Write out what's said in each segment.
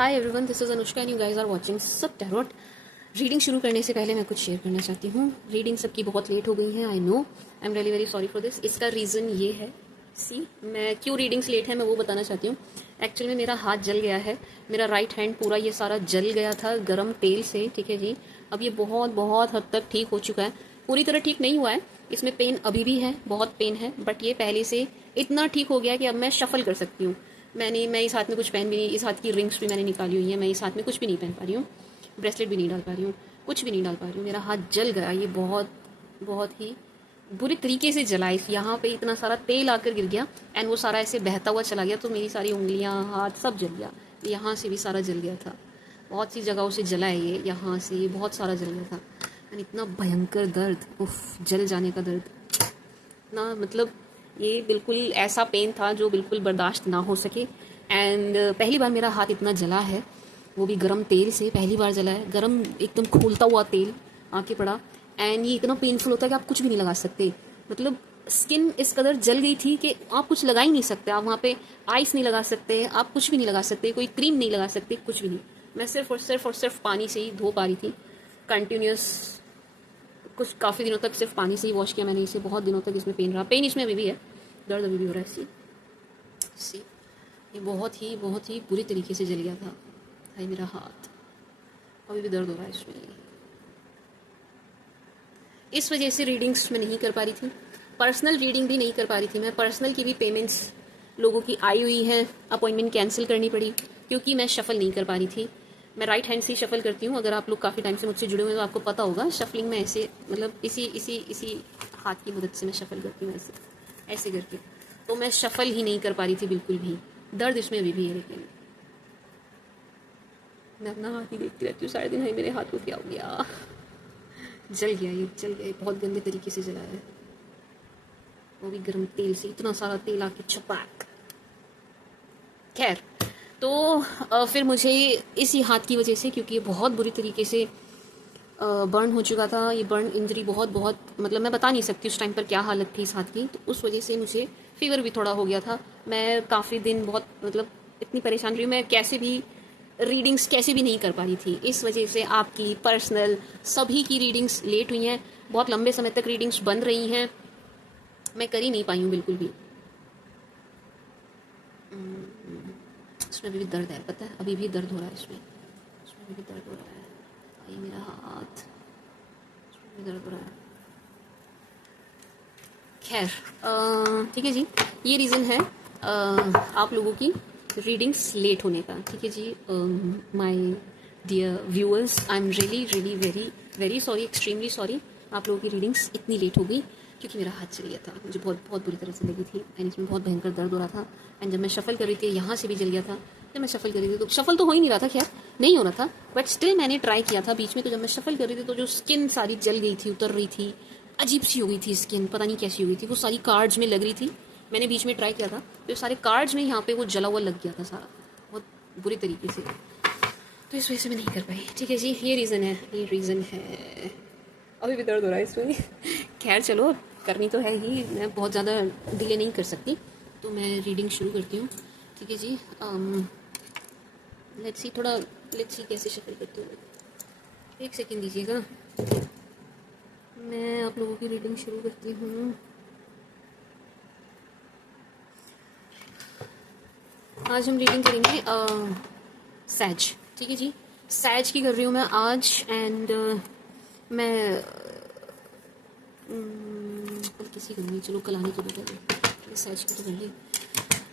Hi everyone, this is Anushka and you guys are watching सब tarot. Reading शुरू करने से पहले मैं कुछ शेयर करना चाहती हूँ। रीडिंग सबकी बहुत लेट हो गई है, I know, I am really very sorry for this. इसका रीज़न ये है, सी मैं क्यों रीडिंग्स लेट है मैं वो बताना चाहती हूँ। एक्चुअली में मेरा हाथ जल गया है, मेरा राइट हैंड पूरा ये सारा जल गया था गर्म तेल से, ठीक है जी। अब ये बहुत बहुत हद तक ठीक हो चुका है, पूरी तरह ठीक नहीं हुआ है, इसमें पेन अभी भी है, बहुत पेन है, बट ये पहले से इतना ठीक हो गया कि अब मैं शफल कर सकती हूँ। मैं इस हाथ में कुछ पहन भी नहीं, इस हाथ की रिंग्स भी मैंने निकाली हुई है, मैं इस हाथ में कुछ भी नहीं पहन पा रही हूँ, ब्रेसलेट भी नहीं डाल पा रही हूँ, कुछ भी नहीं डाल पा रही हूँ। मेरा हाथ जल गया, ये बहुत बहुत ही बुरी तरीके से जला। इस यहाँ पे इतना सारा तेल आकर गिर गया एंड वो सारा ऐसे बहता हुआ चला गया, तो मेरी सारी उंगलियाँ हाथ सब जल गया। यहाँ से भी सारा जल गया था, बहुत सी जगहों से जला है ये, यहाँ से बहुत सारा जल गया था एंड इतना भयंकर दर्द, उफ, जल जाने का दर्द ना, मतलब ये बिल्कुल ऐसा पेन था जो बिल्कुल बर्दाश्त ना हो सके। एंड पहली बार मेरा हाथ इतना जला है, वो भी गरम तेल से, पहली बार जला है, गरम एकदम खोलता हुआ तेल आके पड़ा एंड ये इतना पेनफुल होता है कि आप कुछ भी नहीं लगा सकते। मतलब स्किन इस कदर जल गई थी कि आप कुछ लगा ही नहीं सकते, आप वहाँ पे आइस नहीं लगा सकते, आप कुछ भी नहीं लगा सकते, कोई क्रीम नहीं लगा सकते, कुछ भी नहीं। मैं सिर्फ पानी से ही धो पा रही थी कंटिन्यूस। कुछ काफ़ी दिनों तक सिर्फ पानी से ही वॉश किया मैंने इसे, बहुत दिनों तक इसमें पेन रहा, पेन इसमें अभी भी है, दर्द अभी भी हो रहा है। सी ये बहुत ही बुरी तरीके से जल गया था। हाय मेरा हाथ, अभी भी दर्द हो रहा है इसमें। इस वजह से रीडिंग्स मैं नहीं कर पा रही थी, पर्सनल रीडिंग भी नहीं कर पा रही थी मैं। पर्सनल की भी पेमेंट्स लोगों की आई हुई है, अपॉइंटमेंट कैंसिल करनी पड़ी क्योंकि मैं शफल नहीं कर पा रही थी। मैं राइट हैंड से ही शफल करती हूँ, अगर आप लोग काफ़ी टाइम से मुझसे जुड़े हुए हैं तो आपको पता होगा, शफलिंग में ऐसे, मतलब इसी हाथ की मदद से मैं शफल करती हूँ, ऐसे ऐसे करके। तो मैं शफल ही नहीं कर पा रही थी बिल्कुल भी, दर्द इसमें अभी भी है। लेकिन मैं अपना हाथ ही देखती रहती हूँ सारे दिन, है मेरे हाथ को क्या हो गया, जल गया, ये जल गया, बहुत गंदे तरीके से जला है, वो भी गर्म तेल से, इतना सारा तेल आके छपाक। खैर, तो फिर मुझे इसी हाथ की वजह से, क्योंकि ये बहुत बुरी तरीके से बर्न हो चुका था, ये बर्न इंजरी बहुत मतलब मैं बता नहीं सकती उस टाइम पर क्या हालत थी इस हाथ की, तो उस वजह से मुझे फीवर भी थोड़ा हो गया था। मैं काफ़ी दिन बहुत, मतलब इतनी परेशान रही, मैं कैसे भी रीडिंग्स कैसे भी नहीं कर पा रही थी। इस वजह से आपकी पर्सनल सभी की रीडिंग्स लेट हुई हैं, बहुत लंबे समय तक रीडिंग्स बंद रही हैं, मैं कर ही नहीं पाई हूँ बिल्कुल भी। इसमें अभी भी दर्द है, पता है, अभी भी दर्द हो रहा है इसमें अभी भी दर्द हो रहा है। ये मेरा हाथ, इसमें भी दर्द हो रहा है। खैर, ठीक है जी, ये रीज़न है आप लोगों की रीडिंग्स लेट होने का, ठीक है जी। My dear viewers, I am really very very sorry, extremely sorry, आप लोगों की रीडिंग्स इतनी लेट हो गई क्योंकि मेरा हाथ चल गया था, मुझे बहुत बुरी तरह से लगी थी एंड इसमें बहुत भयंकर दर्द हो रहा था। एंड जब मैं शफल कर रही थी, यहाँ से भी जल गया था, जब मैं शफल कर रही थी तो शफल तो हो ही नहीं रहा था, खैर नहीं हो रहा था, बट स्टिल मैंने ट्राई किया था बीच में। तो जब मैं शफल कर रही थी तो जो स्किन सारी जल गई थी, उतर रही थी, अजीब सी हो गई थी स्किन, पता नहीं कैसी हो गई थी, वो सारी कार्ड्स में लग रही थी। मैंने बीच में ट्राई किया था तो सारे कार्ड्स में यहाँ पे वो जला हुआ लग गया था सारा, बहुत बुरी तरीके से, तो इस वजह से मैं नहीं कर पाई। ठीक है जी, ये रीज़न है, अभी भी दर्द हो रहा है इसमें। खैर चलो, करनी तो है ही, मैं बहुत ज़्यादा डिले नहीं कर सकती, तो मैं रीडिंग शुरू करती हूँ। ठीक है जी, लेट्स सी कैसे शफल करती हूँ, एक सेकेंड दीजिएगा, मैं आप लोगों की रीडिंग शुरू करती हूँ। आज हम रीडिंग करेंगे सैज, ठीक है जी, सैज की कर रही हूँ मैं आज। एंड मैं कल किसी करूँगी, चलो कल आने की बता, सैज की तो कर ली।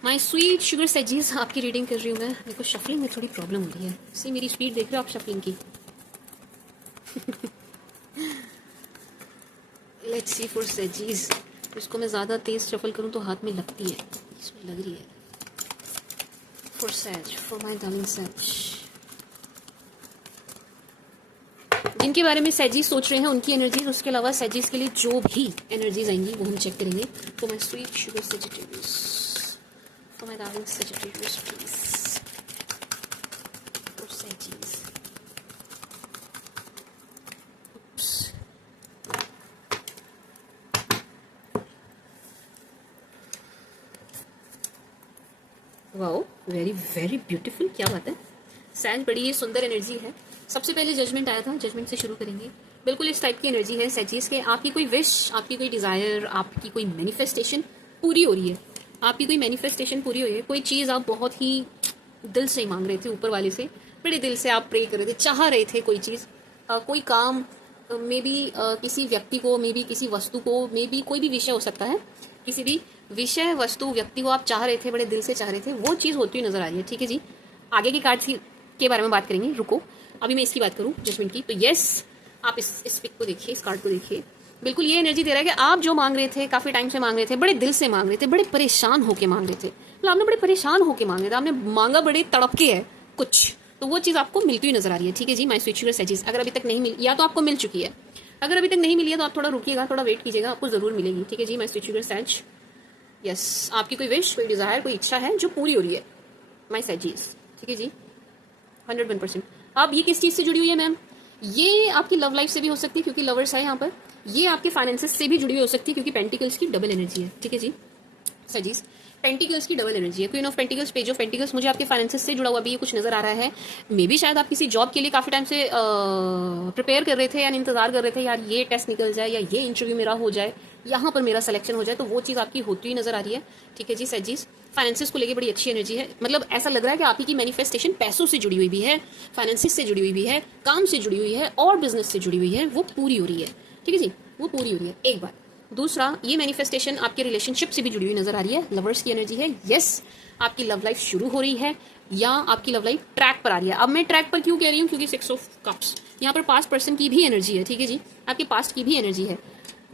माई स्वीट शुगर सैजीज, आपकी रीडिंग कर रही हूँ मैं। मेरे को शफलिंग में थोड़ी प्रॉब्लम हो रही है, सी मेरी स्पीड देख रहे हो आप शफलिंग की। लेट्स सी फॉर सैजीज, इसको मैं ज़्यादा तेज़ शफल करूँ तो हाथ में लगती है, इसमें लग रही है। For Sag, for my darling सैज, जिनके बारे में सैजीज सोच रहे हैं उनकी एनर्जीज, उसके अलावा सैजीज के लिए जो भी एनर्जीज आएंगी वो हम चेक करेंगे। For my sweet sugar Sagittarius, for my darling Sagittarius please, for सैजीज। वाओ, वेरी वेरी ब्यूटीफुल, क्या बात है। सैज बड़ी ही सुंदर एनर्जी है। सबसे पहले जजमेंट आया था, जजमेंट से शुरू करेंगे। बिल्कुल इस टाइप की एनर्जी है सैजिस के, आपकी कोई विश, आपकी कोई डिज़ायर, आपकी कोई मैनिफेस्टेशन पूरी हो रही है। आपकी कोई मैनिफेस्टेशन पूरी हो रही है, कोई चीज़ आप बहुत ही दिल से मांग रहे थे ऊपर वाले से, बड़े दिल से आप प्रे कर रहे थे, चाह रहे थे कोई चीज़, कोई काम, मे बी किसी व्यक्ति को, मे बी किसी वस्तु को, मे बी कोई भी विषय हो सकता है, किसी भी विषय, वस्तु, व्यक्ति को आप चाह रहे थे, बड़े दिल से चाह रहे थे, वो चीज़ होती हुई नजर आ रही है। ठीक है जी, आगे की कार्ड्स के बारे में बात करेंगे, रुको अभी मैं इसकी बात करूँ जजमेंट की। तो यस, आप इस पिक को देखिए, इस कार्ड को देखिए, बिल्कुल ये एनर्जी दे रहा है कि आप जो मांग रहे थे, काफी टाइम से मांग रहे थे, बड़े दिल से मांग रहे थे, बड़े परेशान होके मांग रहे थे, मतलब आपने बड़े परेशान होके मांग रहे थे, आपने मांगा बड़े तड़प के है कुछ, तो वो चीज़ आपको मिलती हुई नजर आ रही है। ठीक है जी, माय स्वीट शुगर सैजिस, अगर अभी तक नहीं मिली, या तो आपको मिल चुकी है, अगर अभी तक नहीं मिली है तो आप थोड़ा रुकिएगा, थोड़ा वेट कीजिएगा, आपको जरूर मिलेगी। ठीक है जी, माय स्वीट शुगर सैज, यस, आपकी कोई विश, कोई डिजायर, कोई इच्छा है जो पूरी हो रही है, माय सैजिस। ठीक है जी, 101%। अब ये किस चीज़ से जुड़ी हुई है मैम? ये आपकी लव लाइफ से भी हो सकती है क्योंकि लवर्स है यहाँ पर, ये आपके फाइनेंसेस से भी जुड़ी हुई हो सकती है क्योंकि पेंटिकल्स की डबल एनर्जी है। ठीक है जी सजीज, पेंटिकल्स की डबल एनर्जी है, queen of pentacles, page of pentacles, मुझे आपके फाइनेंसेस से जुड़ा हुआ भी ये कुछ नजर आ रहा है। मे बी शायद आप किसी जॉब के लिए काफी टाइम से प्रिपेयर कर रहे थे, यानी इंतजार कर रहे थे, यार ये टेस्ट निकल जाए या ये इंटरव्यू मेरा हो जाए, यहाँ पर मेरा सिलेक्शन हो जाए, तो वो चीज़ आपकी होती हुई नजर आ रही है। ठीक है जी सजीज, फाइनेंसेस को लेकर बड़ी अच्छी एनर्जी है, मतलब ऐसा लग रहा है कि आप ही की मैनिफेस्टेशन पैसों से जुड़ी हुई भी है, फाइनेंसिस से जुड़ी हुई भी है, काम से जुड़ी हुई है और बिजनेस से जुड़ी हुई है, वो पूरी हो रही है। ठीक है जी, वो पूरी हो रही है, एक बात। दूसरा, ये मैनिफेस्टेशन आपके रिलेशनशिप से भी जुड़ी हुई नजर आ रही है, लवर्स की एनर्जी है। यस, आपकी लव लाइफ शुरू हो रही है या आपकी लव लाइफ ट्रैक पर आ रही है। अब मैं ट्रैक पर क्यों कह रही हूँ, क्योंकि 6 ऑफ कप्स यहाँ पर पास्ट पर्सन की भी एनर्जी है। ठीक है जी, आपके पास्ट की भी एनर्जी है,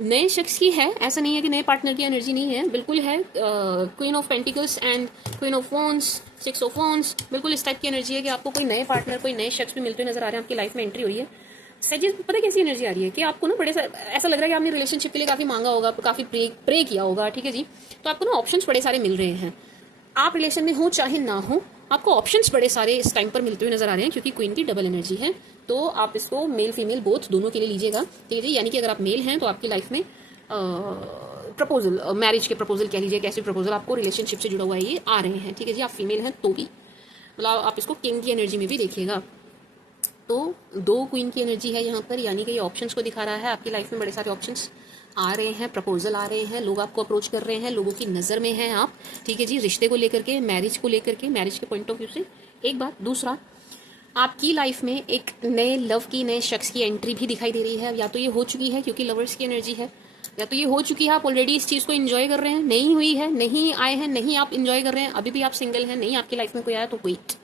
नए शख्स की है, ऐसा नहीं है कि नए पार्टनर की एनर्जी नहीं है, बिल्कुल है। Queen of pentacles and queen of wands, 6 of wands, बिल्कुल इस टाइप की एनर्जी है कि आपको कोई नए पार्टनर, कोई नए शख्स भी मिलते हुए नजर आ रहे हैं, आपकी लाइफ में एंट्री हुई है। सजेस्ट पता है कैसी एनर्जी आ रही है कि आपको ना बड़े ऐसा लग रहा है कि आपने रिलेशनशिप के लिए काफी मांगा होगा, काफी प्रे किया होगा। ठीक है जी, तो आपको ना ऑप्शंस बड़े सारे मिल रहे हैं, आप रिलेशन में हो चाहे ना हो, आपको ऑप्शंस बड़े सारे इस टाइम पर मिलते हुए नजर आ रहे हैं क्योंकि क्वीन की डबल एनर्जी है। तो आप इसको मेल फीमेल बोथ दोनों के लिए लीजिएगा। ठीक है जी, यानी कि अगर आप मेल हैं तो आपकी लाइफ में प्रपोजल, मैरिज के प्रपोजल कह लीजिए, कैसे प्रपोजल आपको रिलेशनशिप से जुड़ा हुआ है ये आ रहे हैं। ठीक है जी, आप फीमेल हैं तो भी, मतलब आप इसको किंग की एनर्जी में भी देखिएगा। तो 2 क्वीन की एनर्जी है यहाँ पर, यानी कि ये ऑप्शंस को दिखा रहा है, आपकी लाइफ में बड़े सारे ऑप्शंस आ रहे हैं, प्रपोजल आ रहे हैं, लोग आपको अप्रोच कर रहे हैं, लोगों की नज़र में हैं आप। ठीक है जी, रिश्ते को लेकर के, मैरिज को लेकर के, मैरिज के पॉइंट ऑफ व्यू से एक बात। दूसरा, आपकी लाइफ में एक नए लव की, नए शख्स की एंट्री भी दिखाई दे रही है, या तो ये हो चुकी है क्योंकि लवर्स की एनर्जी है, या तो ये हो चुकी है, आप ऑलरेडी इस चीज़ को एंजॉय कर रहे हैं, नहीं हुई है, नहीं आए हैं, नहीं आप एंजॉय कर रहे हैं, अभी भी आप सिंगल हैं, नहीं आपकी लाइफ में कोई आया, तो वेट,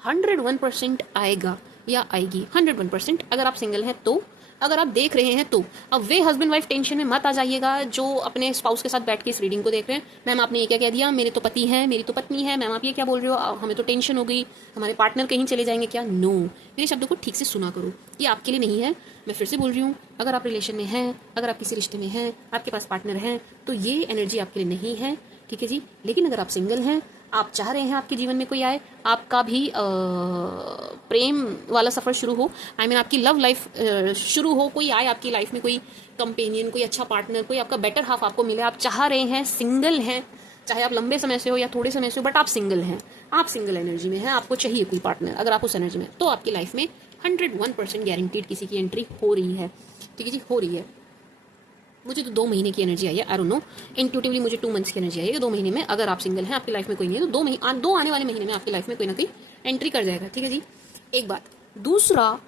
101% आएगा या आएगी, 101%। अगर आप सिंगल हैं तो, अगर आप देख रहे हैं तो। अब वे हस्बैंड वाइफ टेंशन में मत आ जाइएगा जो अपने स्पाउस के साथ बैठ के इस रीडिंग को देख रहे हैं, मैम आपने ये क्या कह दिया, मेरे तो पति हैं, मेरी तो पत्नी है, मैम आप ये क्या बोल रहे हो, हमें तो टेंशन हो गई, हमारे पार्टनर कहीं चले जाएंगे क्या। नो, मेरे शब्दों को ठीक से सुना करो, ये आपके लिए नहीं है। मैं फिर से बोल रही हूँ, अगर आप रिलेशन में हैं, अगर आप किसी रिश्ते में हैं, आपके पास पार्टनर हैं, तो ये एनर्जी आपके लिए नहीं है। ठीक है जी, लेकिन अगर आप सिंगल हैं, आप चाह रहे हैं आपके जीवन में कोई आए, आपका भी प्रेम वाला सफ़र शुरू हो, आई मीन आपकी लव लाइफ शुरू हो, कोई आए आपकी लाइफ में, कोई कंपेनियन, कोई अच्छा पार्टनर, कोई आपका बेटर हाफ आपको मिले, आप चाह रहे हैं, सिंगल हैं, चाहे आप लंबे समय से हो या थोड़े समय से हो, बट आप सिंगल हैं, आप सिंगल एनर्जी में हैं, आपको चाहिए कोई पार्टनर, अगर आप उस एनर्जी में, तो आपकी लाइफ में 101% गारंटीड किसी की एंट्री हो रही है। ठीक है जी, हो रही है। मुझे तो 2 महीने की एनर्जी आई है, आई डोंट नो, इंट्यूटिवली मुझे 2 मंथ्स की एनर्जी आई है, 2 महीने में अगर आप सिंगल हैं, आपकी लाइफ में कोई नहीं है, तो 2 आने वाले महीने में आपकी लाइफ में कोई ना कोई एंट्री कर जाएगा। ठीक है जी, एक बात। दूसरा,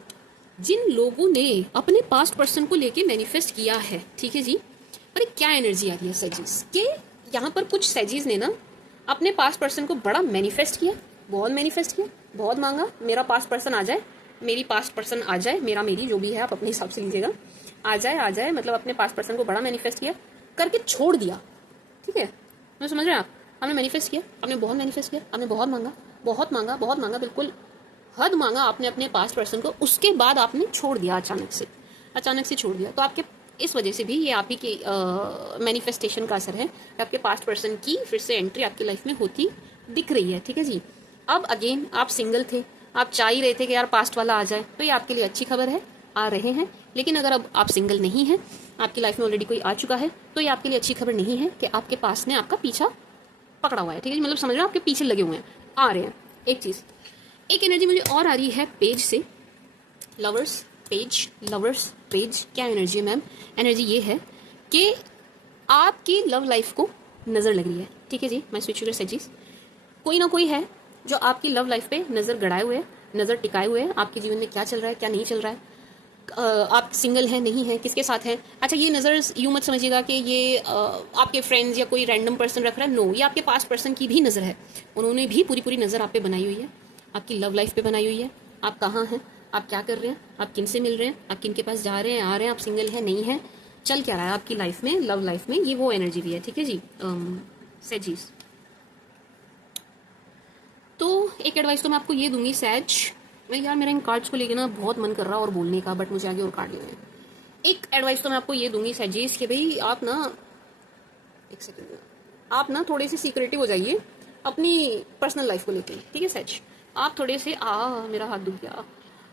जिन लोगों ने अपने पास्ट पर्सन को लेके मैनिफेस्ट किया है, ठीक है जी, अरे क्या एनर्जी आ रही है सजीज के, यहाँ पर कुछ सजीज ने ना अपने पास्ट पर्सन को बड़ा मैनिफेस्ट किया, बहुत मैनिफेस्ट किया, बहुत मांगा, मेरा पास्ट पर्सन आ जाए, मेरी पास्ट पर्सन आ जाए, मेरी जो भी है आप अपने हिसाब से लीजिएगा, आ जाए, मतलब अपने पास्ट पर्सन को बड़ा मैनिफेस्ट किया, करके छोड़ दिया। ठीक है, मैं समझ रहे हैं आप, आपने मैनिफेस्ट किया, आपने बहुत मैनिफेस्ट किया, आपने बहुत मांगा, बहुत मांगा, बहुत मांगा, बिल्कुल हद मांगा आपने अपने पास्ट पर्सन को, उसके बाद आपने छोड़ दिया, अचानक से छोड़ दिया। तो आपके इस वजह से भी ये आप ही की मैनिफेस्टेशन का असर है, आपके पास्ट पर्सन की फिर से एंट्री आपकी लाइफ में होती दिख रही है। ठीक है जी, अब अगेन आप सिंगल थे, आप चाह ही रहे थे कि यार पास्ट वाला आ जाए, तो ये आपके लिए अच्छी खबर है, आ रहे हैं। लेकिन अगर अब आप सिंगल नहीं हैं, आपकी लाइफ में ऑलरेडी कोई आ चुका है, तो ये आपके लिए अच्छी खबर नहीं है कि आपके पास ने आपका पीछा पकड़ा हुआ है। ठीक है, मतलब समझ रहे हो, आपके पीछे लगे हुए हैं, आ रहे हैं। एक चीज़, एक एनर्जी मुझे और आ रही है पेज से, लवर्स पेज, लवर्स पेज। क्या एनर्जी है मैम? एनर्जी ये है कि आपकी लव लाइफ को नज़र लग रही है, ठीक है जी। मैं स्विच शुगर सजीज, कोई ना कोई है जो आपकी लव लाइफ पे नज़र गड़ाए हुए है, नज़र टिकाए हुए है, आपके जीवन में क्या चल रहा है क्या नहीं चल रहा है, आप सिंगल हैं नहीं है, किसके साथ हैं। अच्छा, ये नज़र यूँ मत समझिएगा कि ये आपके फ्रेंड्स या कोई रैंडम पर्सन रख रहा है, नो, ये आपके पास्ट पर्सन की भी नज़र है। उन्होंने भी पूरी पूरी नज़र आप पे बनाई हुई है, आपकी लव लाइफ पे बनाई हुई है। आप कहाँ हैं, आप क्या कर रहे हैं, आप किन से मिल रहे हैं, आप किन के पास जा रहे हैं, आ रहे हैं, आप सिंगल हैं नहीं हैं, चल क्या रहा है आपकी लाइफ में, लव लाइफ में, ये वो एनर्जी भी है, ठीक है जी। सैजीज, तो एक एडवाइस तो मैं आपको ये दूंगी सैज, मैं यार मेरा इन कार्ड्स को लेके ना बहुत मन कर रहा है और बोलने का, बट मुझे आगे और कार्ड लेने हैं। एक एडवाइस तो मैं आपको ये दूंगी सैजीज कि भाई आप ना, एक सेकंड, आप ना थोड़े से सीक्रेटिव हो जाइए अपनी पर्सनल लाइफ को लेके, ठीक है सैज। आप थोड़े से मेरा हाथ दुख गया,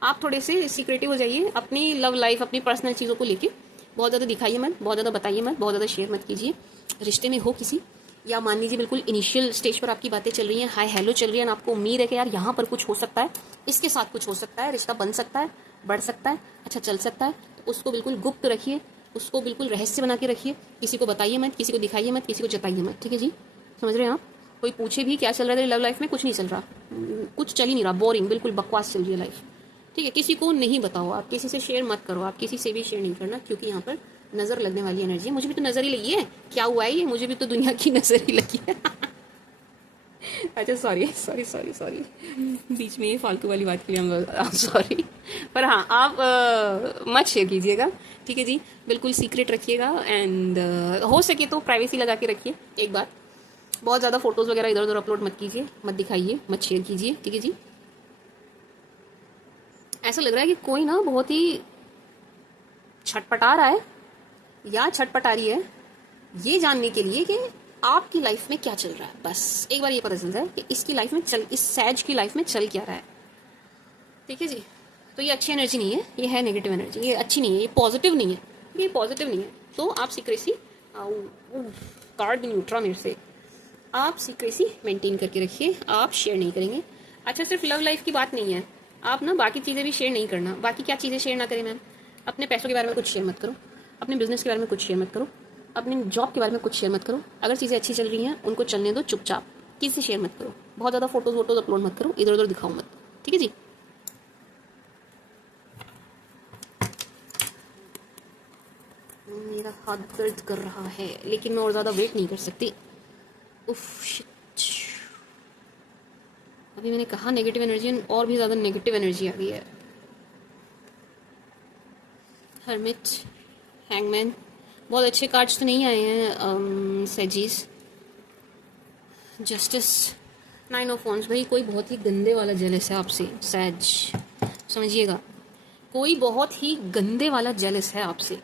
आप थोड़े से सीक्रेटिव हो जाइए अपनी लव लाइफ, अपनी पर्सनल चीज़ों को लेके। बहुत ज़्यादा दिखाइए मत, बहुत ज़्यादा बताइए मत, बहुत ज़्यादा शेयर मत कीजिए। रिश्ते में हो किसी, या मान लीजिए बिल्कुल इनिशियल स्टेज पर आपकी बातें चल रही हैं, हाय हेलो चल रही है, आपको उम्मीद है कि यार यहाँ पर कुछ हो सकता है, इसके साथ कुछ हो सकता है, रिश्ता बन सकता है, बढ़ सकता है, अच्छा चल सकता है, तो उसको बिल्कुल गुप्त रखिए, उसको बिल्कुल रहस्य बना के रखिए। किसी को बताइए मत, किसी को दिखाइए मत, किसी को जताइए मत, ठीक है जी। समझ रहे हैं आप? कोई पूछे भी क्या चल रहा है तेरी लव लाइफ में, कुछ नहीं चल रहा, कुछ चल ही नहीं रहा, बोरिंग, बिल्कुल बकवास चल रही है लाइफ, ठीक है। किसी को नहीं बताओ, आप किसी से शेयर मत करो, आप किसी से भी शेयर नहीं करना, क्योंकि यहाँ पर नज़र लगने वाली एनर्जी है। मुझे भी तो नज़र ही लगी है, क्या हुआ है ये, मुझे भी तो दुनिया की नज़र ही लगी है। अच्छा सॉरी सॉरी सॉरी सॉरी, बीच में ये फालतू वाली बात के लिए हम सॉरी, पर हाँ आप मत शेयर कीजिएगा, ठीक है जी। बिल्कुल सीक्रेट रखिएगा, एंड हो सके तो प्राइवेसी लगा के रखिए। एक बात, बहुत ज़्यादा फोटोज़ वगैरह इधर उधर अपलोड मत कीजिए, मत दिखाइए, मत शेयर कीजिए, ठीक है जी। ऐसा लग रहा है कि कोई ना बहुत ही छटपटा रहा है या छटपटा रही है ये जानने के लिए कि आपकी लाइफ में क्या चल रहा है। बस एक बार ये पता चल जाए कि इसकी लाइफ में चल, इस सैज की लाइफ में चल क्या रहा है, ठीक है जी। तो ये अच्छी एनर्जी नहीं है, ये है नेगेटिव एनर्जी, ये अच्छी नहीं है, ये पॉजिटिव नहीं है, ये पॉजिटिव नहीं है। तो आप सीक्रेसी, कार्ड भी नहीं उठ रहा मेरे से, आप सीक्रेसी मेंटेन करके रखिए, आप शेयर नहीं करेंगे। अच्छा, सिर्फ लव लाइफ की बात नहीं है, आप ना बाकी चीज़ें भी शेयर नहीं करना। बाकी क्या चीज़ें शेयर ना करें मैम? अपने पैसों के बारे में कुछ शेयर मत करो, अपने बिजनेस के बारे में कुछ शेयर मत करो, अपने जॉब के बारे में कुछ शेयर मत करो। अगर चीज़ें अच्छी चल रही हैं उनको चलने दो चुपचाप, किसी से शेयर मत करो। बहुत ज़्यादा फोटोज वोटोज अपलोड मत करो, इधर उधर दिखाओ मत, ठीक है जी। मेरा हाथ दर्द कर रहा है, लेकिन मैं और ज़्यादा वेट नहीं कर सकती। उफ शिट, अभी मैंने कहा नेगेटिव एनर्जी, और भी ज़्यादा नेगेटिव एनर्जी आ गई है। हर्मिट, हैंगमैन, बहुत अच्छे कार्ड्स तो नहीं आए हैं सैजीज। जस्टिस, नाइन ऑफ वॉन्ड्स, भाई कोई बहुत ही गंदे वाला जेलस है आपसे सैज, समझिएगा, कोई बहुत ही गंदे वाला जेलस है आपसे।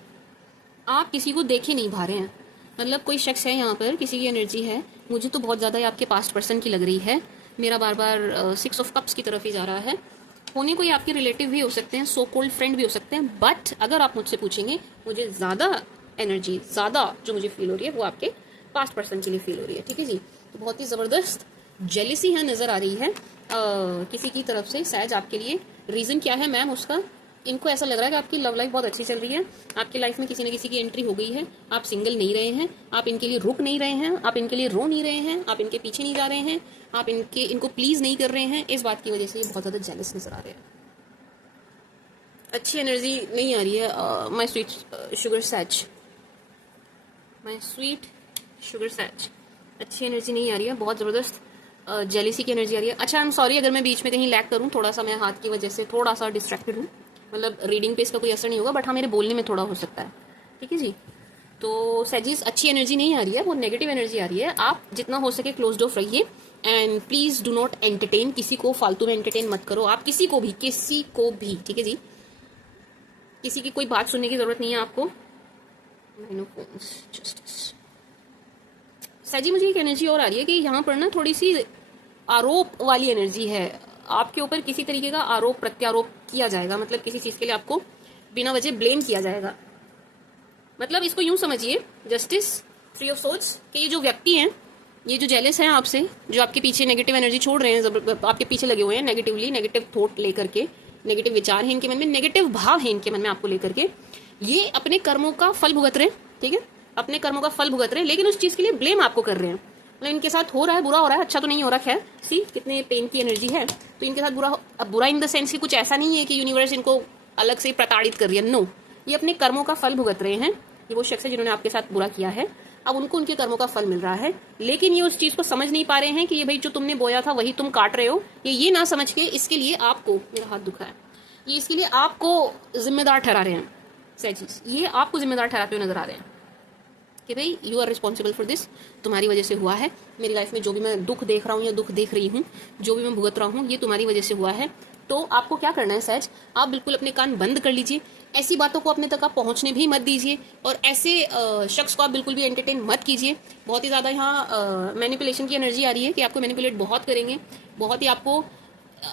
आप किसी को देखे नहीं भा रहे हैं, मतलब कोई शख्स है यहाँ पर, किसी की एनर्जी है, मुझे तो बहुत ज़्यादा आपके पास्ट पर्सन की लग रही है। मेरा बार बार 6 ऑफ कप्स की तरफ ही जा रहा है। होने कोई आपके रिलेटिव भी हो सकते हैं, सो कोल्ड फ्रेंड भी हो सकते हैं, बट अगर आप मुझसे पूछेंगे, मुझे ज़्यादा एनर्जी, ज़्यादा जो मुझे फील हो रही है वो आपके पास्ट पर्सन के लिए फील हो रही है, ठीक है जी। तो बहुत ही ज़बरदस्त जेलिसी है नज़र आ रही है किसी की तरफ से सैज आपके लिए। रीज़न क्या है मैम उसका? इनको ऐसा लग रहा है कि आपकी लव लाइफ बहुत अच्छी चल रही है, आपकी लाइफ में किसी न किसी की एंट्री हो गई है, आप सिंगल नहीं रहे हैं, आप इनके लिए रुक नहीं रहे हैं, आप इनके लिए रो नहीं रहे हैं, आप इनके पीछे नहीं जा रहे हैं, आप इनको प्लीज नहीं कर रहे हैं। इस बात की वजह से ये बहुत ज़्यादा जेलस नजर आ रहे हैं। अच्छी एनर्जी नहीं आ रही है माई स्वीट शुगर सैच, माई स्वीट शुगर सैच, अच्छी एनर्जी नहीं आ रही है, बहुत ज़बरदस्त जेलिसी की एनर्जी आ रही है। अच्छा, आई एम सॉरी अगर मैं बीच में कहीं लैग करूँ, थोड़ा सा मैं हाथ की वजह से थोड़ा सा डिस्ट्रैक्टेड हूँ, मतलब रीडिंग पे इसका कोई असर नहीं होगा, बट हाँ मेरे बोलने में थोड़ा हो सकता है, ठीक है जी। तो सैजीज अच्छी एनर्जी नहीं आ रही है, वो नेगेटिव एनर्जी आ रही है। आप जितना हो सके क्लोज्ड ऑफ रहिए, and please do not entertain, किसी को फालतू में एंटरटेन मत करो, आप किसी को भी, ठीक है जी, किसी की कोई बात सुनने की जरूरत नहीं है आपको। सैजी, मुझे एक एनर्जी और आ रही है कि यहाँ पर ना थोड़ी सी आरोप वाली एनर्जी है, आपके ऊपर किसी तरीके का आरोप प्रत्यारोप किया जाएगा, मतलब किसी चीज के लिए आपको बिना वजह ब्लेम किया जाएगा। मतलब इसको यूं समझिए, जस्टिस, थ्री ऑफ सोर्ड्स, कि ये जो व्यक्ति हैं ये जो जेलस हैं आपसे, जो आपके पीछे नेगेटिव एनर्जी छोड़ रहे हैं, आपके पीछे लगे हुए हैं नेगेटिवली, नेगेटिव थॉट लेकर के, नेगेटिव विचार हैं इनके मन में, नेगेटिव भाव है इनके मन में आपको लेकर के, ये अपने कर्मों का फल भुगत रहे हैं, ठीक है, अपने कर्मों का फल भुगत रहे हैं, लेकिन उस चीज के लिए ब्लेम आपको कर रहे हैं। मतलब इनके साथ हो रहा है, बुरा हो रहा है, अच्छा तो नहीं हो रहा, खैर सी कितने पेन की एनर्जी है, तो इनके साथ बुरा, अब बुरा इन द सेंस कि कुछ ऐसा नहीं है कि यूनिवर्स इनको अलग से प्रताड़ित कर रही है, नो, ये अपने कर्मों का फल भुगत रहे हैं। ये वो शख्स है जिन्होंने आपके साथ बुरा किया है, अब उनको उनके कर्मों का फल मिल रहा है, लेकिन ये उस चीज को समझ नहीं पा रहे हैं कि ये भाई जो तुमने बोया था वही तुम काट रहे हो, ये ना समझ के इसके लिए आपको, मेरा हाथ दुखा है, ये इसके लिए आपको जिम्मेदार ठहरा रहे हैं सैजिस, ये आपको जिम्मेदार ठहराते हुए नजर आ रहे हैं कि भाई you are responsible for this, तुम्हारी वजह से हुआ है, मेरी लाइफ में जो भी मैं दुख देख रहा हूँ या दुख देख रही हूँ, जो भी मैं भुगत रहा हूँ, ये तुम्हारी वजह से हुआ है। तो आपको क्या करना है सहज, आप बिल्कुल अपने कान बंद कर लीजिए, ऐसी बातों को अपने तक आप पहुंचने भी मत दीजिए, और ऐसे शख्स को आप बिल्कुल भी एंटरटेन मत कीजिए। बहुत ही ज़्यादा यहाँ मैनिपुलेशन की एनर्जी आ रही है कि आपको मैनिपुलेट बहुत करेंगे, बहुत ही आपको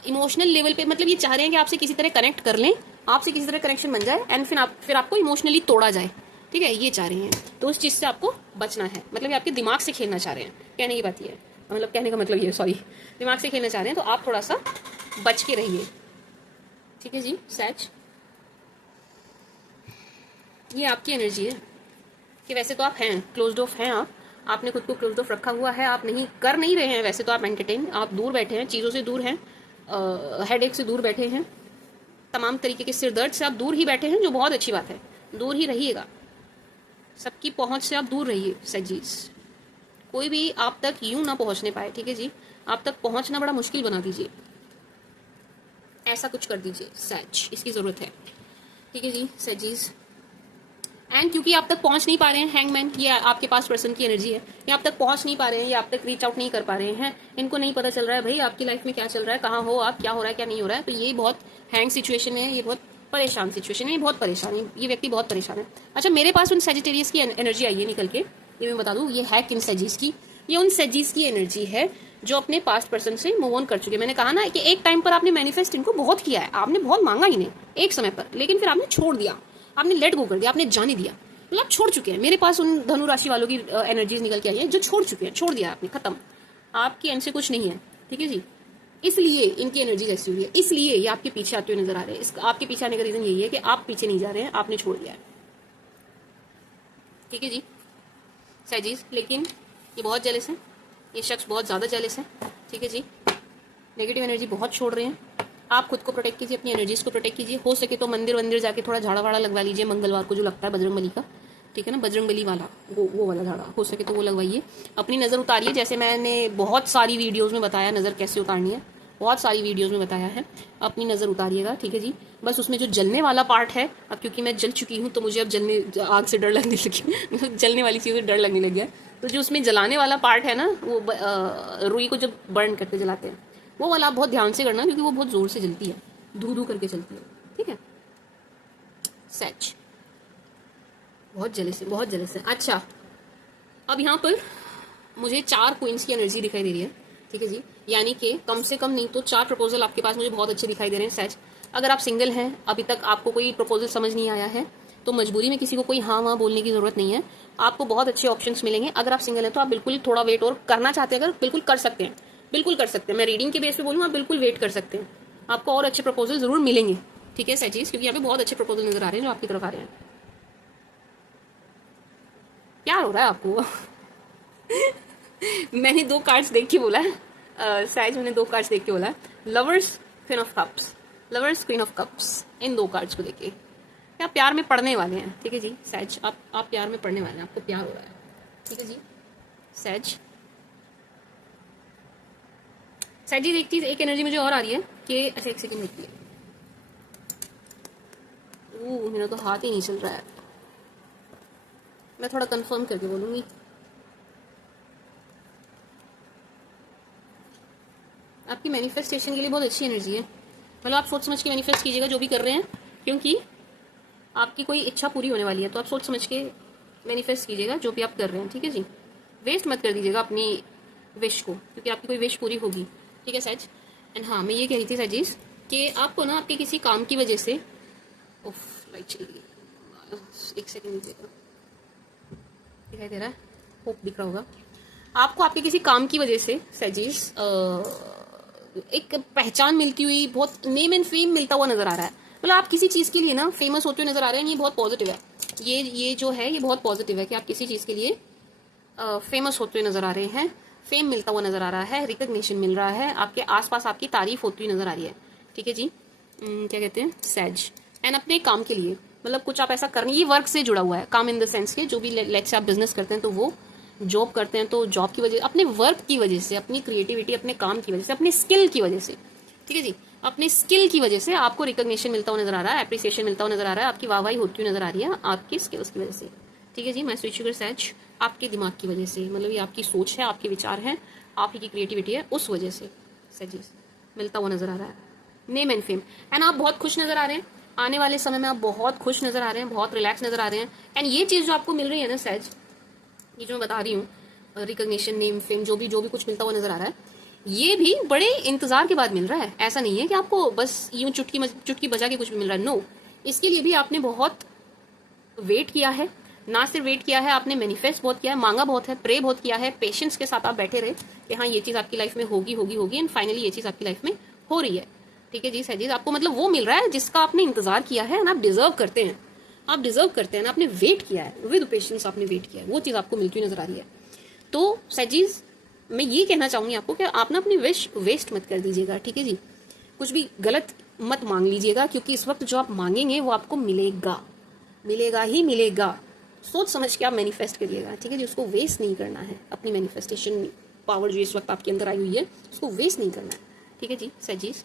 इमोशनल लेवल पे, मतलब ये चाह रहे हैं कि आपसे किसी तरह कनेक्ट कर लें, आपसे किसी तरह कनेक्शन बन जाए, एंड फिर आपको इमोशनली तोड़ा जाए, ठीक है, ये चाह रहे हैं। तो उस चीज़ से आपको बचना है, मतलब ये आपके दिमाग से खेलना चाह रहे हैं, कहने की बात ये है, मतलब कहने का मतलब ये, सॉरी, दिमाग से खेलना चाह रहे हैं, तो आप थोड़ा सा बच के रहिए, ठीक है जी। सच ये आपकी एनर्जी है कि वैसे तो आप हैं क्लोज्ड ऑफ हैं, आपने खुद को क्लोज्ड ऑफ रखा हुआ है, आप नहीं कर नहीं रहे हैं, वैसे तो आप एंटरटेन, आप दूर बैठे हैं, चीज़ों से दूर हैं, हेडेक से दूर बैठे हैं, तमाम तरीके के सिर दर्द से आप दूर ही बैठे हैं, जो बहुत अच्छी बात है, दूर ही रहिएगा, सबकी पहुंच से आप दूर रहिए सजीज, कोई भी आप तक यूं ना पहुंचने पाए, ठीक है जी, आप तक पहुंचना बड़ा मुश्किल बना दीजिए, ऐसा कुछ कर दीजिए सच, इसकी जरूरत है, ठीक है जी सजीज। एंड क्योंकि आप तक पहुंच नहीं पा रहे हैं, हैंगमैन, ये आपके पास पर्सन की एनर्जी है, ये आप तक पहुंच नहीं पा रहे हैं, ये आप तक रीच आउट नहीं कर पा रहे हैं, इनको नहीं पता चल रहा है भाई आपकी लाइफ में क्या चल रहा है, कहाँ हो आप, क्या हो रहा है क्या नहीं हो रहा है, तो ये बहुत हैंग सिचुएशन है, ये बहुत परेशान सिचुएशन है, ये बहुत परेशान है, ये व्यक्ति बहुत परेशान है। अच्छा, मेरे पास उन सेजिटेरियस की एनर्जी आई है निकल के, ये मैं बता दूं, ये है किन सेजिस की, ये उन सेजिस की एनर्जी है जो अपने पास्ट पर्सन से मूव ऑन कर चुके हैं। मैंने कहा ना कि एक टाइम पर आपने मैनिफेस्ट इनको बहुत किया है, आपने बहुत मांगा इन्हें एक समय पर, लेकिन फिर आपने छोड़ दिया, आपने लेट गो कर दिया, आपने जाने दिया, मतलब छोड़ चुके हैं। मेरे पास उन धनु राशि वालों की एनर्जीज निकल के आई है जो छोड़ चुके हैं, छोड़ दिया आपने, खत्म, आपकी एंड से कुछ नहीं है, ठीक है जी, इसलिए इनकी एनर्जी ऐसी हुई है, इसलिए ये आपके पीछे आते हुए नजर आ रहे हैं। आपके पीछे आने का रीजन यही है कि आप पीछे नहीं जा रहे हैं, आपने छोड़ दिया है, ठीक है जी सैजीज। लेकिन ये बहुत जेलस है, ये शख्स बहुत ज्यादा जेलस है, ठीक है जी, नेगेटिव एनर्जी बहुत छोड़ रहे हैं। आप खुद को प्रोटेक्ट कीजिए, अपनी एनर्जीज को प्रोटेक्ट कीजिए, हो सके तो मंदिर जाके थोड़ा झाड़ा वाड़ा लगवा लीजिए मंगलवार को, जो लगता है बजरंगबली का, ठीक है ना, बजरंगबली वाला, वो वाला झाड़ा हो सके तो वो लगवाइए। अपनी नज़र उतारिए, जैसे मैंने बहुत सारी वीडियोज़ में बताया नज़र कैसे उतारनी है, बहुत सारी वीडियोज़ में बताया है, अपनी नज़र उतारिएगा, ठीक है जी। बस उसमें जो जलने वाला पार्ट है, अब क्योंकि मैं जल चुकी हूँ तो मुझे अब आग से डर लगने लगी जलने वाली चीज़ से डर लगने लग गया, तो जो उसमें जलाने वाला पार्ट है ना, वो रुई को जब बर्न करके जलाते हैं, वो वाला आप बहुत ध्यान से करना, क्योंकि वो बहुत जोर से जलती है, धू धू करके चलती है, ठीक है सच, बहुत जले से, बहुत जले से। अच्छा, अब यहाँ पर मुझे 4 क्वींस की एनर्जी दिखाई दे रही है, ठीक है जी, यानी कि कम से कम नहीं तो 4 प्रपोजल आपके पास मुझे बहुत अच्छे दिखाई दे रहे हैं सच। अगर आप सिंगल हैं, अभी तक आपको कोई प्रपोजल समझ नहीं आया है, तो मजबूरी में किसी को कोई हाँ वहाँ बोलने की जरूरत नहीं है, आपको बहुत अच्छे ऑप्शंस मिलेंगे। अगर आप सिंगल हैं तो आप बिल्कुल थोड़ा वेट और करना चाहते हैं, अगर बिल्कुल कर सकते हैं, बिल्कुल कर सकते हैं, मैं रीडिंग के बेस पे बोलूँ, आप बिल्कुल वेट कर सकते हैं, आपको और अच्छे प्रपोजल जरूर मिलेंगे, ठीक है सैचीज, क्योंकि यहाँ पे बहुत अच्छे प्रपोजल नजर आ रहे हैं जो आपकी तरफ आ रहे हैं। क्या हो रहा है आपको मैंने 2 कार्ड्स देख के बोला है सैज, मैंने 2 कार्ड्स देख के बोला है, lovers queen of cups, lovers queen of cups, in 2 cards को देखे आप प्यार में पड़ने वाले हैं, ठीक है जी सैज, आप प्यार में पड़ने वाले हैं, आपको प्यार हो रहा है, ठीक है जी सैज। सैज जी, एक एनर्जी मुझे और आ रही है कि ऐसे, एक सेकंड देखिए, मेरा तो हाथ ही नहीं चल रहा है, मैं थोड़ा कंफर्म करके बोलूंगी। आपकी मैनिफेस्टेशन के लिए बहुत अच्छी एनर्जी है, मतलब आप सोच समझ के मैनिफेस्ट कीजिएगा जो भी कर रहे हैं, क्योंकि आपकी कोई इच्छा पूरी होने वाली है, तो आप सोच समझ के मैनिफेस्ट कीजिएगा जो भी आप कर रहे हैं, ठीक है जी, वेस्ट मत कर दीजिएगा अपनी विश को, क्योंकि आपकी कोई विश पूरी होगी, ठीक है सच। एंड हाँ, मैं ये कह रही थी सजीज कि आपको ना आपके किसी काम की वजह से, उफ लाइट चली गई, एक सेकेंड दिखाई दे रहा है, होप दिख रहा होगा, आपको आपके किसी काम की वजह से सजीज एक पहचान मिलती हुई, बहुत नेम एंड फेम मिलता हुआ नजर आ रहा है। मतलब आप किसी चीज के लिए ना फेमस होते हुए नजर आ रहे हैं, ये बहुत पॉजिटिव है। ये जो है ये बहुत पॉजिटिव है कि आप किसी चीज के लिए फेमस होते हुए नजर आ रहे हैं, फेम मिलता हुआ नजर आ रहा है, रिकग्निशन मिल रहा है, आपके आसपास आपकी तारीफ होती हुई नजर आ रही है। ठीक है जी। क्या कहते हैं, सैज। एंड अपने काम के लिए मतलब कुछ आप ऐसा करने, ये वर्क से जुड़ा हुआ है, काम इन द सेंस के जो भी लेट्स से आप बिजनेस करते हैं तो वो, जॉब करते हैं तो जॉब की वजह, अपने वर्क की वजह से, अपनी क्रिएटिविटी, अपने काम की वजह से, अपने स्किल की वजह से, ठीक है जी, अपने स्किल की वजह से आपको रिकग्निशन मिलता हुआ नजर आ रहा है, अप्रिसिएशन मिलता हुआ नजर आ रहा है, आपकी वाहवाही होती हुई नजर आ रही है आपके स्किल्स की वजह से। ठीक है जी। मैं स्विच शुगर सैज आपके दिमाग की वजह से, मतलब ये आपकी सोच है, आपके विचार हैं, आप ही की क्रिएटिविटी है, उस वजह से सैजेस मिलता हुआ नजर आ रहा है। Name and fame. एंड आप बहुत खुश नजर आ रहे हैं, आने वाले समय में आप बहुत खुश नजर आ रहे हैं, बहुत रिलैक्स नजर आ रहे हैं। एंड ये चीज जो आपको मिल रही है ना सैज, ये जो मैं बता रही हूँ, रिकग्निशन, नेम फेम, जो भी कुछ मिलता हुआ नजर आ रहा है, ये भी बड़े इंतजार के बाद मिल रहा है। ऐसा नहीं है कि आपको बस यूं चुटकी बजा के कुछ भी मिल रहा है। नो, इसके लिए भी आपने बहुत वेट किया है। ना सिर्फ वेट किया है, आपने मैनिफेस्ट बहुत किया है, मांगा बहुत है, प्रे बहुत किया है, पेशेंस के साथ आप बैठे रहे कि हाँ ये चीज आपकी लाइफ में होगी होगी होगी, एंड फाइनली ये चीज आपकी लाइफ में हो रही है। ठीक है जी सजीज, आपको मतलब वो मिल रहा है जिसका आपने इंतजार किया है, आप डिजर्व करते हैं, आप डिजर्व करते हैं, आपने वेट किया है, विद पेशेंस आपने वेट किया है, वो चीज आपको मिलती हुई नजर आ रही है। तो सजीज मैं ये कहना चाहूंगी आपको कि आप ना अपनी विश वेस्ट मत कर दीजिएगा। ठीक है जी, कुछ भी गलत मत मांग लीजिएगा, क्योंकि इस वक्त जो आप मांगेंगे वो आपको मिलेगा, मिलेगा ही मिलेगा। सोच समझ के आप मैनिफेस्ट करिएगा। ठीक है जी, उसको वेस्ट नहीं करना है, अपनी मैनिफेस्टेशन पावर जो इस वक्त आपके अंदर आई हुई है उसको वेस्ट नहीं करना है। ठीक है जी सजीज।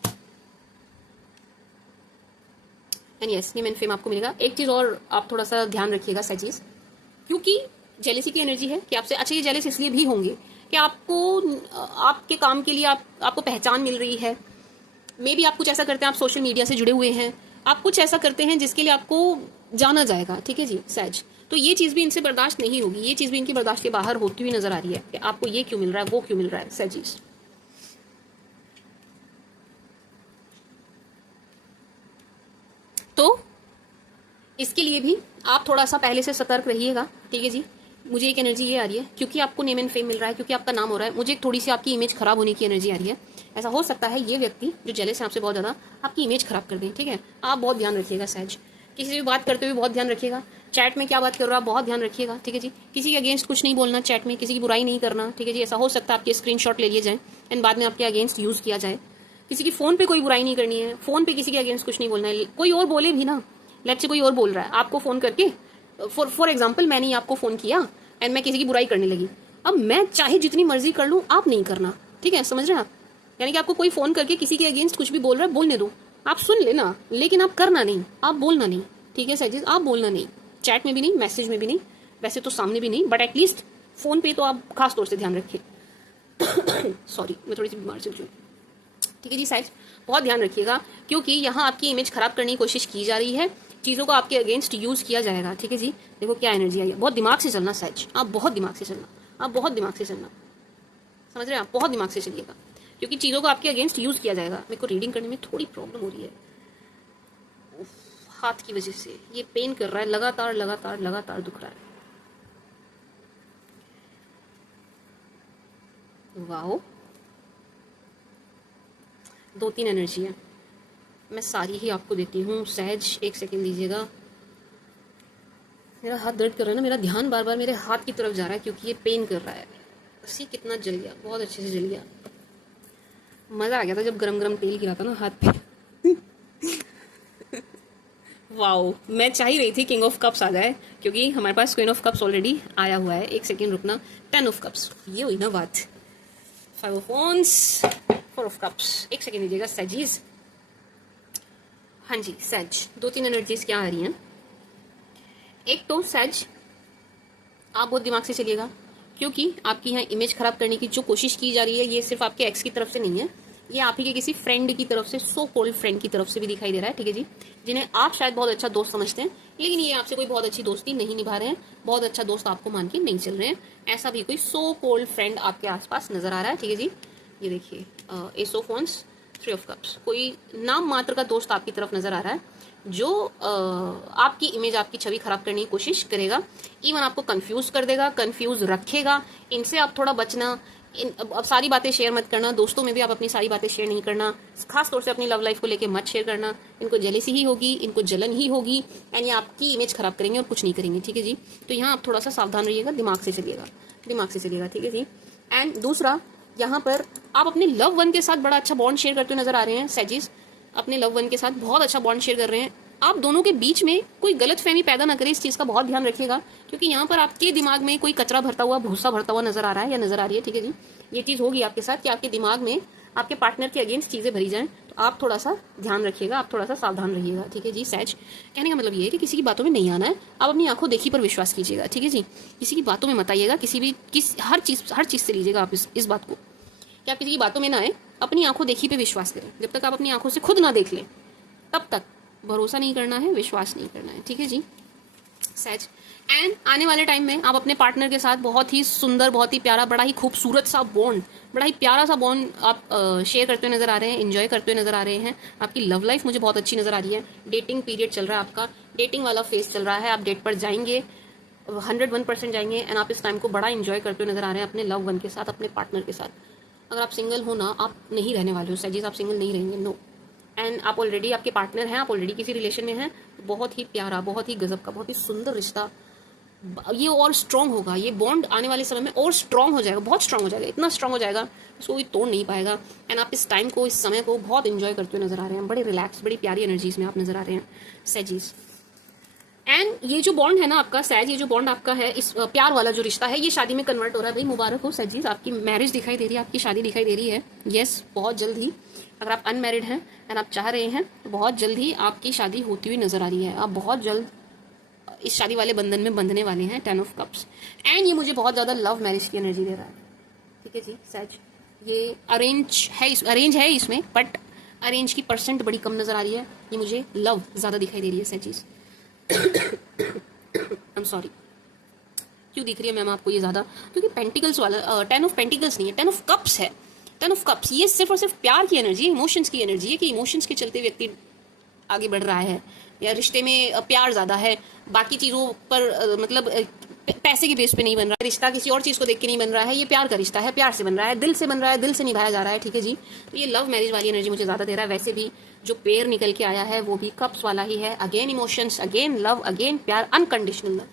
And yes, name and fame आपको मिलेगा। एक चीज और आप थोड़ा सा ध्यान रखिएगा सजीज, क्योंकि जेलेसी की एनर्जी है कि आपसे, अच्छा ये जेलेस इसलिए भी होंगे कि आपको आपके काम के लिए आपको पहचान मिल रही है। मे बी आप कुछ ऐसा करते हैं, आप सोशल मीडिया से जुड़े हुए हैं, आप कुछ ऐसा करते हैं जिसके लिए आपको जाना जाएगा। ठीक है जी सैज, तो ये चीज भी इनसे बर्दाश्त नहीं होगी, ये चीज भी इनकी बर्दाश्त के बाहर होती हुई नजर आ रही है कि आपको ये क्यों मिल रहा है, वो क्यों मिल रहा है सैजीज। तो इसके लिए भी आप थोड़ा सा पहले से सतर्क रहिएगा। ठीक है जी, मुझे एक एनर्जी ये आ रही है क्योंकि आपको नेम एंड फेम मिल रहा है, क्योंकि आपका नाम हो रहा है, मुझे थोड़ी सी आपकी इमेज खराब होने की एनर्जी आ रही है। ऐसा हो सकता है ये व्यक्ति जो जेलस है आपसे बहुत ज्यादा, आपकी इमेज खराब कर दें। ठीक है, आप बहुत ध्यान रखिएगा सैज, किसी से भी बात करते हुए बहुत ध्यान रखिएगा, चैट में क्या बात कर रहा है बहुत ध्यान रखिएगा। ठीक है जी, किसी के अगेंस्ट कुछ नहीं बोलना चैट में, किसी की बुराई नहीं करना। ठीक है जी, ऐसा हो सकता है आपके स्क्रीनशॉट ले लिए जाए एंड बाद में आपके अगेंस्ट यूज किया जाए। किसी की फोन पे कोई बुराई नहीं करनी है, फोन पे किसी के अगेंस्ट कुछ नहीं बोलना है। कोई और बोले भी ना, लेट्स से कोई और बोल रहा है आपको फोन करके, फॉर एग्जाम्पल मैंने आपको फोन किया एंड मैं किसी की बुराई करने लगी, अब मैं चाहे जितनी मर्जी कर लूं, आप नहीं करना। ठीक है, समझ रहे हैं आप? यानी कि आपको कोई फोन करके किसी के अगेंस्ट कुछ भी बोल रहा है, बोलने दो, आप सुन लेना, लेकिन आप करना नहीं, आप बोलना नहीं। ठीक है सजीज, आप बोलना नहीं, चैट में भी नहीं, मैसेज में भी नहीं, वैसे तो सामने भी नहीं, बट एटलीस्ट फोन पे तो आप खास तौर से ध्यान रखिए। सॉरी, मैं थोड़ी सी बीमार चल रही हूँ। ठीक है जी साइज, बहुत ध्यान रखिएगा, क्योंकि यहाँ आपकी इमेज खराब करने की कोशिश की जा रही है, चीज़ों को आपके अगेंस्ट यूज किया जाएगा। ठीक है जी, देखो क्या एनर्जी आई है, बहुत दिमाग से चलना सच, आप बहुत दिमाग से चलना, आप बहुत दिमाग से चलना, समझ रहे हैं आप? बहुत दिमाग से चलिएगा, क्योंकि चीज़ों को आपके अगेंस्ट यूज किया जाएगा। मेरे को रीडिंग करने में थोड़ी प्रॉब्लम हो रही है, हाथ की वजह से ये पेन कर रहा है, लगातार लगातार लगातार दुख रहा है। वाओ, 2-3 एनर्जी है, मैं सारी ही आपको देती हूँ। सहज एक सेकंड दीजिएगा, मेरा हाथ दर्द कर रहा है ना, मेरा ध्यान बार बार मेरे हाथ की तरफ जा रहा है क्योंकि ये पेन कर रहा है। सी कितना जल गया, बहुत अच्छे से जल गया, मज़ा आ गया था जब गरम गरम तेल गिरा था ना हाथ पे। वाओ, मैं चाह ही रही थी किंग ऑफ कप्स आ जाए, क्योंकि हमारे पास क्वीन ऑफ कप्स ऑलरेडी आया हुआ है। एक सेकेंड रुकना, 10 ऑफ कप्स, ये हुई ना बात। 5 ऑफ वॉन्ड्स, 4 ऑफ कप्स, एक सेकेंड दीजिएगा सजीज। हाँ जी सज, 2-3 एनर्जीज क्या आ रही हैं। एक तो सज, आप बहुत दिमाग से चलिएगा, क्योंकि आपकी यहाँ इमेज खराब करने की जो कोशिश की जा रही है, ये सिर्फ आपके एक्स की तरफ से नहीं है, ये आप ही के किसी फ्रेंड की तरफ से, सो कॉल्ड फ्रेंड की तरफ से भी दिखाई दे रहा है। ठीक है जी, जिन्हें आप शायद बहुत अच्छा दोस्त समझते हैं, लेकिन ये आपसे कोई बहुत अच्छी दोस्ती नहीं निभा रहे हैं, बहुत अच्छा दोस्त आपको मान के नहीं चल रहे हैं। ऐसा भी कोई सो कॉल्ड फ्रेंड आपके आसपास नजर आ रहा है। ठीक है जी, ये देखिए S of wands, three of cups, कोई नाम मात्र का दोस्त आपकी तरफ नजर आ रहा है जो आपकी इमेज, आपकी छवि खराब करने की कोशिश करेगा, इवन आपको कंफ्यूज कर देगा, कंफ्यूज रखेगा। इनसे आप थोड़ा बचना। अब सारी बातें शेयर मत करना, दोस्तों में भी आप अपनी सारी बातें शेयर नहीं करना, खास तौर से अपनी लव लाइफ को लेके मत शेयर करना। इनको जेलेसी ही होगी, इनको जलन ही होगी, एंड ये आपकी इमेज खराब करेंगे और कुछ नहीं करेंगे, ठीक है जी। तो यहाँ आप थोड़ा सा सावधान रहिएगा, दिमाग से चलिएगा, दिमाग से चलिएगा, ठीक है जी। एंड दूसरा, यहाँ पर आप अपने लव वन के साथ बड़ा अच्छा बॉन्ड शेयर करते हुए नजर आ रहे हैं सैजिस, अपने लव वन के साथ बहुत अच्छा बॉन्ड शेयर कर रहे हैं। आप दोनों के बीच में कोई गलत फहमी पैदा ना करे, इस चीज का बहुत ध्यान रखिएगा, क्योंकि यहाँ पर आपके दिमाग में कोई कचरा भरता हुआ, भूसा भरता हुआ नजर आ रहा है या नजर आ रही है, ठीक है जी। ये चीज होगी आपके साथ कि आपके दिमाग में आपके पार्टनर के अगेंस्ट चीजें भरी जाएं, तो आप थोड़ा सा ध्यान रखिएगा, आप थोड़ा सा सावधान रहिएगा, ठीक है जी। सैज, कहने का मतलब ये है कि किसी की बातों में नहीं आना है, आप अपनी आंखों देखी पर विश्वास कीजिएगा, ठीक है जी। किसी की बातों में मत आइएगा, हर चीज से लीजिएगा आप इस बात को कि आप किसी की बातों में ना आए, अपनी आंखों देखी पे विश्वास करें। जब तक आप अपनी आंखों से खुद ना देख लें तब तक भरोसा नहीं करना है, विश्वास नहीं करना है, ठीक है जी सैज। एंड आने वाले टाइम में आप अपने पार्टनर के साथ बहुत ही सुंदर, बहुत ही प्यारा, बड़ा ही खूबसूरत सा बॉन्ड, बड़ा ही प्यारा सा बॉन्ड आप शेयर करते हुए नजर आ रहे हैं, एंजॉय करते हुए नजर आ रहे हैं। आपकी लव लाइफ मुझे बहुत अच्छी नजर आ रही है। डेटिंग पीरियड चल रहा है आपका, डेटिंग वाला फेज चल रहा है, आप डेट पर जाएंगे, 101% जाएंगे, एंड आप इस टाइम को बड़ा इंजॉय करते हुए नजर आ रहे हैं अपने लव वन के साथ, अपने पार्टनर के साथ। अगर आप सिंगल हो ना, आप नहीं रहने वाले हो सैजिस, आप सिंगल नहीं रहेंगे, नो। एंड आप ऑलरेडी, आपके पार्टनर हैं, आप ऑलरेडी किसी रिलेशन में हैं, बहुत ही प्यारा, बहुत ही गजब का, बहुत ही सुंदर रिश्ता, ये और स्ट्रांग होगा, ये बॉन्ड आने वाले समय में और स्ट्रांग हो जाएगा, बहुत स्ट्रांग हो जाएगा, इतना स्ट्रांग हो जाएगा उसको कोई तोड़ नहीं पाएगा। एंड आप इस टाइम को, इस समय को बहुत इंजॉय करते हुए नजर आ रहे हैं, बड़े रिलैक्स, बड़ी प्यारी एनर्जीज में आप नजर आ रहे हैं सैजिस। एंड ये जो बॉन्ड है ना आपका सैज, ये जो बॉन्ड आपका है, इस प्यार वाला जो रिश्ता है, ये शादी में कन्वर्ट हो रहा है। भाई मुबारक हो सैजिस, आपकी मैरिज दिखाई दे रही है, आपकी शादी दिखाई दे रही है, यस, बहुत जल्द ही। अगर आप अनमैरिड हैं एंड आप चाह रहे हैं तो बहुत जल्द ही आपकी शादी होती हुई नजर आ रही है, आप बहुत जल्द इस शादी वाले बंधन में बंधने वाले हैं, 10 ऑफ कप्स। एंड ये मुझे बहुत ज्यादा लव मैरिज की एनर्जी दे रहा है, ठीक है जी सैज। ये अरेंज है इसमें, बट अरेंज की परसेंट बड़ी कम नजर आ रही है, ये मुझे लव ज्यादा दिखाई दे रही है सैजिस। आई एम सॉरी, क्यों दिख रही है मैम आपको ये ज्यादा? क्योंकि पेंटिकल्स वाला 10 ऑफ पेंटिकल्स नहीं है, 10 ऑफ कप्स है। 10 ऑफ कप्स ये सिर्फ और सिर्फ प्यार की एनर्जी, इमोशंस की एनर्जी है, कि इमोशंस के चलते व्यक्ति आगे बढ़ रहा है, या रिश्ते में प्यार ज्यादा है, बाकी चीजों पर मतलब पैसे के बेस पे नहीं बन रहा है रिश्ता, किसी और चीज को देख के नहीं बन रहा है, ये प्यार का रिश्ता है, प्यार से बन रहा है, दिल से बन रहा है, दिल से निभाया जा रहा है, ठीक है जी। तो ये लव मैरिज वाली एनर्जी मुझे ज्यादा दे रहा है। वैसे भी जो पेयर निकल के आया है वो भी कप्स वाला ही है, again emotions, again love, again प्यार, अनकंडीशनल लव,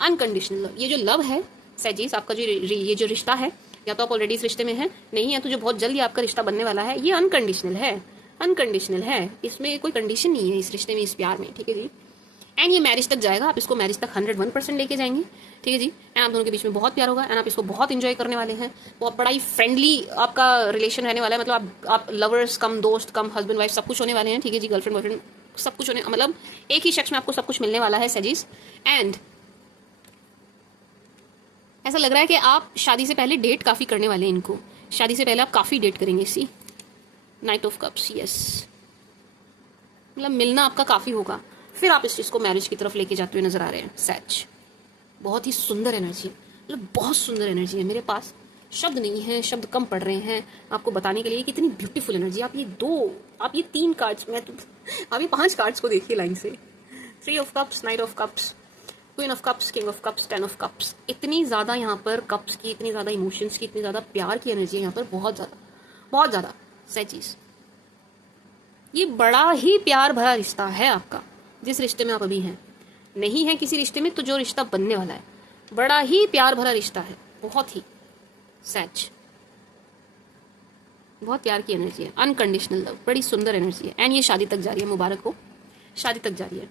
अनकंडीशनल लव। ये जो लव है सैजिस, आपका जो ये जो रिश्ता है, या तो आप ऑलरेडी इस रिश्ते में है, नहीं है तो जो बहुत जल्दी आपका रिश्ता बनने वाला है, ये अनकंडीशनल है, अनकंडीशनल है, इसमें कोई कंडीशन नहीं है, इस रिश्ते में, इस प्यार में, ठीक है जी। एंड ये मैरिज तक जाएगा, आप इसको मैरिज तक 101% लेके जाएंगे, ठीक है जी। एंड आप दोनों के बीच में बहुत प्यार होगा, एंड आप इसको बहुत इंजॉय करने वाले हैं, बहुत बड़ा ही फ्रेंडली आपका रिलेशन रहने वाला है, मतलब आप लवर्स कम दोस्त कम हस्बैंड वाइफ सब कुछ होने वाले हैं, ठीक है जी। गर्लफ्रेंड बॉयफ्रेंड सब कुछ होने, मतलब एक ही शख्स में आपको सब कुछ मिलने वाला है सैजिस। एंड ऐसा लग रहा है कि आप शादी से पहले डेट काफी करने वाले हैं इनको, शादी से पहले आप काफी डेट करेंगे, सी नाइट ऑफ कप्स, यस, मतलब मिलना आपका काफी होगा, फिर आप इस चीज को मैरिज की तरफ लेके जाते हुए नजर आ रहे हैं सैज। बहुत ही सुंदर एनर्जी है, मतलब बहुत सुंदर एनर्जी है, मेरे पास शब्द नहीं है, शब्द कम पड़ रहे हैं आपको बताने के लिए कितनी ब्यूटीफुल एनर्जी। आप ये 3 कार्ड्स में, आप ये 5 कार्ड्स को देखिए लाइन से, 3 of cups, night of cups, queen of cups, king of cups, 10 of cups. इतनी ज्यादा यहाँ पर कप्स की, इतनी ज्यादा इमोशंस की, इतनी ज्यादा प्यार की एनर्जी है यहाँ पर, बहुत ज्यादा सैजिस। ये बड़ा ही प्यार भरा रिश्ता है आपका, जिस रिश्ते में आप अभी हैं, नहीं है किसी रिश्ते में तो जो रिश्ता बनने वाला है, बड़ा ही प्यार भरा रिश्ता है, बहुत ही सैज, बहुत प्यार की एनर्जी है, अनकंडीशनल लव, बड़ी सुंदर एनर्जी है। एंड ये शादी तक जा रही है, मुबारक हो, शादी तक जा रही है।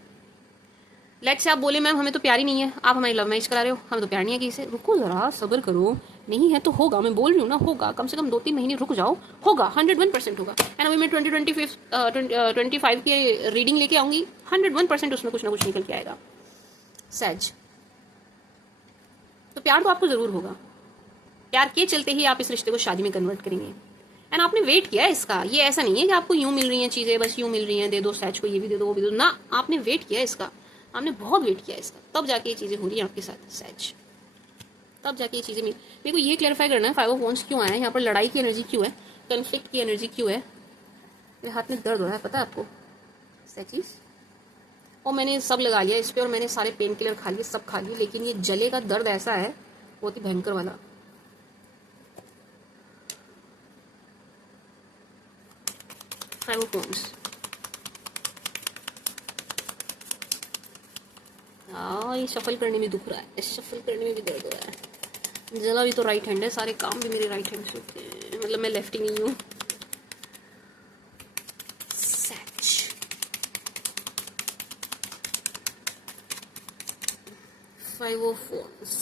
लेट्स से आप बोले मैम हमें तो प्यार ही नहीं है, आप हमारी लव मैरिज करा रहे हो, हमें तो प्यार नहीं है किसी से। रुको जरा, सब्र करो, नहीं है तो होगा, मैं बोल रही हूँ ना होगा, कम से कम 2-3 महीने रुक जाओ, होगा, 101% होगा। एंड अभी मैं 2025 की रीडिंग लेके आऊंगी, 101% उसमें कुछ ना कुछ निकल के आएगा सैज। तो प्यार तो आपको जरूर होगा, प्यार के चलते ही आप इस रिश्ते को शादी में कन्वर्ट करेंगे। एंड आपने वेट किया है इसका, ये ऐसा नहीं है कि आपको यूं मिल रही हैं चीजें, बस यूं मिल रही हैं, दे दो सैज को, ये भी दे दो वो भी दे दो, ना, आपने वेट किया है इसका, आपने बहुत वेट किया इसका, तब जाके ये चीजें हो रही हैं आपके साथ सैज, तब जाके ये चीजें मेरे को ये क्लैरिफाई करना है 5 ऑफ वांड्स क्यों आया है यहाँ पर, लड़ाई की एनर्जी क्यों है, कन्फ्लिक्ट की एनर्जी क्यों है, मेरे हाथ में दर्द हो रहा है, पता है आपको सैचीज। और मैंने सब लगा लिया इस पे, और मैंने सारे पेन किलर खा लिए, सब खा लिए, लेकिन ये जले का दर्द ऐसा है बहुत ही भयंकर वाला। फाइवोफोन्स, हाँ ये शफल करने में दुख रहा है, शफल करने में भी दर्द हो रहा है। जला भी तो राइट हैंड है, सारे काम भी मेरे राइट हैंड से होते हैं, मतलब मैं लेफ्ट ही नहीं हूँ। फाइवोफोन्स,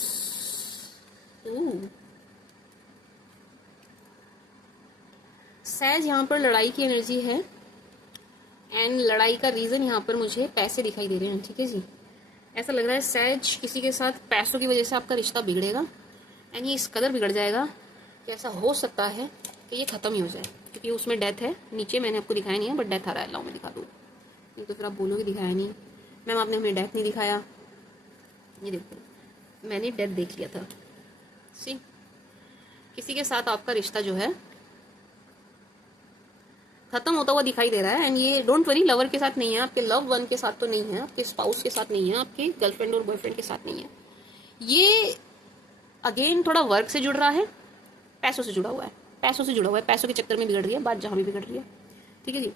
सैज यहाँ पर लड़ाई की एनर्जी है, एंड लड़ाई का रीजन यहाँ पर मुझे पैसे दिखाई दे रहे हैं, ठीक है जी। ऐसा लग रहा है सैज किसी के साथ पैसों की वजह से आपका रिश्ता बिगड़ेगा, एंड ये इस कदर बिगड़ जाएगा कि ऐसा हो सकता है कि ये खत्म ही हो जाए, क्योंकि उसमें डेथ है नीचे, मैंने आपको दिखाया नहीं है बट डेथ आ रहा है, लाओ मैं दिखा दूँ, नहीं तो फिर आप बोलोगे दिखाया नहीं मैम, आपने हमें डेथ नहीं दिखाया। ये देखो मैंने डेथ देख लिया था, सी किसी के साथ आपका रिश्ता जो है खत्म होता हुआ दिखाई दे रहा है, एंड ये डोंट वरी लवर के साथ नहीं है, आपके लव वन के साथ तो नहीं है, आपके स्पाउस के साथ नहीं है, आपके गर्लफ्रेंड और बॉयफ्रेंड के साथ नहीं है। ये अगेन थोड़ा वर्क से जुड़ रहा है, पैसों से जुड़ा हुआ है, पैसों से जुड़ा हुआ है, पैसों के चक्कर में बिगड़ रही है बात, जहाँ भी बिगड़ रही है, ठीक है जी।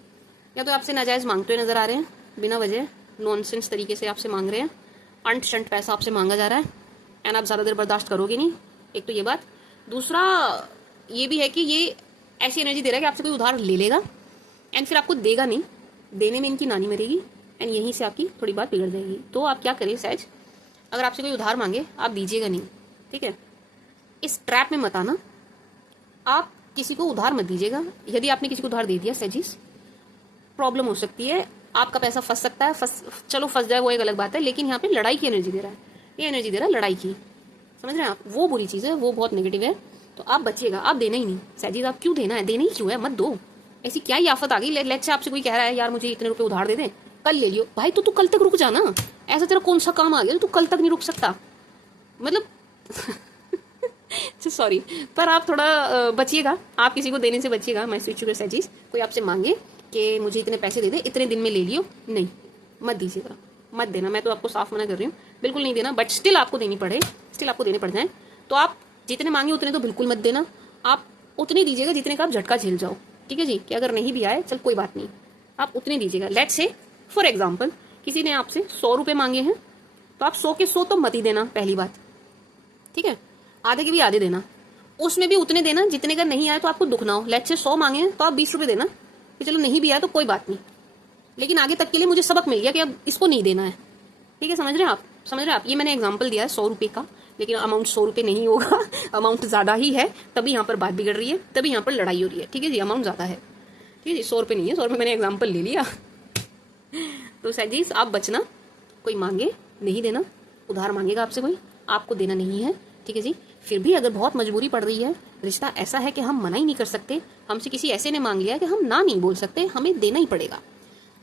या तो आपसे नाजायज़ मांगते हुए नजर आ रहे हैं, बिना वजह नॉनसेंस तरीके से आपसे मांग रहे हैं, अंट शंट पैसा आपसे मांगा जा रहा है, एंड आप ज़्यादा देर बर्दाश्त करोगे नहीं, एक तो ये बात। दूसरा ये भी है कि ये ऐसी एनर्जी दे रहा है कि आपसे कोई उधार ले लेगा एंड फिर आपको देगा नहीं, देने में इनकी नानी मरेगी, एंड यहीं से आपकी थोड़ी बात बिगड़ जाएगी। तो आप क्या करें सहज, अगर आपसे कोई उधार मांगे आप दीजिएगा नहीं, ठीक है। इस ट्रैप में मत आना, आप किसी को उधार मत दीजिएगा। यदि आपने किसी को उधार दे दिया सहजीज, प्रॉब्लम हो सकती है, आपका पैसा फंस सकता है, चलो फंस जाए वो एक अलग बात है, लेकिन यहाँ पे लड़ाई की एनर्जी दे रहा है, ये एनर्जी दे रहा है लड़ाई की, समझ रहे हैं आप। वो बुरी चीज़ है, वो बहुत नेगेटिव है, तो आप बचिएगा, आप देना ही नहीं सहजीज, आप क्यों देना है, देना ही क्यों है, मत दो। ऐसी क्या ही आफत आ गई, लेट से आपसे कोई कह रहा है यार मुझे इतने रुपए उधार दे दे, कल ले लियो भाई, तो तू कल तक रुक जाना, ऐसा तेरा कौन सा काम आ गया तू कल तक नहीं रुक सकता, मतलब सॉरी, पर आप थोड़ा बचिएगा, आप किसी को देने से बचिएगा। मैं स्विच शुगर सहजीज, कोई आपसे मांगे कि मुझे इतने पैसे दे दे, इतने दिन में ले लियो, नहीं मत दीजिएगा, मत देना, मैं तो आपको साफ मना कर रही हूँ, बिल्कुल नहीं देना। बट स्टिल आपको देनी पड़े, स्टिल आपको देने पड़ जाए तो आप जितने मांगे उतने तो बिल्कुल मत देना, आप उतने दीजिएगा जितने का आप झटका झेल जाओ, ठीक है जी। कि अगर नहीं भी आए चल कोई बात नहीं, आप उतने दीजिएगा। लेट्स से फॉर एग्जाम्पल किसी ने आपसे 100 रुपये मांगे हैं, तो आप 100 के 100 तो मत ही देना, पहली बात, ठीक है। आधे के भी आधे देना, उसमें भी उतने देना जितने का नहीं आए तो आपको दुख ना हो। लेट्स से 100 मांगे हैं तो आप 20 रुपये देना कि चलो नहीं भी आया तो कोई बात नहीं, लेकिन आगे तक के लिए मुझे सबक मिल गया कि अब इसको नहीं देना है, ठीक है। समझ रहे हैं आप, समझ रहे हैं आप। ये मैंने एग्जाम्पल दिया है 100 रुपये का, लेकिन अमाउंट 100 रुपये नहीं होगा, अमाउंट ज़्यादा ही है, तभी यहाँ पर बात बिगड़ रही है, तभी यहाँ पर लड़ाई हो रही है, ठीक है जी। अमाउंट ज़्यादा है, ठीक है जी, 100 रुपये नहीं है, 100 रुपये मैंने एग्जाम्पल ले लिया। तो सहजीज आप बचना, कोई मांगे नहीं देना, उधार मांगेगा आपसे कोई, आपको देना नहीं है, ठीक है जी। फिर भी अगर बहुत मजबूरी पड़ रही है, रिश्ता ऐसा है कि हम मना ही नहीं कर सकते, हमसे किसी ऐसे ने मांग लिया कि हम ना नहीं बोल सकते, हमें देना ही पड़ेगा,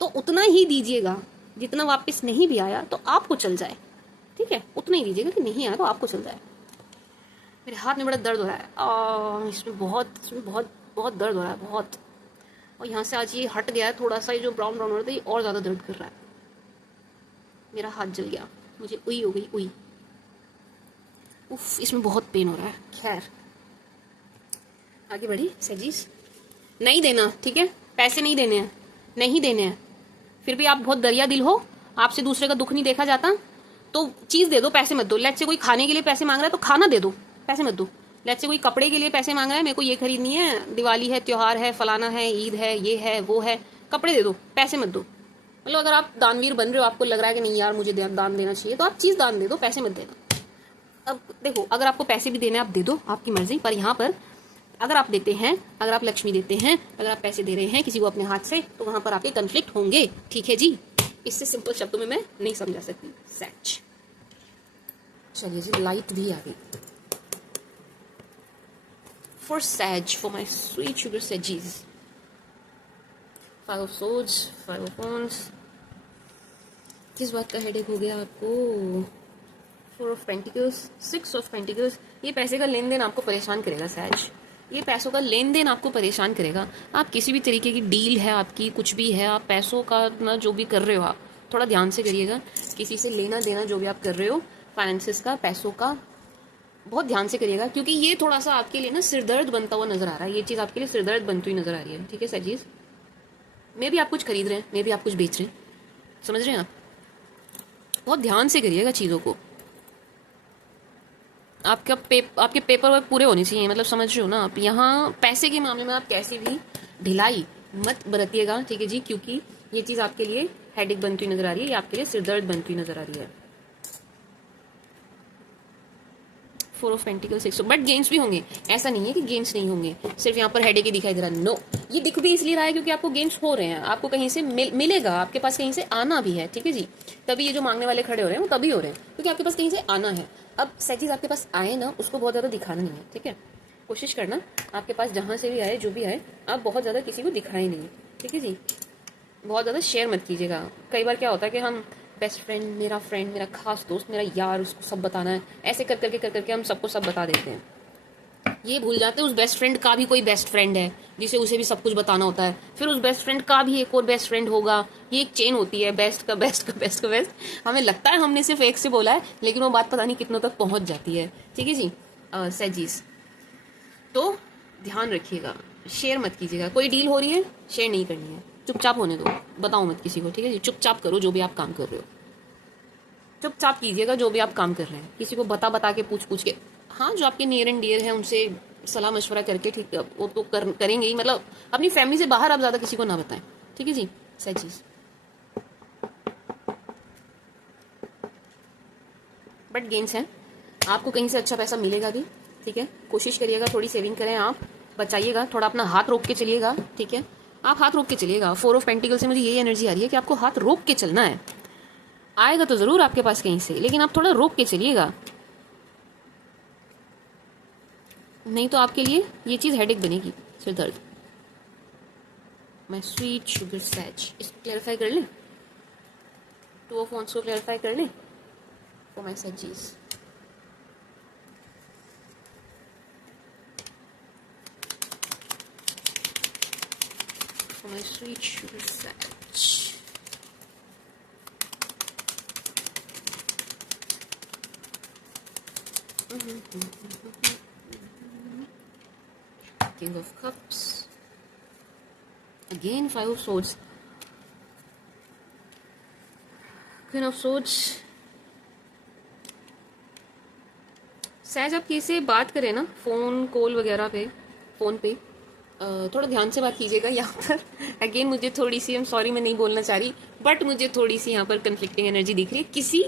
तो उतना ही दीजिएगा जितना वापस नहीं भी आया तो आपको चल जाए, ठीक है। उतना ही दीजिएगा कि नहीं आया तो आपको चल जाए। मेरे हाथ में बड़ा दर्द हो रहा है, इसमें बहुत बहुत दर्द हो रहा है, बहुत। और यहाँ से आज ये हट गया है थोड़ा सा, ये जो ब्राउन ब्राउन हो रहा था ये और ज़्यादा दर्द कर रहा है, मेरा हाथ जल गया, मुझे उई हो गई, उई, उफ, इसमें बहुत पेन हो रहा है। खैर आगे बढ़ी सहजीज, नहीं देना, ठीक है, पैसे नहीं देने हैं, नहीं देने हैं। फिर भी आप बहुत दरिया दिल हो, आपसे दूसरे का दुख नहीं देखा जाता, तो चीज़ दे दो, पैसे मत दो। लेट से कोई खाने के लिए पैसे मांग रहा है तो खाना दे दो, पैसे मत दो। लेट से कोई कपड़े के लिए पैसे मांग रहा है, मेरे को ये खरीदनी है, दिवाली है, त्योहार है, फलाना है, ईद है, ये है, वो है, कपड़े दे दो, पैसे मत दो। मतलब अगर आप दानवीर बन रहे हो, आपको लग रहा है कि नहीं यार मुझे दान देना चाहिए, तो आप चीज़ दान दे दो, पैसे मत देना। अब देखो, अगर आपको पैसे भी देने आप दे दो, आपकी मर्जी, पर यहाँ पर अगर आप देते हैं, अगर आप लक्ष्मी देते हैं, अगर आप पैसे दे रहे हैं किसी को अपने हाथ से, तो वहां पर आपके कन्फ्लिक्ट होंगे, ठीक है जी। इससे सिंपल शब्दों में मैं नहीं समझा सकती। सच, चलिए जी, लाइट भी आ गई। For Sag, for my sweet sugar सैजीज, 5 of swords, 5 of wands। किस बात का हेडेक हो गया आपको? 4 of Pentacles, 6 of Pentacles। ये पैसे का लेन देन आपको परेशान करेगा सैज, ये पैसों का लेन देन आपको परेशान करेगा। आप किसी भी तरीके की डील है आपकी, कुछ भी है, आप पैसों का ना जो भी कर रहे हो आप थोड़ा ध्यान से करिएगा। किसी से लेना देना जो भी आप कर रहे हो फाइनेंसिस का, पैसों का, बहुत ध्यान से करिएगा, क्योंकि ये थोड़ा सा आपके लिए ना सिरदर्द बनता हुआ नजर आ रहा है। ये चीज़ आपके लिए सिरदर्द बनती हुई नजर आ रही है। ठीक है सजीज, मे भी आप कुछ खरीद रहे हैं, मे भी आप कुछ बेच रहे हैं, समझ रहे हैं आप। बहुत ध्यान से करिएगा चीज़ों को। आपके पेपर वर्क पूरे होने चाहिए, मतलब समझ रहे हो ना आप। यहाँ पैसे के मामले में आप कैसी भी ढिलाई मत बरतिएगा, ठीक है जी, क्योंकि ये चीज़ आपके लिए हेडेक बनती हुई नजर आ रही है, ये आपके लिए सिरदर्द बनती हुई नजर आ रही है। 4 ऑफ पेंटिकल्स 6, बट गेम्स भी होंगे, ऐसा नहीं है कि गेम्स नहीं होंगे, सिर्फ यहाँ पर हेडेक ही दिखाई दे रहा है। नो, ये दिख भी इसलिए रहा है क्योंकि आपको गेम्स हो रहे हैं, आपको कहीं से मिलेगा, आपके पास कहीं से आना भी है, ठीक है जी। तभी ये जो मांगने वाले खड़े हो रहे हैं वो तभी हो रहे हैं क्योंकि आपके पास कहीं से आना है। अब सैचीज आपके पास आए ना, उसको बहुत ज़्यादा दिखाना नहीं है, ठीक है। कोशिश करना आपके पास जहाँ से भी आए, जो भी आए, आप बहुत ज़्यादा किसी को दिखाए नहीं, ठीक है जी। बहुत ज़्यादा शेयर मत कीजिएगा। कई बार क्या होता है कि हम बेस्ट फ्रेंड, मेरा खास दोस्त, मेरा यार, उसको सब बताना है, ऐसे कर करके हम सबको सब बता देते हैं। ये भूल जाते हैं उस बेस्ट फ्रेंड का भी कोई बेस्ट फ्रेंड है जिसे उसे भी सब कुछ बताना होता है, फिर उस बेस्ट फ्रेंड का भी एक और बेस्ट फ्रेंड होगा। ये एक चेन होती है, बेस्ट का बेस्ट का बेस्ट का बेस्ट। हमें लगता है हमने सिर्फ एक से बोला है, लेकिन वो बात पता नहीं कितनों तक पहुंच जाती है, ठीक है जी। सैजीज, तो ध्यान रखिएगा, शेयर मत कीजिएगा। कोई डील हो रही है, शेयर नहीं करनी है, चुपचाप होने दो, बताओ मत किसी को, ठीक है जी। चुपचाप करो जो भी आप काम कर रहे हो, चुपचाप कीजिएगा जो भी आप काम कर रहे हैं। किसी को बता के पूछ के, हाँ, जो आपके नियर एंड डियर है उनसे सलाह मशवरा करके, ठीक है, वो तो करेंगे ही, मतलब अपनी फैमिली से बाहर आप ज़्यादा किसी को ना बताएं, ठीक है जी। सही चीज़, बट गेम्स है, आपको कहीं से अच्छा पैसा मिलेगा भी, ठीक है। कोशिश करिएगा, थोड़ी सेविंग करें आप, बचाइएगा, थोड़ा अपना हाथ रोक के चलिएगा, ठीक है। आप हाथ रोक के चलिएगा। 4 ऑफ पेंटिकल से मुझे यही एनर्जी आ रही है कि आपको हाथ रोक के चलना है। आएगा तो ज़रूर आपके पास कहीं से, लेकिन आप थोड़ा रोक के चलिएगा, नहीं तो आपके लिए ये चीज़ हेडेक बनेगी, सिर दर्द। माय स्वीट शुगर सैच, इसको क्लैरिफाई कर लें, 2 ऑफ वांड्स को क्लैरिफाई कर लें फॉर माय सैचीज। For my sweet sugar Sag, King of Cups, again 5 of Swords, Queen of Swords। सहज आप किसी से बात करें ना, फोन कॉल वगैरह पे, फोन पे, थोड़ा ध्यान से बात कीजिएगा। यहाँ पर अगेन मुझे थोड़ी सी, I'm sorry मैं नहीं बोलना चाह रही, बट मुझे थोड़ी सी यहाँ पर कंफ्लिक्टिंग एनर्जी दिख रही है किसी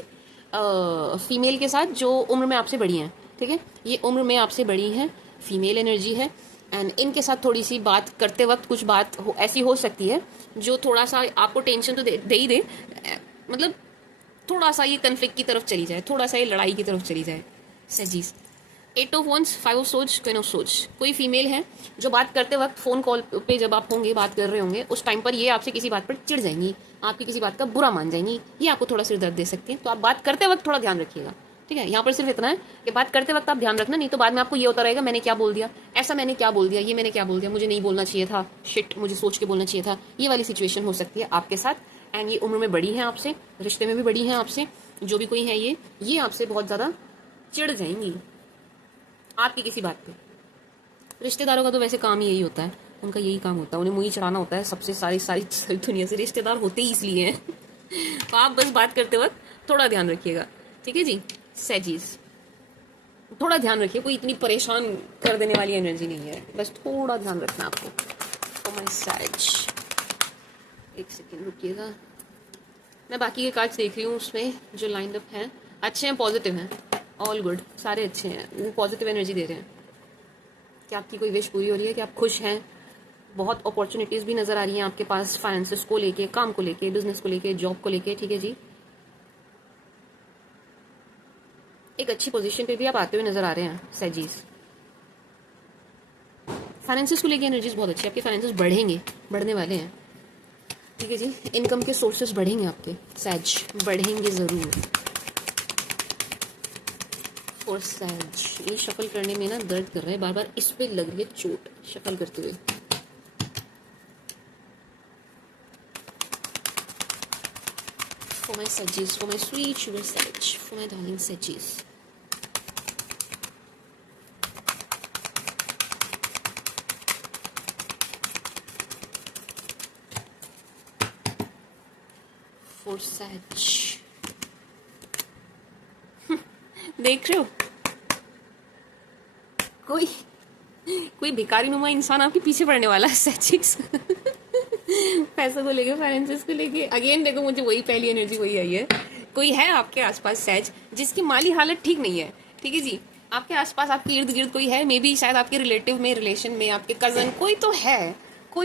फीमेल के साथ जो उम्र में आपसे बड़ी हैं, ठीक है। ये उम्र में आपसे बड़ी हैं, फीमेल एनर्जी है, एंड इनके साथ थोड़ी सी बात करते वक्त कुछ बात ऐसी हो सकती है जो थोड़ा सा आपको टेंशन तो दे ही दे, मतलब थोड़ा सा ये कन्फ्लिक्ट की तरफ चली जाए, थोड़ा सा ये लड़ाई की तरफ चली जाए। सजीज, 8 of wands, 5 of swords, queen of swords. कोई फीमेल है जो बात करते वक्त फोन कॉल पे जब आप होंगे, बात कर रहे होंगे, उस टाइम पर ये आपसे किसी बात पर चिढ़ जाएंगी, आपकी किसी बात का बुरा मान जाएंगी, ये आपको थोड़ा सिर दर्द दे सकती है। तो आप बात करते वक्त थोड़ा ध्यान रखिएगा, ठीक है। यहाँ पर सिर्फ इतना है कि बात करते वक्त आप ध्यान रखना, नहीं तो बाद में आपको ये होता रहेगा मैंने क्या बोल दिया, ऐसा मैंने क्या बोल दिया, ये मैंने क्या बोल दिया, मुझे नहीं बोलना चाहिए था, शिट मुझे सोच के बोलना चाहिए था। ये वाली सिचुएशन हो सकती है आपके साथ, एंड ये उम्र में बड़ी है आपसे, रिश्ते में भी बड़ी है आपसे, जो भी कोई है ये आपसे बहुत ज़्यादा चिढ़ जाएंगी आपकी किसी बात पे। रिश्तेदारों का तो वैसे काम ही यही होता है, उनका यही काम होता है, उन्हें मुँह चढ़ाना होता है सबसे, सारी दुनिया से रिश्तेदार होते ही इसलिए हैं। तो आप बस बात करते वक्त थोड़ा ध्यान रखिएगा, ठीक है जी। सैजीज, थोड़ा ध्यान रखिए, कोई इतनी परेशान कर देने वाली एनर्जी नहीं है, बस थोड़ा ध्यान रखना आपको। ओ माय सैज, एक सेकेंड रुकिएगा, मैं बाकी के कार्ड्स देख रही हूँ, उसमें जो लाइंड अप हैं अच्छे हैं, पॉजिटिव हैं, ऑल गुड, सारे अच्छे हैं, वो पॉजिटिव एनर्जी दे रहे हैं कि आपकी कोई विश पूरी हो रही है, कि आप खुश हैं, बहुत अपॉर्चुनिटीज़ भी नज़र आ रही हैं आपके पास, फाइनेंसेस को लेके, काम को लेके, बिजनेस को लेके, जॉब को लेके, ठीक है जी। एक अच्छी पोजीशन पे भी आप आते हुए नजर आ रहे हैं सैजीज। फाइनेंसेस को लेके एनर्जीज बहुत अच्छी है, आपके फाइनेंसेस बढ़ेंगे, बढ़ने वाले हैं, ठीक है जी। इनकम के सोर्सेस बढ़ेंगे आपके, सैज बढ़ेंगे ज़रूर। और सैज, ये शफल करने में ना दर्द कर रहा है, बार बार इस पे लग रही है चोट शफल करते हुए। For my sedges, for my sweet sugar sedge, for my darling sedges. For sedge. देख रहे हो, कोई भिखारी नुमा इंसान आपके पीछे पड़ने वाला है सेजिक्स। पैसों को लेके, फाइनेंसेस को लेके। अगेन देखो, मुझे वही पहली एनर्जी वही आई है। कोई है आपके आसपास सैज जिसकी माली हालत ठीक नहीं है, ठीक है जी। आपके आसपास, आपके इर्द गिर्द कोई है, मे बी शायद आपके रिलेटिव में, रिलेशन में, आपके कजन, कोई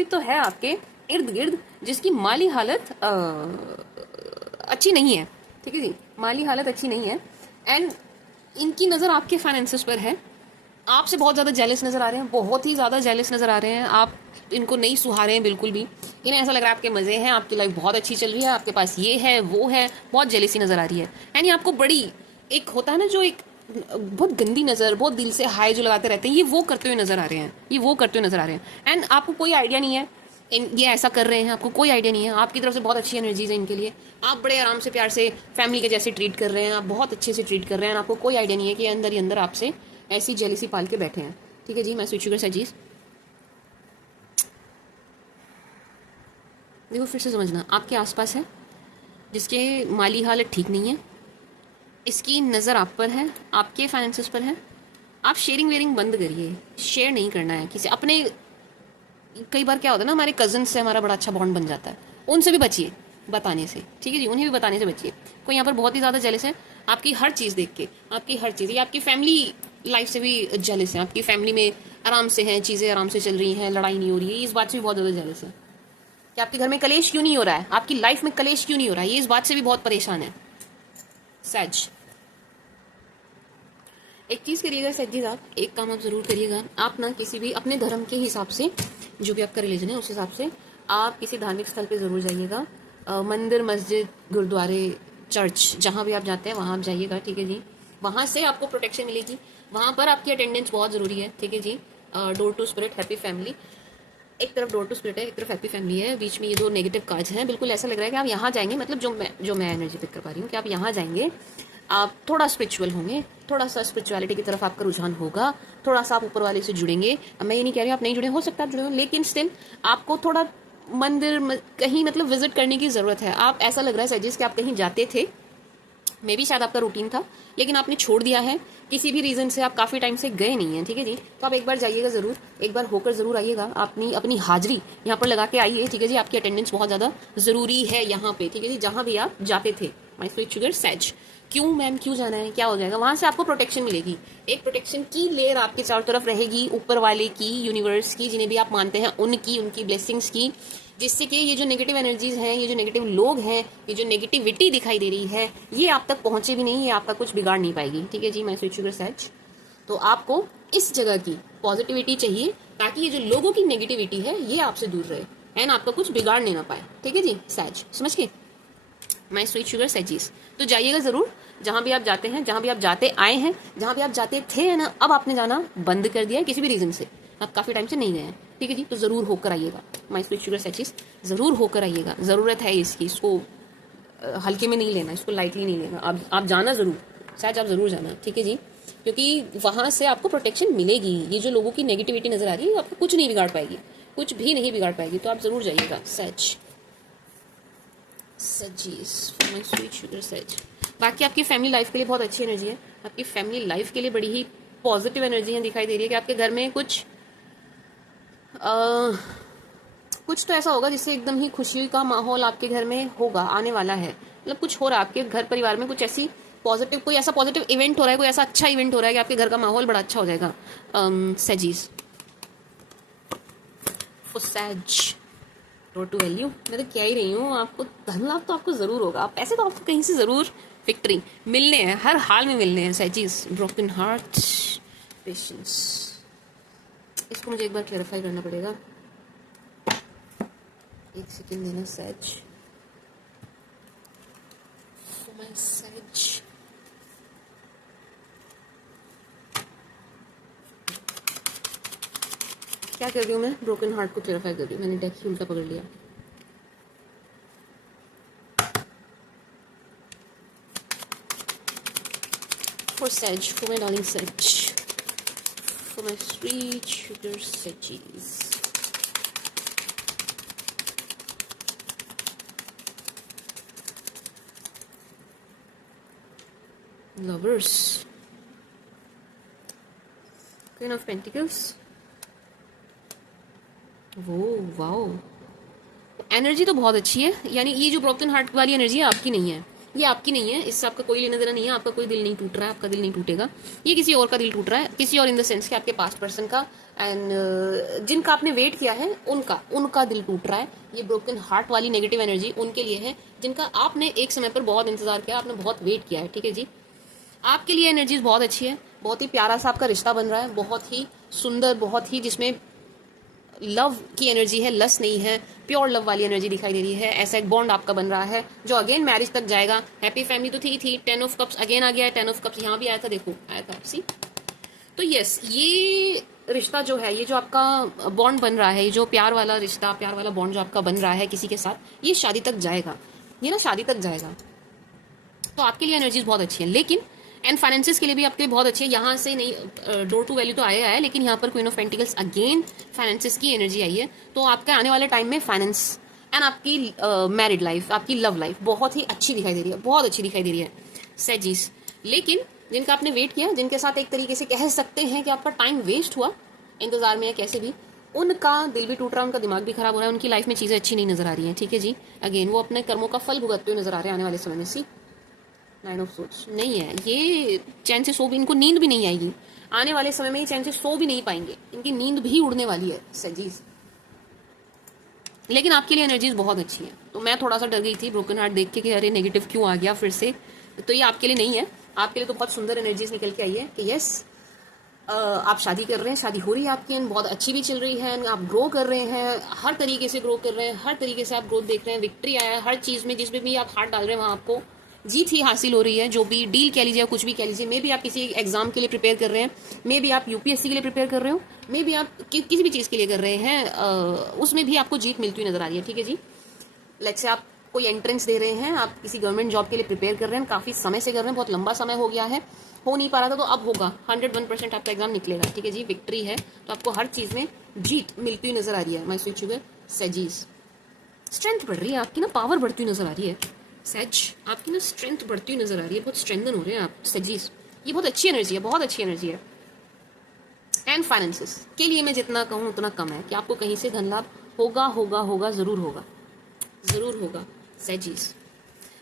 तो है आपके इर्द गिर्द जिसकी माली हालत अच्छी नहीं है, ठीक है जी। माली हालत अच्छी नहीं है एंड इनकी नज़र आपके फाइनेंसेस पर है। आपसे बहुत ज़्यादा जेलस नज़र आ रहे हैं, बहुत ही ज़्यादा जेलस नज़र आ रहे हैं। आप इनको नहीं सुहा रहे हैं बिल्कुल भी। इन्हें ऐसा लग रहा है आपके मज़े हैं, आपकी लाइफ बहुत अच्छी चल रही है, आपके पास ये है वो है, बहुत जेलसी नज़र आ रही है। एंड ये आपको बड़ी, एक होता है ना जो एक बहुत गंदी नज़र, बहुत दिल से हाय जो लगाते रहते हैं, ये वो करते हुए नज़र आ रहे हैं, ये वो करते हुए नज़र आ रहे हैं। एंड आपको कोई आइडिया नहीं है ये ऐसा कर रहे हैं, आपको कोई आइडिया नहीं है। आपकी तरफ से बहुत अच्छी एनर्जीज है इनके लिए। आप बड़े आराम से, प्यार से, फैमिली के जैसे ट्रीट कर रहे हैं, आप बहुत अच्छे से ट्रीट कर रहे हैं। आपको कोई आइडिया नहीं है कि अंदर ही अंदर आपसे ऐसी जेलिसी पाल के बैठे हैं, ठीक है जी। मैं स्वीट शुगर सजीज, देखो फिर से समझना, आपके आसपास है जिसके माली हालत ठीक नहीं है, इसकी नज़र आप पर है, आपके फाइनेंसेस पर है। आप शेयरिंग वेयरिंग बंद करिए, शेयर नहीं करना है किसी अपने। कई बार क्या होता है ना, हमारे कजन से हमारा बड़ा अच्छा बॉन्ड बन जाता है, उनसे भी बचिए बताने से, ठीक है जी। उन्हें भी बताने से बचिए। कोई यहाँ पर बहुत ही ज़्यादा जेलस है आपकी हर चीज़ देख के, आपकी हर चीज़, ये आपकी फैमिली लाइफ से भी जेलस है। आपकी फैमिली में आराम से हैं, चीज़ें आराम से चल रही हैं, लड़ाई नहीं हो रही है, इस बात से भी बहुत ज़्यादा जेलस है कि आपके घर में कलेश क्यों नहीं हो रहा है, आपकी लाइफ में कलेश क्यों नहीं हो रहा है, ये इस बात से भी बहुत परेशान है सच। एक चीज़ करिएगा सज्जी साहब, एक काम आप ज़रूर करिएगा। आप ना किसी भी अपने धर्म के हिसाब से, जो भी आपका रिलीजन है उस हिसाब से आप किसी धार्मिक स्थल पे ज़रूर जाइएगा। मंदिर, मस्जिद, गुरुद्वारे, चर्च, जहाँ भी आप जाते हैं वहाँ आप जाइएगा, ठीक है जी। वहाँ से आपको प्रोटेक्शन मिलेगी, वहाँ पर आपकी अटेंडेंस बहुत ज़रूरी है, ठीक है जी। Door to spirit happy family, एक तरफ डोर टू स्पिरिट है, एक तरफ हैप्पी फैमिली है, बीच में ये दो नेगेटिव कार्ड्स हैं। बिल्कुल ऐसा लग रहा है कि आप यहाँ जाएंगे, मतलब जो मैं एनर्जी पिक कर पा रही हूँ कि आप यहाँ जाएंगे, आप थोड़ा स्पिरिचुअल होंगे, थोड़ा सा स्पिरिचुअलिटी की तरफ आपका रुझान होगा, थोड़ा सा आप ऊपर वाले से जुड़ेंगे। अब मैं ये नहीं कह रही आप नहीं जुड़े, हो सकता है जुड़े हो, लेकिन स्टिल आपको थोड़ा मंदिर कहीं मतलब विजिट करने की ज़रूरत है। आप, ऐसा लग रहा है सजिस कि आप कहीं जाते थे, मे बी शायद आपका रूटीन था, लेकिन आपने छोड़ दिया है किसी भी रीज़न से, आप काफ़ी टाइम से गए नहीं हैं, ठीक है जी। तो आप एक बार जाइएगा ज़रूर, एक बार होकर ज़रूर आइएगा, अपनी हाजिरी यहाँ पर लगा के आइए, ठीक है जी। आपकी अटेंडेंस बहुत ज़्यादा ज़रूरी है यहाँ पे, ठीक है जी, जहाँ भी आप जाते थे। माय स्वीट शुगर सैज, क्यों मैम, क्यों जाना है, क्या हो जाएगा, वहाँ से आपको प्रोटेक्शन मिलेगी। एक प्रोटेक्शन की लेयर आपके चारों तरफ रहेगी, ऊपर वाले की, यूनिवर्स की, जिन्हें भी आप मानते हैं उनकी ब्लेसिंग्स की, जिससे कि ये जो नेगेटिव एनर्जीज हैं, ये जो नेगेटिव लोग हैं, ये जो नेगेटिविटी दिखाई दे रही है, ये आप तक पहुंचे भी नहीं, ये आपका कुछ बिगाड़ नहीं पाएगी, ठीक है जी। मैं स्वीट शुगर सैज, तो आपको इस जगह की पॉजिटिविटी चाहिए ताकि ये जो लोगों की नेगेटिविटी है ये आपसे दूर रहे एंड आपका कुछ बिगाड़ नहीं ना पाए, ठीक है जी। सैज, समझ के, माय स्वीट शुगर सैजीज। तो जाइएगा ज़रूर, जहाँ भी आप जाते हैं, जहाँ भी आप जाते आए हैं, जहाँ भी आप जाते थे ना, अब आपने जाना बंद कर दिया है किसी भी रीज़न से, आप काफ़ी टाइम से नहीं गए हैं, ठीक है जी। तो ज़रूर होकर आइएगा, माय स्वीट शुगर सैजीज, ज़रूर होकर आइएगा। ज़रूरत है इसकी, इसको हल्के में नहीं लेना, इसको लाइटली नहीं लेना। आप जाना ज़रूर, सैज आप ज़रूर जाना, ठीक है जी, क्योंकि वहाँ से आपको प्रोटेक्शन मिलेगी। ये जो लोगों की नेगेटिविटी नज़र आ रही है आपको कुछ नहीं बिगाड़ पाएगी, कुछ भी नहीं बिगाड़ पाएगी, तो आप ज़रूर जाइएगा सैज। सजीज, माय स्वीट शुगर सैज। बाकी आपकी फैमिली लाइफ के लिए बहुत अच्छी एनर्जी है, आपकी फैमिली लाइफ के लिए बड़ी ही पॉजिटिव एनर्जी है, दिखाई दे रही है कि आपके घर में कुछ तो ऐसा होगा जिससे एकदम ही खुशी का माहौल आपके घर में होगा, आने वाला है। मतलब कुछ हो रहा है आपके घर परिवार में, कुछ ऐसी पॉजिटिव, कोई ऐसा पॉजिटिव इवेंट हो रहा है, कोई ऐसा अच्छा इवेंट हो रहा है कि आपके घर का माहौल बड़ा अच्छा हो जाएगा। सजीज फॉर सैज, रोड टू वैल्यू, मैं तो कह ही रही हूँ आपको धन लाभ तो आपको ज़रूर होगा, पैसे तो आपको कहीं से ज़रूर विक्ट्री मिलने हैं, हर हाल में मिलने हैं सैजीज। ब्रोकन हार्ट, पेशेंस, इसको मुझे एक बार क्लैरिफाई करना पड़ेगा, एक सेकेंड देना सैज, फॉर माय सैज। क्या कर रही हूँ मैं? ब्रोकन हार्ट को क्लेरिफाई कर रही हूँ। मैंने डेक ही उल्टा पकड़ लिया। For Sag, for my darling Sag, for my sweet sugar Saggies. Lovers, Queen of Pentacles. वो वाओ, एनर्जी तो बहुत अच्छी है। यानी ये जो ब्रोकन हार्ट वाली एनर्जी है आपकी नहीं है, ये आपकी नहीं है। इससे आपका कोई लेना देना नहीं है। आपका कोई दिल नहीं टूट रहा है, आपका दिल नहीं टूटेगा। ये किसी और का दिल टूट रहा है, किसी और इन द सेंस कि आपके पास्ट पर्सन का। एंड जिनका आपने वेट किया है उनका उनका दिल टूट रहा है। ये ब्रोकन हार्ट वाली नेगेटिव एनर्जी उनके लिए है जिनका आपने एक समय पर बहुत इंतजार किया, आपने बहुत वेट किया है। ठीक है जी, आपके लिए एनर्जीज बहुत अच्छी है। बहुत ही प्यारा सा आपका रिश्ता बन रहा है, बहुत ही सुंदर, बहुत ही जिसमें लव की एनर्जी है, लस नहीं है, प्योर लव वाली एनर्जी दिखाई दे रही है। ऐसा एक बॉन्ड आपका बन रहा है जो अगेन मैरिज तक जाएगा। हैप्पी फैमिली तो थी 10 ऑफ कप्स अगेन आ गया है। 10 ऑफ कप्स यहाँ भी आया था, देखो आया था सी। तो यस, ये रिश्ता जो है, ये जो आपका बॉन्ड बन रहा है, ये जो प्यार वाला रिश्ता, प्यार वाला बॉन्ड जो आपका बन रहा है किसी के साथ, ये शादी तक जाएगा। ये ना शादी तक जाएगा। तो आपके लिए एनर्जीज बहुत अच्छी है। लेकिन एंड फाइनेंसिस के लिए भी आपके लिए बहुत अच्छी है। यहाँ से नहीं, डोर टू वैल्यू तो आया है, लेकिन यहाँ पर queen of pentacles again finances की एनर्जी आई है। तो आपके आने वाले टाइम में फाइनेंस एंड आपकी मैरिड लाइफ, आपकी लव लाइफ बहुत ही अच्छी दिखाई दे रही है, बहुत अच्छी दिखाई दे रही है सेजिस। लेकिन जिनका आपने वेट किया, जिनके साथ एक तरीके से कह सकते हैं कि आपका टाइम वेस्ट हुआ इंतजार में या कैसे भी, उनका दिल भी टूट रहा है, उनका दिमाग भी खराब हो रहा है, उनकी लाइफ में चीज़ें अच्छी नहीं नजर आ रही हैं। ठीक है जी, अगेन वो अपने कर्मों का फल भुगतते हुए नजर आ रहे हैं आने वाले समय में। सी 9 ऑफ सोर्ट्स नहीं है, ये चैन से सो भी, इनको नींद भी नहीं आएगी आने वाले समय में। ये चैन से सो भी नहीं पाएंगे, इनकी नींद भी उड़ने वाली है सजीज। लेकिन आपके लिए एनर्जीज बहुत अच्छी है। तो मैं थोड़ा सा डर गई थी ब्रोकन हार्ट देख के कि अरे नेगेटिव क्यों आ गया फिर से। तो ये आपके लिए नहीं है, आपके लिए तो बहुत सुंदर एनर्जीज निकल के आई है कि यस, आप शादी कर रहे हैं, शादी हो रही है आपकी, बहुत अच्छी भी चल रही है, आप ग्रो कर रहे हैं, हर तरीके से ग्रो कर रहे हैं, हर तरीके से आप ग्रोथ देख रहे हैं, विक्ट्री आया है हर चीज में, जिसमें भी आप हाथ डाल रहे हैं वहां आपको जीत ही हासिल हो रही है। जो भी डील कह लीजिए, कुछ भी कह लीजिए, मे भी आप किसी एग्जाम के लिए प्रिपेयर कर रहे हैं, मे भी आप यूपीएससी के लिए प्रिपेयर कर रहे हो, मे भी आप किसी भी चीज के लिए कर रहे हैं, उसमें भी आपको जीत मिलती हुई नजर आ रही है। ठीक है जी, लेट्स से आप कोई एंट्रेंस दे रहे हैं, आप किसी गवर्नमेंट जॉब के लिए प्रिपेयर कर रहे हैं, काफी समय से कर रहे हैं, बहुत लंबा समय हो गया है, हो नहीं पा रहा था, तो अब होगा। 101% आपका एग्जाम निकलेगा। ठीक है जी, विक्ट्री है, तो आपको हर चीज में जीत मिलती हुई नजर आ रही है। माय स्वीट शुगर सेजीज, स्ट्रेंथ बढ़ रही है आपकी ना, पावर बढ़ती हुई नजर आ रही है सेज, आपकी ना स्ट्रेंथ बढ़ती हुई नजर आ रही है, बहुत स्ट्रेंथन हो रहे हैं आप सेजीज। ये बहुत अच्छी एनर्जी है, बहुत अच्छी एनर्जी है। एंड फाइनेंसिस के लिए मैं जितना कहूँ उतना कम है कि आपको कहीं से धन लाभ होगा होगा होगा, जरूर होगा, जरूर होगा सेजीज।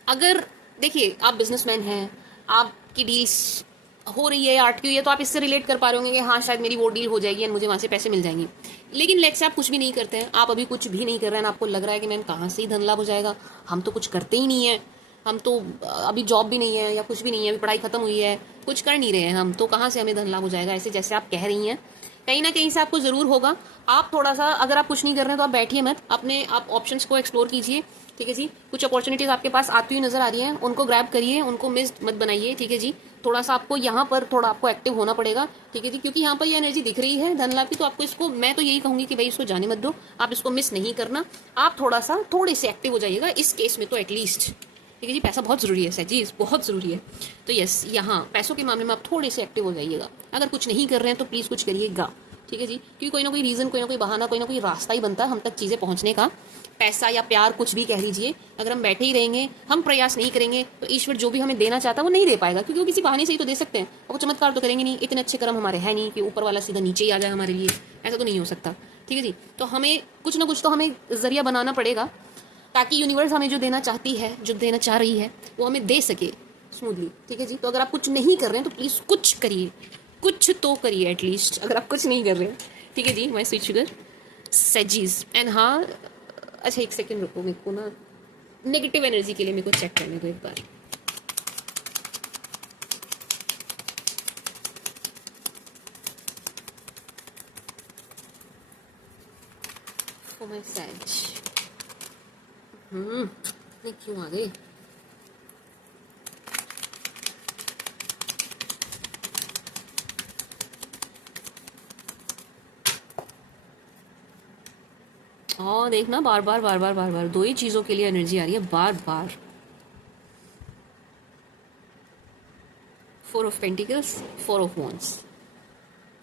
अगर देखिए आप बिजनेसमैन हैं, आपकी डील्स हो रही है, आर्ट की हुई है, तो आप इससे रिलेट कर पा रहे होंगे कि हाँ शायद मेरी वो डील हो जाएगी और मुझे वहां से पैसे मिल जाएंगे। लेकिन लेट्स से आप कुछ भी नहीं करते हैं, आप अभी कुछ भी नहीं कर रहे हैं, आपको लग रहा है कि मैम कहाँ से ही धन लाभ हो जाएगा, हम तो कुछ करते ही नहीं है, हम तो अभी जॉब भी नहीं है या कुछ भी नहीं है, अभी पढ़ाई खत्म हुई है, कुछ कर नहीं रहे हैं हम, तो कहाँ से हमें धन लाभ हो जाएगा, ऐसे जैसे आप कह रही हैं, कहीं ना कहीं से आपको जरूर होगा। आप थोड़ा सा, अगर आप कुछ नहीं कर रहे हैं तो आप बैठिए मत, अपने आप ऑप्शंस को एक्सप्लोर कीजिए। ठीक है जी, कुछ अपॉर्चुनिटीज आपके पास आती हुई नजर आ रही हैं, उनको ग्रैब करिए, उनको मिस मत बनाइए। ठीक है जी, थोड़ा सा आपको यहाँ पर थोड़ा आपको एक्टिव होना पड़ेगा। ठीक है जी, क्योंकि यहाँ पर ये एनर्जी दिख रही है धन लाभ की, तो आपको इसको, मैं तो यही कहूंगी कि भाई इसको जाने मत दो, आप इसको मिस नहीं करना, आप थोड़ा सा थोड़े से एक्टिव हो जाइएगा इस केस में तो एटलीस्ट। ठीक है जी, पैसा बहुत जरूरी है सजीज, बहुत जरूरी है। तो यस, यहाँ पैसों के मामले में आप थोड़े से एक्टिव हो जाइएगा। अगर कुछ नहीं कर रहे हैं तो प्लीज कुछ करिएगा। ठीक है जी, क्योंकि कोई ना कोई रीजन, कोई ना कोई बहाना, कोई ना कोई रास्ता ही बनता है हम तक चीजें पहुंचने का। पैसा या प्यार कुछ भी कह लीजिए, अगर हम बैठे ही रहेंगे, हम प्रयास नहीं करेंगे, तो ईश्वर जो भी हमें देना चाहता है वो नहीं दे पाएगा, क्योंकि वो किसी बहाने से ही तो दे सकते हैं, और वो चमत्कार तो करेंगे नहीं। इतने अच्छे कर्म हमारे हैं नहीं कि ऊपर वाला सीधा नीचे ही आ जाए हमारे लिए, ऐसा तो नहीं हो सकता। ठीक है जी, तो हमें कुछ ना कुछ तो हमें जरिया बनाना पड़ेगा, ताकि यूनिवर्स हमें जो देना चाहती है, जो देना चाह रही है, वो हमें दे सके स्मूथली। ठीक है जी, तो अगर आप कुछ नहीं कर रहे हैं तो प्लीज कुछ करिए, कुछ तो करिए एटलीस्ट, अगर आप कुछ नहीं कर रहे हैं। ठीक है जी, माय स्वीट शुगर सेजीज। एंड हाँ, अच्छा एक सेकंड रुको, मेरे को ना नेगेटिव एनर्जी के लिए मेरे को चेक करने दो एक बार। फॉर माय सेज, ये क्यों आ गई? हाँ देखना, बार बार बार बार बार बार दो ही चीज़ों के लिए एनर्जी आ रही है, बार बार। Four of pentacles, four of wands,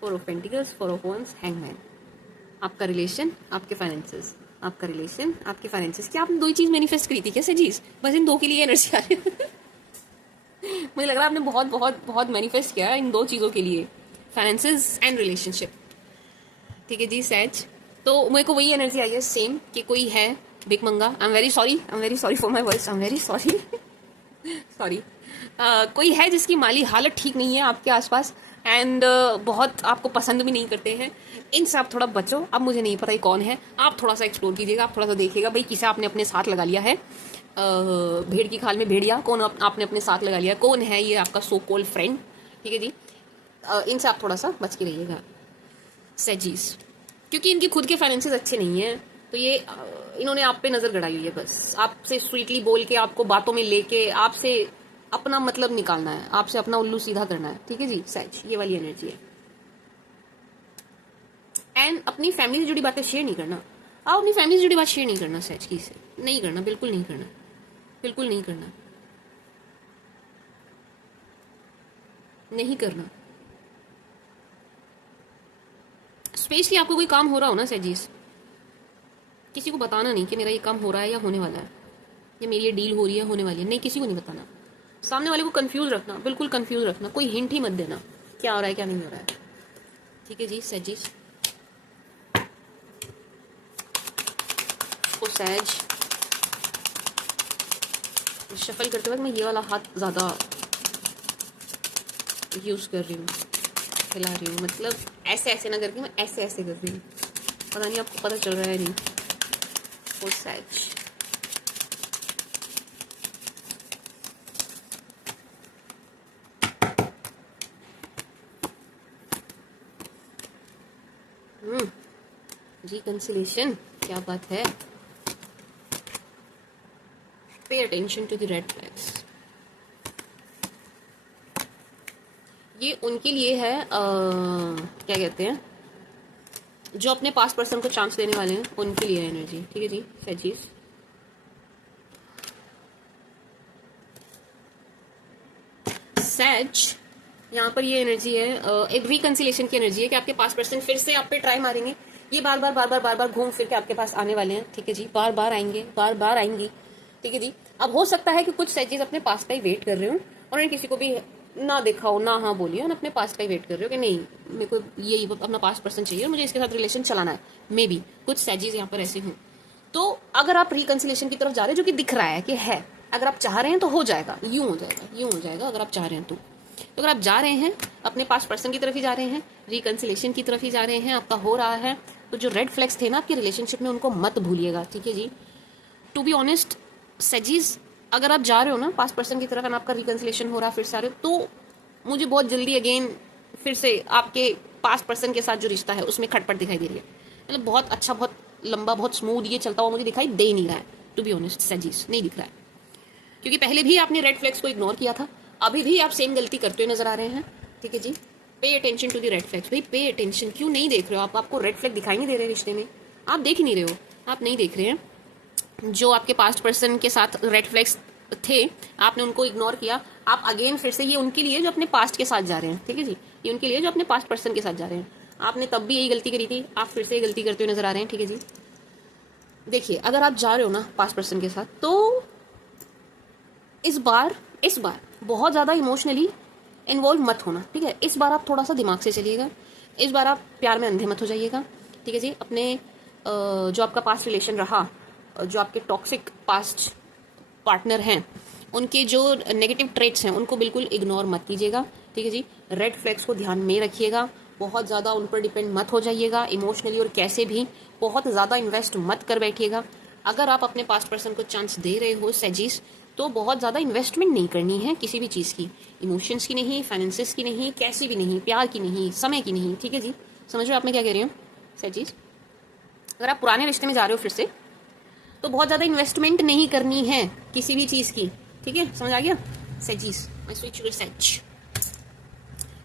four of pentacles, four of wands, hangman. आपका रिलेशन, आपके फाइनेंसेस, आपका रिलेशन, आपके फाइनेंसेस। क्या आपने दो ही चीज़ मैनिफेस्ट करी थी क्या सजीज? बस इन दो के लिए एनर्जी आ रही है। मुझे लग रहा है आपने बहुत बहुत बहुत मैनिफेस्ट किया है इन दो चीज़ों के लिए, फाइनेंसेस एंड रिलेशनशिप। ठीक है जी सैज, तो मेरे को वही एनर्जी आई है सेम कि कोई है बिग मंगा। आई am very sorry for my voice, I am very sorry sorry. कोई है जिसकी माली हालत ठीक नहीं है आपके आसपास, एंड बहुत आपको पसंद भी नहीं करते हैं। इनसे आप थोड़ा बचो। अब मुझे नहीं पता ये कौन है, आप थोड़ा सा एक्सप्लोर कीजिएगा, आप थोड़ा सा देखिएगा भाई किसे आपने अपने साथ लगा लिया है। भेड़ की खाल में भेड़िया, कौन आपने अपने साथ लगा लिया, कौन है ये आपका सो कॉल्ड फ्रेंड। ठीक है जी, इनसे आप थोड़ा सा बच के रहिएगा सेजीज, क्योंकि इनके खुद के फाइनेंसेस अच्छे नहीं हैं। तो ये इन्होंने आप पे नजर गड़ाई हुई है, बस आपसे स्वीटली बोल के, आपको बातों में लेके, आपसे अपना मतलब निकालना है, आपसे अपना उल्लू सीधा करना है। ठीक है जी सैज, ये वाली एनर्जी है। एंड अपनी फैमिली से जुड़ी बातें शेयर नहीं करना। आप अपनी फैमिली से जुड़ी बात शेयर नहीं करना सैज की से, नहीं करना, बिल्कुल नहीं करना, बिल्कुल नहीं करना, नहीं करना। स्पेशली आपको कोई काम हो रहा हो ना सैजीज, किसी को बताना नहीं कि मेरा ये काम हो रहा है या होने वाला है, या मेरी ये डील हो रही है, होने वाली है, नहीं, किसी को नहीं बताना। सामने वाले को कंफ्यूज रखना, बिल्कुल कंफ्यूज रखना, कोई हिंट ही मत देना क्या हो रहा है क्या नहीं हो रहा है। ठीक है जी सैजीज। ओ सैज, शफल करते वक्त मैं ये वाला हाथ ज़्यादा यूज़ कर रही हूँ, हिला रही हूँ, मतलब ऐसे ऐसे ना करके मैं ऐसे ऐसे कर रही हूँ, पता नहीं आपको पता चल रहा है नहीं। ओ सैज, रिकंसिलेशन, क्या बात है। Pay attention to the red flags. ये उनके लिए है क्या कहते हैं, जो अपने पास्ट पर्सन को चांस देने वाले हैं, उनके लिए एनर्जी। ठीक है जी सैजीज। सैज, यहाँ पर ये एनर्जी है एक रिकंसिलेशन की एनर्जी है कि आपके पास्ट पर्सन फिर से आप पे ट्राई मारेंगे। ये बार बार बार बार बार बार घूम फिर के आपके पास आने वाले हैं। ठीक है जी, बार बार आएंगे, बार बार आएंगी। ठीक है जी, अब हो सकता है कि कुछ सैजीज अपने पास्ट का ही वेट कर रहे हो और उन्हें किसी को भी ना देखा हो, ना हाँ बोलिए, और अपने पास्ट का ही वेट कर रहे हो कि नहीं मेरे को ये अपना पास्ट पर्सन चाहिए और मुझे इसके साथ रिलेशन चलाना है। मे बी कुछ सैजीज यहाँ पर ऐसे हों। तो अगर आप रिकंसिलेशन की तरफ जा रहे हैं, जो कि दिख रहा है कि है, अगर आप चाह रहे हैं तो हो जाएगा, यूं हो जाएगा, यूं हो जाएगा अगर आप चाह रहे हैं तो अगर आप जा रहे हैं अपने पास्ट पर्सन की तरफ ही जा रहे हैं, रिकंसिलेशन की तरफ ही जा रहे हैं, आपका हो रहा है, तो जो रेड फ्लैग्स थे ना आपके रिलेशनशिप में उनको मत भूलिएगा। ठीक है जी, टू बी ऑनेस्ट सैजीज, अगर आप जा रहे हो ना पास्ट पर्सन की तरफ, आपका रिकंसिलेशन हो रहा है, फिर से आ रहे हो, तो मुझे बहुत जल्दी अगेन फिर से आपके पास्ट पर्सन के साथ जो रिश्ता है उसमें खटपट दिखाई दे रही है। मतलब बहुत अच्छा, बहुत लंबा, बहुत स्मूथ ये चलता हुआ मुझे दिखाई दे नहीं रहा है। टू बी ऑनेस्ट सैजीज, नहीं दिख रहा है, क्योंकि पहले भी आपने रेड फ्लैग्स को इग्नोर किया था, अभी भी आप सेम गलती करते हुए नजर आ रहे हैं। ठीक है जी, pay attention to the red flags. भाई पे अटेंशन, क्यों नहीं देख रहे हो आप? आपको रेड फ्लैग दिखाई नहीं दे रहे रिश्ते में, आप देख ही नहीं रहे हो, आप नहीं देख रहे हैं। जो आपके पास्ट पर्सन के साथ रेड फ्लैग्स थे आपने उनको इग्नोर किया, आप अगेन फिर से, ये उनके लिए जो अपने पास्ट के साथ जा रहे हैं। ठीक है जी, ये उनके लिए जो अपने पास्ट पर्सन के साथ जा रहे हैं। आपने तब भी यही गलती करी थी, आप फिर से ये गलती करते हुए नजर आ रहे हैं। ठीक है जी, देखिए अगर आप जा रहे हो ना पास्ट पर्सन के साथ, तो इस बार बहुत ज़्यादा इमोशनली इन्वॉल्व मत होना। ठीक है, इस बार आप थोड़ा सा दिमाग से चलिएगा, इस बार आप प्यार में अंधे मत हो जाइएगा। ठीक है जी, अपने जो आपका पास्ट रिलेशन रहा, जो आपके टॉक्सिक पास्ट पार्टनर हैं, उनके जो नेगेटिव ट्रेट्स हैं उनको बिल्कुल इग्नोर मत कीजिएगा। ठीक है जी, रेड फ्लैग्स को ध्यान में रखिएगा, बहुत ज़्यादा उन पर डिपेंड मत हो जाइएगा इमोशनली, और कैसे भी बहुत ज़्यादा इन्वेस्ट मत कर बैठिएगा। अगर आप अपने पास्ट पर्सन को चांस दे रहे हो सैजीज, तो बहुत ज़्यादा इन्वेस्टमेंट नहीं करनी है किसी भी चीज़ की, इमोशंस की नहीं, फाइनेंसेस की नहीं, कैसी भी नहीं, प्यार की नहीं, समय की नहीं। ठीक है जी, समझ रहे हो आप मैं क्या कह रही हूँ सैजीज? अगर आप पुराने रिश्ते में जा रहे हो फिर से, तो बहुत ज़्यादा इन्वेस्टमेंट नहीं करनी है किसी भी चीज़ की। ठीक है, समझ आ गया सैजीज? My sweet sugar Sag.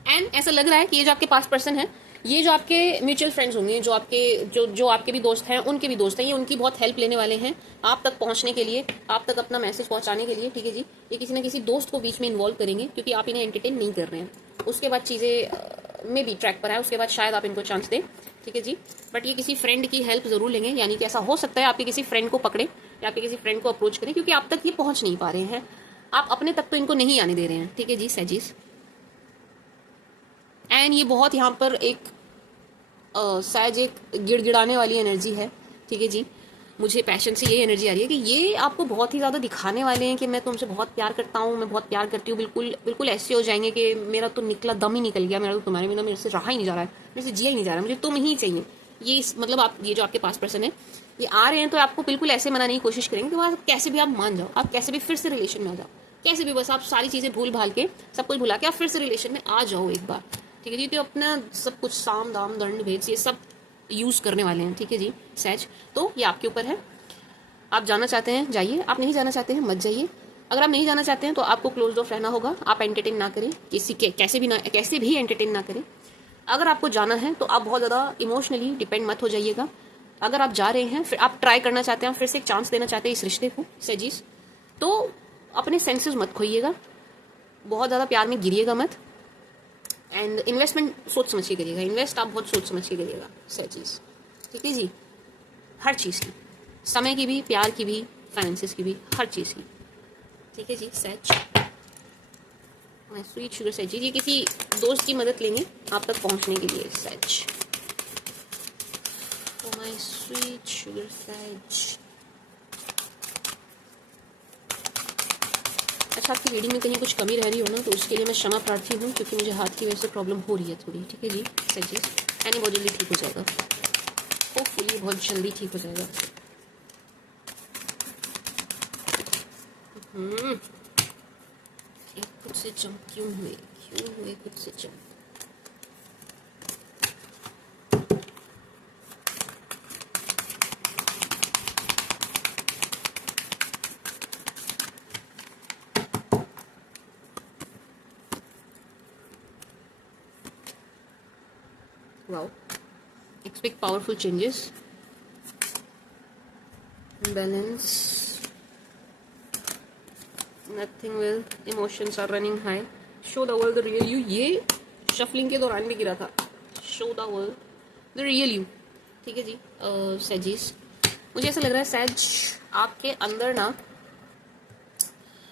And ऐसा लग रहा है कि ये जो आपके पास्ट पर्सन है, ये जो आपके म्यूचुअल फ्रेंड्स होंगे, जो आपके भी दोस्त हैं, उनके भी दोस्त हैं, ये उनकी बहुत हेल्प लेने वाले हैं आप तक पहुंचने के लिए, आप तक अपना मैसेज पहुंचाने के लिए, ठीक है जी। ये किसी ना किसी दोस्त को बीच में इन्वॉल्व करेंगे, क्योंकि आप इन्हें एंटरटेन नहीं कर रहे हैं। उसके बाद चीज़ें में भी ट्रैक पर आए, उसके बाद शायद आप इनको चांस दें, ठीक है जी। बट ये किसी फ्रेंड की हेल्प जरूर लेंगे, यानी कि ऐसा हो सकता है आपके किसी फ्रेंड को पकड़े या आपके किसी फ्रेंड को अप्रोच करें, क्योंकि आप तक ये पहुंच नहीं पा रहे हैं, आप अपने तक तो इनको नहीं आने दे रहे हैं, ठीक है जी सैजिस। एंड ये बहुत यहाँ पर एक शायद एक गिड़गिड़ाने वाली एनर्जी है, ठीक है जी। मुझे पैशन से ये एनर्जी आ रही है कि ये आपको बहुत ही ज़्यादा दिखाने वाले हैं कि मैं तुमसे बहुत प्यार करता हूँ, मैं बहुत प्यार करती हूँ, बिल्कुल बिल्कुल ऐसे हो जाएंगे कि मेरा तो निकला दम ही निकल गया, मेरा तो तुम्हारे बिना मेरे से रहा ही नहीं जा रहा है, मेरे से जिया ही नहीं जा रहा है, मुझे तुम ही चाहिए। ये मतलब आप ये जो आपके पास पर्सन है ये आ रहे हैं तो आपको बिल्कुल ऐसे मनाने की कोशिश करेंगे कि वहाँ कैसे भी आप मान जाओ, आप कैसे भी फिर से रिलेशन में आ जाओ, कैसे भी बस आप सारी चीज़ें भूल भाल के सब कुछ भुला के आप फिर से रिलेशन में आ जाओ एक बार, ठीक है जी। तो अपना सब कुछ साम दाम दंड भेद ये सब यूज़ करने वाले हैं, ठीक है जी सैज। तो ये आपके ऊपर है, आप जाना चाहते हैं जाइए, आप नहीं जाना चाहते हैं मत जाइए। अगर आप नहीं जाना चाहते हैं तो आपको क्लोज ऑफ रहना होगा, आप एंटरटेन ना करें किसी के, कैसे भी एंटरटेन ना करें। अगर आपको जाना है तो आप बहुत ज़्यादा इमोशनली डिपेंड मत हो जाइएगा। अगर आप जा रहे हैं, फिर आप ट्राई करना चाहते हैं, फिर से एक चांस देना चाहते हैं इस रिश्ते को सजीज, तो अपने सेंसेस मत खोइएगा, बहुत ज़्यादा प्यार में गिरिएगा मत। एंड इन्वेस्टमेंट सोच समझ के करिएगा, इन्वेस्ट आप बहुत सोच समझ के करिएगा सजीज, ठीक है जी। हर चीज़ की, समय की भी, प्यार की भी, फाइनेंसिस की भी, हर चीज़ की, ठीक है जी सच। माय स्वीट शुगर सच जी, ये किसी दोस्त की मदद लेंगे आप तक पहुंचने के लिए सच। माय स्वीट शुगर सच। अच्छा, आपकी रीडिंग में कहीं कुछ कमी रह रही हो ना तो उसके लिए मैं क्षमा प्रार्थी हूँ, क्योंकि मुझे हाथ की वजह से प्रॉब्लम हो रही है थोड़ी, ठीक है जी सच जी। एंड बहुत जल्दी ठीक हो जाएगा, होपफुली बहुत जल्दी ठीक हो जाएगा। खुद से जंप क्यों हुए खुद से jump. Wow, expect powerful changes, balance, nothing will, emotions are running high, show the world the real you। ये शफलिंग के दौरान भी गिरा था, show the world the real you, ठीक है जी सैजिस। मुझे ऐसा लग रहा है सैज आपके अंदर ना,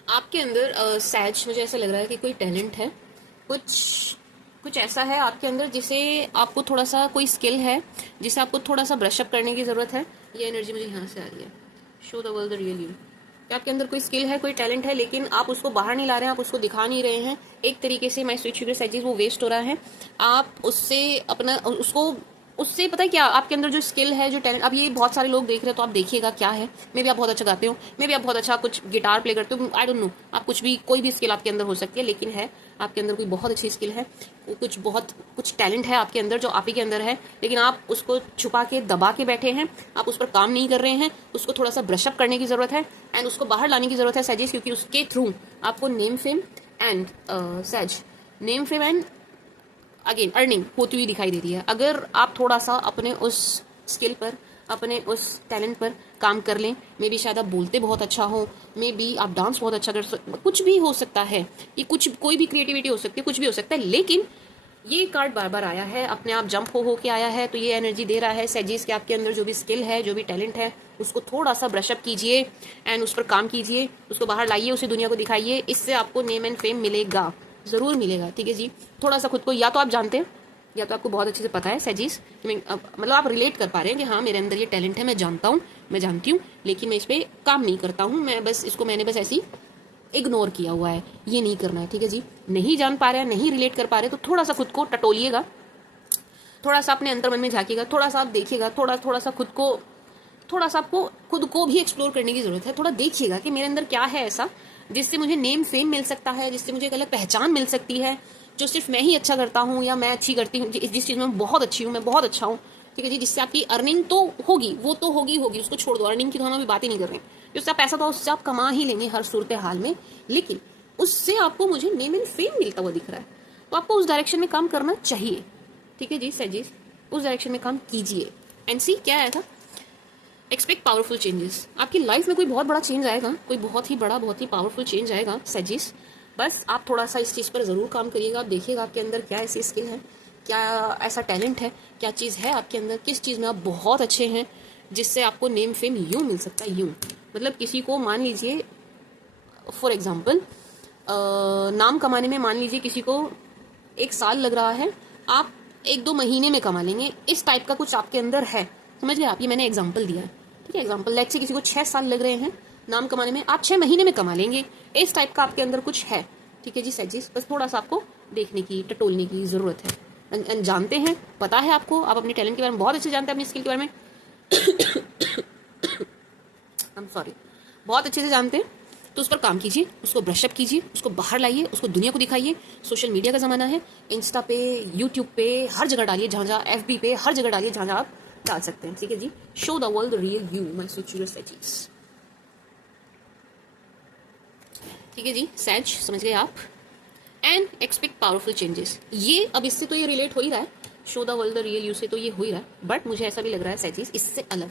आपके अंदर सैज मुझे ऐसा लग रहा है कि कोई टैलेंट है, कुछ ऐसा है आपके अंदर जिसे आपको थोड़ा सा, कोई स्किल है जिसे आपको थोड़ा सा ब्रशअप करने की ज़रूरत है। ये एनर्जी मुझे यहाँ से आ रही है, show the world the real you. आपके अंदर कोई स्किल है, कोई टैलेंट है, लेकिन आप उसको बाहर नहीं ला रहे हैं, आप उसको दिखा नहीं रहे हैं। एक तरीके से माय स्वीट शुगर सैजिस वो वेस्ट हो रहा है, आप उससे अपना उससे पता है क्या, आपके अंदर जो स्किल है, जो टैलेंट, अब ये बहुत सारे लोग देख रहे हैं तो आप देखिएगा क्या है। मे भी आप बहुत अच्छा गाते हो, मे भी आप बहुत अच्छा कुछ गिटार प्ले करते हो, आई डोंट नो, आप कुछ भी, कोई भी स्किल आपके अंदर हो सकती है, लेकिन है आपके अंदर कोई बहुत अच्छी स्किल है, कुछ टैलेंट है आपके अंदर जो आप ही के अंदर है, लेकिन आप उसको छुपा के दबा के बैठे हैं, आप उस पर काम नहीं कर रहे हैं। उसको थोड़ा सा ब्रशअप करने की ज़रूरत है एंड उसको बाहर लाने की ज़रूरत है सैजिस, क्योंकि उसके थ्रू आपको name fame and name fame and again earning होती हुई दिखाई दे रही है। अगर आप थोड़ा सा अपने उस स्किल पर, अपने उस टैलेंट पर काम कर लें, मे बी शायद आप बोलते बहुत अच्छा हो, मे बी आप डांस बहुत अच्छा कर सकते, कुछ भी हो सकता है, ये कुछ कोई भी क्रिएटिविटी हो सकती है, कुछ भी हो सकता है। लेकिन ये कार्ड बार बार आया है, अपने आप जंप हो के आया है, तो ये एनर्जी दे रहा है सैजिस के आपके अंदर जो भी स्किल है, जो भी टैलेंट है, उसको थोड़ा सा ब्रशअप कीजिए एंड उस पर काम कीजिए, उसको बाहर लाइए, उसे दुनिया को दिखाइए। इससे आपको नेम एंड फेम मिलेगा, ज़रूर मिलेगा, ठीक है जी। थोड़ा सा खुद को, या तो आप जानते हैं या तो आपको बहुत अच्छे से पता है सैजिस कि मैं, मतलब आप रिलेट कर पा रहे हैं कि हाँ मेरे अंदर ये टैलेंट है, मैं जानता हूँ, मैं जानती हूँ, लेकिन मैं इस पर काम नहीं करता हूँ, मैंने बस ऐसी इग्नोर किया हुआ है, ये नहीं करना है, ठीक है जी। नहीं जान पा रहे हैं, नहीं रिलेट कर पा रहे, तो थोड़ा सा खुद को टटोलिएगा, थोड़ा सा अपने अंतर मन में झाँकिएगा, थोड़ा सा आप देखिएगा, थोड़ा सा खुद को, थोड़ा सा आपको खुद को भी एक्सप्लोर करने की जरूरत है। थोड़ा देखिएगा कि मेरे अंदर क्या है ऐसा जिससे मुझे नेम फेम मिल सकता है, जिससे मुझे एक अलग पहचान मिल सकती है, जो सिर्फ मैं ही अच्छा करता हूँ या मैं अच्छी करती हूँ, जिस चीज़ में बहुत अच्छी हूँ, मैं बहुत अच्छा हूँ, ठीक है जी। जिससे आपकी अर्निंग तो होगी, वो तो होगी, उसको छोड़ दो, अर्निंग की तो हम अभी बात ही नहीं कर रहे हैं, जिससे पैसा तो उससे आप कमा ही लेंगे हर सूरत हाल में, लेकिन उससे आपको मुझे नेम एंड फेम मिलता हुआ दिख रहा है, तो आपको उस डायरेक्शन में काम करना चाहिए, ठीक है जी सैजिस, उस डायरेक्शन में काम कीजिए। एंड सी क्या आया था, एक्सपेक्ट पावरफुल चेंजेस। आपकी लाइफ में कोई बहुत बड़ा चेंज आएगा, कोई बहुत ही बड़ा बहुत ही पावरफुल चेंज आएगा सैजिस। बस आप थोड़ा सा इस चीज़ पर ज़रूर काम करिएगा। आप देखिएगा आपके अंदर क्या ऐसी स्किल है, क्या ऐसा टैलेंट है, क्या चीज़ है आपके अंदर, किस चीज़ में आप बहुत अच्छे हैं, जिससे आपको नेम फेम यूँ मिल सकता है। यूँ मतलब किसी को मान लीजिए फॉर एग्जाम्पल नाम कमाने में मान लीजिए किसी को 1 साल लग रहा है, आप 1-2 महीने में कमा लेंगे। इस टाइप का कुछ आपके अंदर है, समझ गए आप। ये मैंने एग्जाम्पल दिया है, ठीक है। एग्जाम्पल लाइक से किसी को 6 साल लग रहे हैं नाम कमाने में, आप 6 महीने में कमा लेंगे। इस टाइप का आपके अंदर कुछ है, ठीक है जी सैजिस। बस थोड़ा सा आपको देखने की, टटोलने की ज़रूरत है। जानते हैं, पता है आपको, आप अपने टैलेंट के बारे में बहुत अच्छे जानते हैं, अपनी स्किल के बारे में आई एम सॉरी, बहुत अच्छे से जानते हैं। तो उस पर काम कीजिए, उसको ब्रशअप कीजिए, उसको बाहर लाइए, उसको दुनिया को दिखाइए। सोशल मीडिया का ज़माना है, इंस्टा पे, यूट्यूब पे, हर जगह डालिए जहाँ जहाँ, FB पे, हर जगह डालिए जहाँ जहाँ आप डाल सकते हैं, ठीक है जी। Show the world the real you my sweet sugar सैजिस, ठीक है जी सैज, समझ गए आप। एंड एक्सपेक्ट पावरफुल चेंजेस, ये अब इससे तो ये रिलेट हो ही रहा है, show the world the real you से तो ये हो ही रहा है। बट मुझे ऐसा भी लग रहा है सैजिस, इससे अलग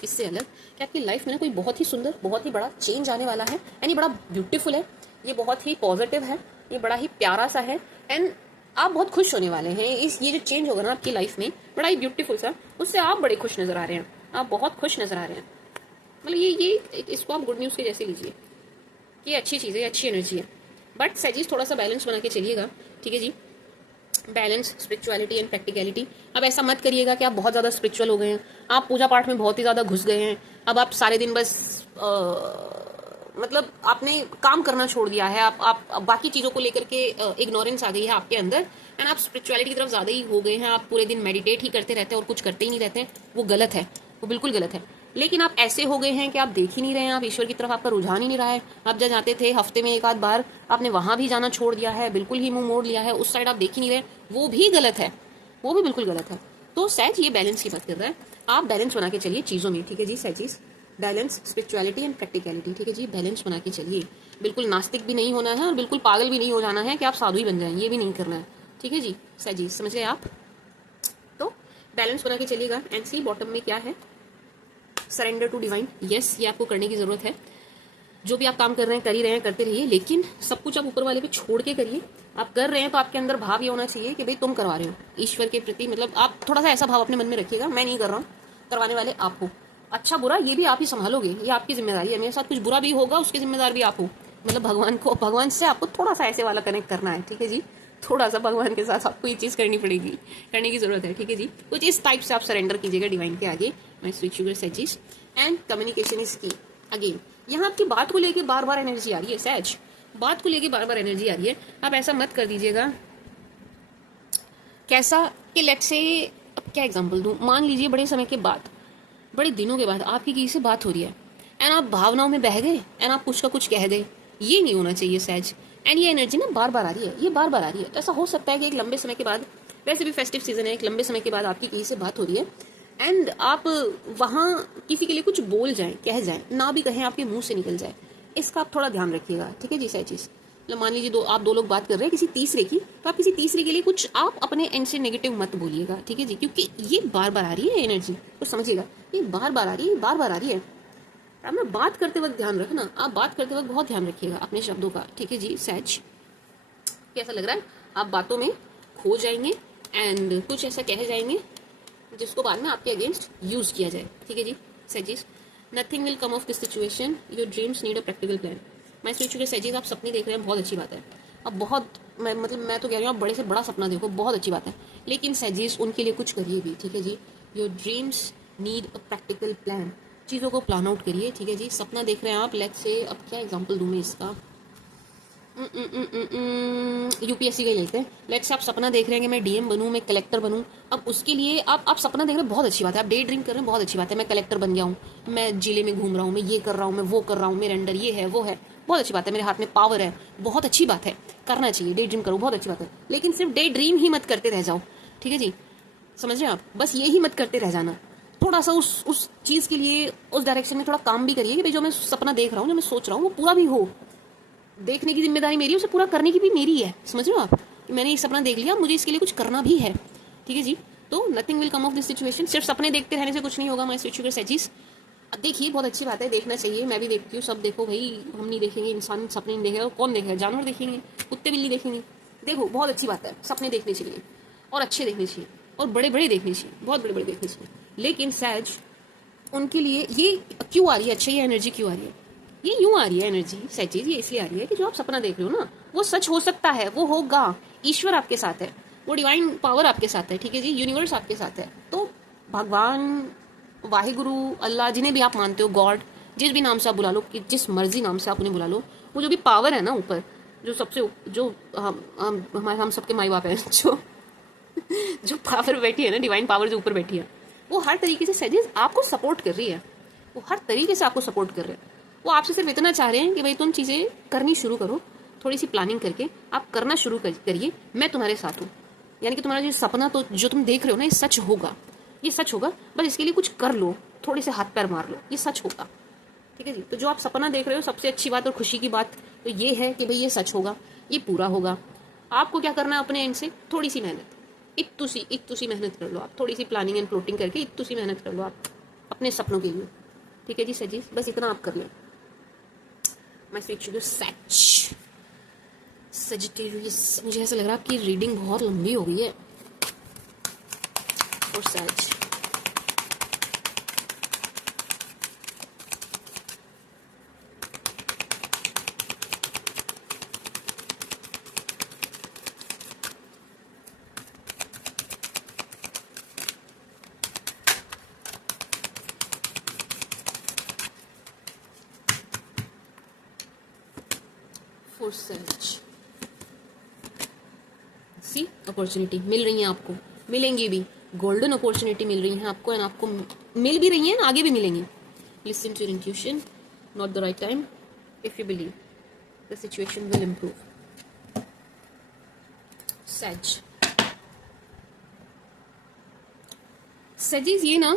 कि आपकी लाइफ में ना कोई बहुत ही सुंदर, बहुत ही बड़ा चेंज आने वाला है। एंड ये बड़ा ब्यूटीफुल है, ये बहुत ही पॉजिटिव है, ये बड़ा ही प्यारा सा है। एंड आप बहुत खुश होने वाले हैं। ये जो चेंज होगा ना आपकी लाइफ में, बड़ा ही ब्यूटीफुल सा, उससे आप बड़े खुश नजर आ रहे हैं, आप बहुत खुश नजर आ रहे हैं। मतलब ये इसको आप गुड न्यूज़ के जैसे लीजिए, ये अच्छी चीज़ है, अच्छी एनर्जी है। बट सैजिस थोड़ा सा बैलेंस बना के चलिएगा, ठीक है जी। Balance, spirituality and practicality. अब ऐसा मत करिएगा कि आप बहुत ज़्यादा स्पिरिचुअल हो गए हैं, आप पूजा पाठ में बहुत ही ज़्यादा घुस गए हैं, अब आप सारे दिन बस मतलब आपने काम करना छोड़ दिया है, आप बाकी चीज़ों को लेकर के इग्नोरेंस आ गई है आपके अंदर, एंड आप स्पिरिचुअलिटी की तरफ ज़्यादा ही हो गए हैं। आप पूरे दिन मेडिटेट ही करते रहते हैं और कुछ करते ही नहीं रहते हैं। वो गलत है, वो बिल्कुल गलत है। लेकिन आप ऐसे हो गए हैं कि आप देख ही नहीं रहे हैं, आप ईश्वर की तरफ आपका रुझान ही नहीं रहा है। आप जहाँ जाते थे हफ्ते में 1 आध बार, आपने वहां भी जाना छोड़ दिया है, बिल्कुल ही मुंह मोड़ लिया है, उस साइड आप देख ही नहीं रहे, वो भी गलत है, वो भी बिल्कुल गलत है। तो सैज ये बैलेंस की बात कर रहा है, आप बैलेंस बना के चलिए चीज़ों में, ठीक है जी सैजिस। बैलेंस, स्पिरिचुअलिटी एंड प्रैक्टिकलिटी, ठीक है जी, बैलेंस बना के चलिए। बिल्कुल नास्तिक भी नहीं होना है और बिल्कुल पागल भी नहीं हो जाना है कि आप साधु ही बन जाएं, ये भी नहीं करना है, ठीक है जी सैजिस, समझ गए आप। तो बैलेंस बना के चलिएगा। एंड सी बॉटम में क्या है, सरेंडर टू डिवाइन। यस, ये आपको करने की जरूरत है। जो भी आप काम कर रहे हैं कर ही रहे हैं, करते रहिए, लेकिन सब कुछ आप ऊपर वाले पे छोड़ के करिए। आप कर रहे हैं तो आपके अंदर भाव ये होना चाहिए कि भाई तुम करवा रहे हो ईश्वर के प्रति, मतलब आप थोड़ा सा ऐसा भाव अपने मन में रखिएगा, मैं नहीं कर रहा हूँ, करवाने वाले आप हो। अच्छा बुरा ये भी आप ही संभालोगे, ये आपकी जिम्मेदारी है। मेरे साथ कुछ बुरा भी होगा, उसकी जिम्मेदार भी आप हो। मतलब भगवान से आपको थोड़ा सा ऐसे वाला कनेक्ट करना है, ठीक है जी। थोड़ा सा भगवान के साथ आपको ये चीज़ करनी पड़ेगी, करने की जरूरत है, ठीक है जी। कुछ इस टाइप से आप सरेंडर कीजिएगा डिवाइन के आगे, माय स्वीट शुगर सैजिस। And communication is key. Again यहाँ आपकी बात को लेके बार बार एनर्जी आ रही है सैज, बात को लेके बार बार एनर्जी आ रही है। आप ऐसा मत कर दीजिएगा कैसा कि लेट्स से, अब क्या एग्जांपल दूं, मान लीजिए बड़े समय के बाद, बड़े दिनों के बाद आपकी किसी से बात हो रही है एंड आप भावनाओं में बह गए एंड आप कुछ का कुछ कह गए, ये नहीं होना चाहिए सैज। एंड ये एनर्जी ना बार बार आ रही है, ये बार बार आ रही है। तो ऐसा हो सकता है कि एक लंबे समय के बाद, वैसे भी फेस्टिव सीजन है, एक लंबे समय के बाद आपकी किसी से बात हो रही है एंड आप वहाँ किसी के लिए कुछ बोल जाएं, कह जाएं, ना भी कहें, आपके मुंह से निकल जाए, इसका आप थोड़ा ध्यान रखिएगा, ठीक है जी सैजिस। मतलब मान लीजिए आप दो लोग बात कर रहे हैं किसी तीसरे की, तो आप किसी तीसरे के लिए कुछ आप अपने एंड से नेगेटिव मत बोलिएगा, ठीक है जी, क्योंकि ये बार बार आ रही है एनर्जी, तो समझिएगा ये बार बार आ रही है, बार बार आ रही है। आप ना बात करते वक्त ध्यान रखना, आप बात करते वक्त बहुत ध्यान रखिएगा अपने शब्दों का, ठीक है जी सैज। कैसा लग रहा है, आप बातों में खो जाएंगे एंड कुछ ऐसा कह जाएंगे जिसको बाद में आपके अगेंस्ट यूज किया जाए, ठीक है जी सैजिस। Nothing will come of this situation, your dreams need a practical plan. मैं सोच चुके सैजिस, आप सपने देख रहे हैं, बहुत अच्छी बात है। अब बहुत मैं तो कह रही हूँ आप बड़े से बड़ा सपना देखो, बहुत अच्छी बात है, लेकिन सैजिस उनके लिए कुछ करिए भी, ठीक है जी। Your dreams need a practical plan, चीज़ों को प्लान आउट करिए, ठीक है जी। सपना देख रहे हैं आप, लेट्स से, अब क्या एग्जांपल दूं मैं इसका, यूपीएससी का ही लेते हैं। लेट्स से आप सपना देख रहे हैं कि मैं डीएम बनूं, मैं कलेक्टर बनूं। अब उसके लिए आप सपना देख रहे हैं, बहुत अच्छी बात है, आप डे ड्रीम कर रहे हैं, बहुत अच्छी बात है। मैं कलेक्टर बन गया हूँ, मैं जिले में घूम रहा हूँ, मैं ये कर रहा हूँ, मैं वो कर रहा हूँ, मेरे अंडर ये है वो है, बहुत अच्छी बात है, मेरे हाथ में पावर है, बहुत अच्छी बात है, करना चाहिए, डे ड्रीम करो, बहुत अच्छी बात है। लेकिन सिर्फ डे ड्रीम ही मत करते रह जाओ, ठीक है जी, समझ रहे हैं आप, बस ये ही मत करते रह जाना। थोड़ा सा उस चीज़ के लिए, उस डायरेक्शन में थोड़ा काम भी करिए कि भाई जो मैं सपना देख रहा हूँ, जो मैं सोच रहा हूँ, वो पूरा भी हो। देखने की जिम्मेदारी मेरी है, उसे पूरा करने की भी मेरी है, समझ रहे हो आप, कि मैंने ये सपना देख लिया, मुझे इसके लिए कुछ करना भी है, ठीक है जी। तो nothing will come of this situation. सिर्फ सपने देखते रहने से कुछ नहीं होगा माय स्वीट शुगर सेजीज। देखिए बहुत अच्छी बात है, देखना चाहिए, मैं भी देखती हूँ, सब देखो भाई, हम नहीं देखेंगे, इंसान सपने नहीं देखेगा, कौन देखेगा, जानवर देखेंगे, कुत्ते बिल्ली देखेंगे। देखो बहुत अच्छी बात है, सपने देखने चाहिए और अच्छे देखने चाहिए और बड़े बड़े देखने चाहिए, बहुत बड़े बड़े देखने चाहिए। लेकिन सहज उनके लिए ये क्यों आ रही है, अच्छा ये एनर्जी क्यों आ रही है, ये यूं आ रही है एनर्जी सहज, ये इसलिए आ रही है कि जो आप सपना देख रहे हो ना वो सच हो सकता है, वो होगा, ईश्वर आपके साथ है, वो डिवाइन पावर आपके साथ है, ठीक है जी, यूनिवर्स आपके साथ है। तो भगवान, वाहिगुरु, अल्लाह, जिन्हें भी आप मानते हो, गॉड, जिस भी नाम से आप बुला लो, कि जिस मर्जी नाम से आप उन्हें बुला लो, वो जो भी पावर है ना ऊपर, जो सबसे जो हम सबके माई बाप है, जो पावर बैठी है ना, डिवाइन पावर जो ऊपर बैठी है, वो हर तरीके से सजेज आपको सपोर्ट कर रही है, वो हर तरीके से आपको सपोर्ट कर रहे हैं। वो आपसे सिर्फ इतना चाह रहे हैं कि भाई तुम चीज़ें करनी शुरू करो, थोड़ी सी प्लानिंग करके आप करना शुरू करिए, मैं तुम्हारे साथ हूँ। यानी कि तुम्हारा जो सपना तो जो तुम देख रहे हो ना, ये सच होगा, ये सच होगा, बस इसके लिए कुछ कर लो, थोड़े से हाथ पैर मार लो, ये सच होगा, ठीक है जी। तो जो आप सपना देख रहे हो, सबसे अच्छी बात और खुशी की बात तो ये है कि भाई ये सच होगा, ये पूरा होगा। आपको क्या करना है, अपने एंड से थोड़ी सी मेहनत, इतू सी मेहनत कर लो आप, थोड़ी सी प्लानिंग एंड प्लॉटिंग करके इतू सी मेहनत कर लो आप अपने सपनों के लिए, ठीक है जी सजीज, बस इतना आप कर लो। माय स्वीट शुगर सजिटेरियस, मुझे ऐसा लग रहा है आपकी रीडिंग बहुत लंबी हो गई है। और सच फॉर सच सी अपॉर्चुनिटी मिल रही है आपको, मिलेंगी भी, गोल्डन अपॉर्चुनिटी मिल रही है आपको, एंड आपको मिल भी रही है ना, आगे भी मिलेंगी। Listen to your intuition, not the right time, if you believe the situation will improve. सच सजीज ये ना,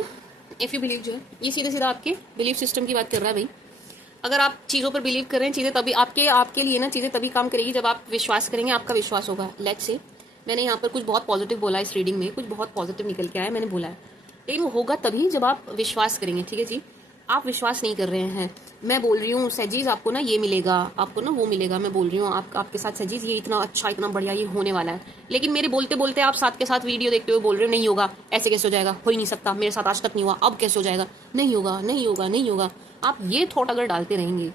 इफ यू बिलीव जो है, ये सीधा सीधा आपके बिलीफ सिस्टम की बात कर रहा है भाई। अगर आप चीज़ों पर बिलीव कर रहे हैं, चीज़ें तभी आपके लिए ना, चीज़ें तभी काम करेगी जब आप विश्वास करेंगे, आपका विश्वास होगा। लेट्स से मैंने यहाँ पर कुछ बहुत पॉजिटिव बोला है, इस रीडिंग में कुछ बहुत पॉजिटिव निकल के आया, मैंने बोला है, लेकिन वो होगा तभी जब आप विश्वास करेंगे, ठीक है जी। आप विश्वास नहीं कर रहे हैं, मैं बोल रही हूँ सजीज आपको ना ये मिलेगा, आपको ना वो मिलेगा, मैं बोल रही हूँ आपके साथ सजीज ये इतना अच्छा, इतना बढ़िया ये होने वाला है, लेकिन मेरे बोलते बोलते आप साथ के साथ वीडियो देखते हुए बोल रहे हो नहीं होगा, ऐसे कैसे हो जाएगा, हो ही नहीं सकता, मेरे साथ आज तक नहीं हुआ, अब कैसे हो जाएगा, नहीं होगा नहीं होगा नहीं होगा। आप ये थॉट अगर डालते रहेंगे,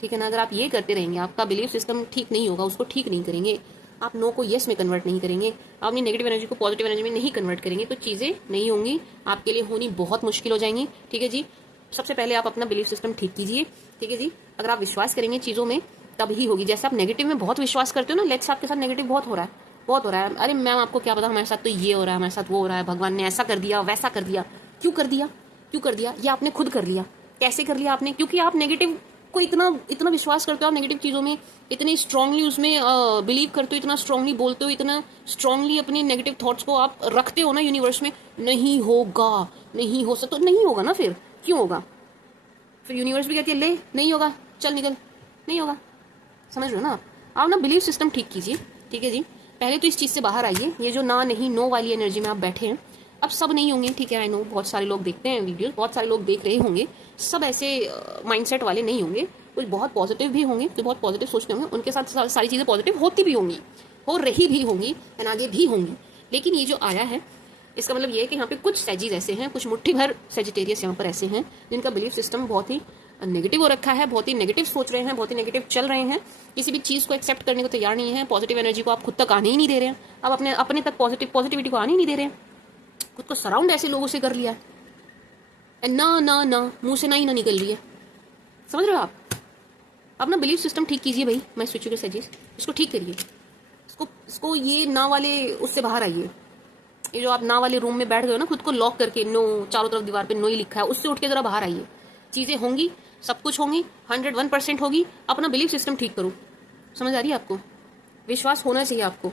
ठीक है ना, अगर आप ये करते रहेंगे, आपका बिलीफ सिस्टम ठीक नहीं होगा, उसको ठीक नहीं करेंगे, आप नो को यस में कन्वर्ट नहीं करेंगे, आप अपनी नेगेटिव एनर्जी को पॉजिटिव एनर्जी में नहीं कन्वर्ट करेंगे, तो चीज़ें नहीं होंगी, आपके लिए होनी बहुत मुश्किल हो जाएंगी, ठीक है जी। सबसे पहले आप अपना बिलीफ सिस्टम ठीक कीजिए, ठीक है जी। अगर आप विश्वास करेंगे चीज़ों में तब ही होगी। जैसे आप नेगेटिव में बहुत विश्वास करते हो ना, लेट्स आपके साथ नेगेटिव बहुत हो रहा है, बहुत हो रहा है, अरे मैम आपको क्या पता, हमारे साथ तो ये हो रहा है, हमारे साथ वो हो रहा है, भगवान ने ऐसा कर दिया वैसा कर दिया, क्यों कर दिया, क्यों कर दिया, ये आपने खुद कर लिया। कैसे कर लिया आपने, क्योंकि आप नेगेटिव को इतना विश्वास करते हो, आप नेगेटिव चीज़ों में इतनी स्ट्रांगली उसमें बिलीव करते हो, इतना स्ट्रांगली बोलते हो, इतना स्ट्रांगली अपने नेगेटिव थॉट्स को आप रखते हो ना यूनिवर्स में, नहीं होगा, नहीं हो सकता, तो नहीं होगा ना, फिर क्यों होगा, फिर यूनिवर्स भी कहती है ले नहीं होगा, चल निकल, नहीं होगा। समझ रहे हो ना आप ना बिलीव सिस्टम ठीक कीजिए, ठीक है जी। पहले तो इस चीज़ से बाहर आइए, ये जो ना नहीं नो वाली एनर्जी में आप बैठे हैं, अब सब नहीं होंगे, ठीक है, आई नो बहुत सारे लोग देखते हैं वीडियोस, बहुत सारे लोग देख रहे होंगे, सब ऐसे माइंडसेट वाले नहीं होंगे, कुछ बहुत पॉजिटिव भी होंगे, जो बहुत पॉजिटिव सोचते होंगे, उनके साथ सारी चीज़ें पॉजिटिव होती भी होंगी, हो रही भी होंगी, एंड आगे भी होंगी। लेकिन ये जो आया है, इसका मतलब ये है कि यहाँ पे कुछ सैजीज ऐसे हैं, कुछ मुट्ठी भर सेजिटेरियस यहाँ पर ऐसे हैं जिनका बिलीफ सिस्टम बहुत ही नेगेटिव हो रखा है, बहुत ही नेगेटिव सोच रहे हैं, बहुत ही नेगेटिव चल रहे हैं, किसी भी चीज़ को एक्सेप्ट करने को तैयार नहीं है, पॉजिटिव एनर्जी को आप खुद तक आने ही नहीं दे रहे हैं, आप अपने तक पॉजिटिविटी को आने ही नहीं दे रहे हैं, खुद को सराउंड ऐसे लोगों से कर लिया है, ना ना ना मुंह से ना ही ना निकल रही है। समझ रहे हो आप? अपना बिलीफ सिस्टम ठीक कीजिए भाई, मैं स्विच के सजेस्ट, इसको ठीक करिए, इसको ये ना वाले उससे बाहर आइए, ये जो आप ना वाले रूम में बैठ गए हो ना, खुद को लॉक करके, नो चारों तरफ दीवार पे नो ही लिखा है, उससे उठ के जरा बाहर आइए। चीज़ें होंगी, सब कुछ होंगी, 101% होगी, अपना बिलीफ सिस्टम ठीक करो। समझ आ रही है आपको? विश्वास होना चाहिए आपको,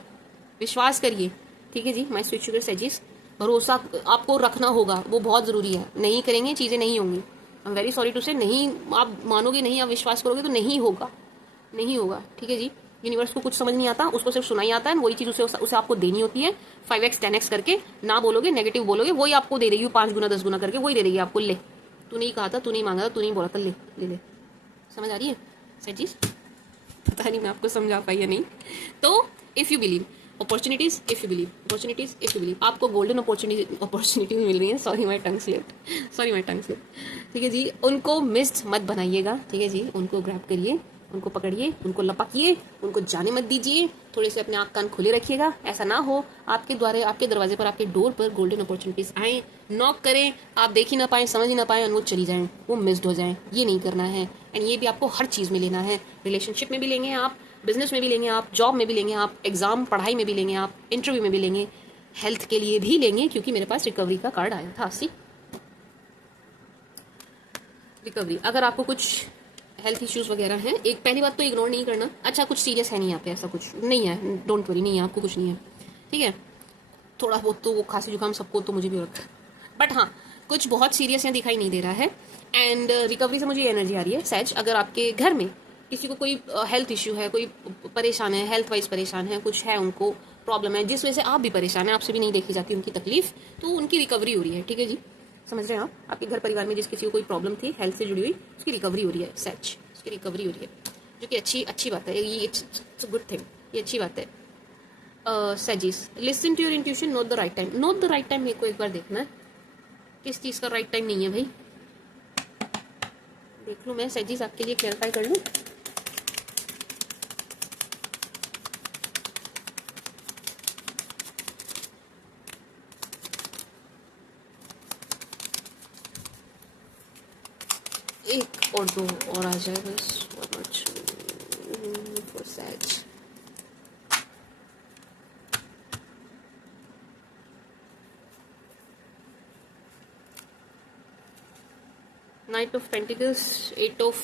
विश्वास करिए, ठीक है जी। माय स्वीट शुगर सजेस्ट, भरोसा आपको रखना होगा, वो बहुत ज़रूरी है, नहीं करेंगे चीज़ें नहीं होंगी। I am very sorry to say, नहीं आप मानोगे नहीं, आप विश्वास करोगे तो नहीं होगा, नहीं होगा, ठीक है जी। यूनिवर्स को कुछ समझ नहीं आता, उसको सिर्फ सुनाई आता है, वही चीज़ उसे आपको देनी होती है 5x 10x करके। ना बोलोगे, नेगेटिव बोलोगे, वही आपको दे देगी 5 गुना 10 गुना करके, वही दे देगी आपको। ले, तू नहीं कहा था, तू नहीं मांगा था, तू नहीं बोला था, ले ले ले। समझ आ रही है सर चीज? पता नहीं मैं आपको समझा पाई या नहीं। तो if you believe opportunities, if you believe opportunities, if you believe, आपको गोल्डन अपॉर्चुनिटी मिल रही है। Sorry my tongue slip. ठीक है जी, उनको मिस्ड मत बनाइएगा। ठीक है जी, उनको ग्रैब करिए, उनको पकड़िए, उनको लपकिए, उनको जाने मत दीजिए। थोड़े से अपने आँख कान खुले रखिएगा। ऐसा ना हो आपके द्वारे, आपके दरवाजे पर, आपके डोर पर गोल्डन अपॉर्चुनिटीज आए, नॉक करें, आप देख ही ना पाए, समझ ही ना पाए, और वो चली जाएं, वो मिस्ड हो जाएं। ये नहीं करना है। एंड ये भी आपको हर चीज़ में लेना है। रिलेशनशिप में भी लेंगे आप, बिजनेस में भी लेंगे आप, जॉब में भी लेंगे आप, एग्जाम पढ़ाई में भी लेंगे आप, इंटरव्यू में भी लेंगे, हेल्थ के लिए भी लेंगे, क्योंकि मेरे पास रिकवरी का कार्ड आया था। सी रिकवरी, अगर आपको कुछ हेल्थ इश्यूज वगैरह हैं, एक पहली बात तो इग्नोर नहीं करना। अच्छा, कुछ सीरियस है नहीं यहाँ पे, ऐसा कुछ नहीं है, डोंट वरी, नहीं है आपको, कुछ नहीं है। ठीक है, थोड़ा बहुत तो वो खांसी जुकाम सबको, तो मुझे भी रखा है, बट हाँ कुछ बहुत सीरियस यहाँ दिखाई नहीं दे रहा है। एंड रिकवरी से मुझे एनर्जी आ रही है। सच, अगर आपके घर में किसी को कोई हेल्थ इश्यू है, कोई परेशान है, हेल्थ वाइज परेशान है, कुछ है, उनको प्रॉब्लम है जिस वजह से आप भी परेशान हैं, आपसे भी नहीं देखी जाती उनकी तकलीफ, तो उनकी रिकवरी हो रही है। ठीक है जी, समझ रहे हैं आप? आपके घर परिवार में जिस किसी को कोई प्रॉब्लम थी हेल्थ से जुड़ी हुई, उसकी रिकवरी हो रही है। सच, उसकी रिकवरी हो रही है, जो कि अच्छी बात है। ये इट्स गुड थिंग, ये अच्छी बात है। सजीज, listen to your intuition, not the right time. Not the right time मेरे को एक बार देखना है, किस चीज़ का राइट टाइम नहीं है भाई, देख लूँ मैं। सजीज आपके लिए क्लैरिफाई कर लूँ। एक और दो और आ जाए बस, for such. Night of pentacles, 8 of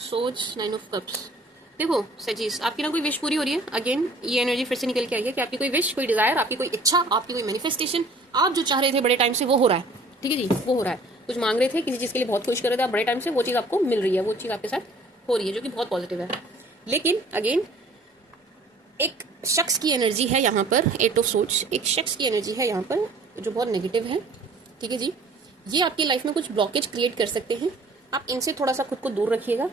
swords, 9 of cups. देखो सजीज, आपकी ना कोई विश पूरी हो रही है। अगेन ये एनर्जी फिर से निकल के आई है कि आपकी कोई विश, कोई डिजायर, आपकी कोई इच्छा, आपकी कोई मैनिफेस्टेशन, आप जो चाह रहे थे बड़े टाइम से, वो हो रहा है। ठीक है जी, वो हो रहा है। कुछ मांग रहे थे, किसी चीज़ के लिए बहुत कोशिश कर रहे थे आप बड़े टाइम से, वो चीज़ आपको मिल रही है, वो चीज़ आपके साथ हो रही है, जो कि बहुत पॉजिटिव है। लेकिन अगेन एक शख्स की एनर्जी है यहाँ पर, 8 ऑफ सोर्ड्स, एक शख्स की एनर्जी है यहाँ पर जो बहुत नेगेटिव है। ठीक है जी, ये आपकी लाइफ में कुछ ब्लॉकेज क्रिएट कर सकते हैं। आप इनसे थोड़ा सा खुद को दूर रखिएगा।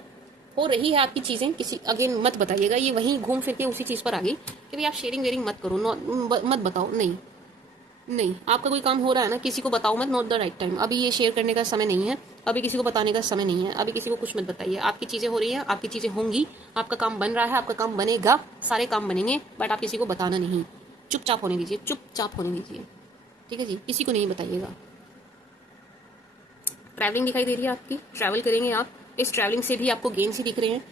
हो रही है आपकी चीज़ें, किसी अगेन मत बताइएगा, ये वहीं घूम फिर के उसी चीज़ पर आ गई कि भाई आप शेयरिंग वेयरिंग मत करो, मत बताओ। नहीं नहीं, आपका कोई काम हो रहा है ना, किसी को बताओ मत, नॉट द राइट टाइम। अभी ये शेयर करने का समय नहीं है, अभी किसी को बताने का समय नहीं है, अभी किसी को कुछ मत बताइए। आपकी चीज़ें हो रही हैं, आपकी चीज़ें होंगी, आपका काम बन रहा है, आपका काम बनेगा, सारे काम बनेंगे, बट आप किसी को बताना नहीं, चुपचाप होने दीजिए, चुपचाप होने दीजिए। ठीक है जी, किसी को नहीं बताइएगा। ट्रैवलिंग दिखाई दे रही है आपकी, ट्रैवल करेंगे आप, इस ट्रैवलिंग से भी आपको गेन्स ही दिख रहे हैं।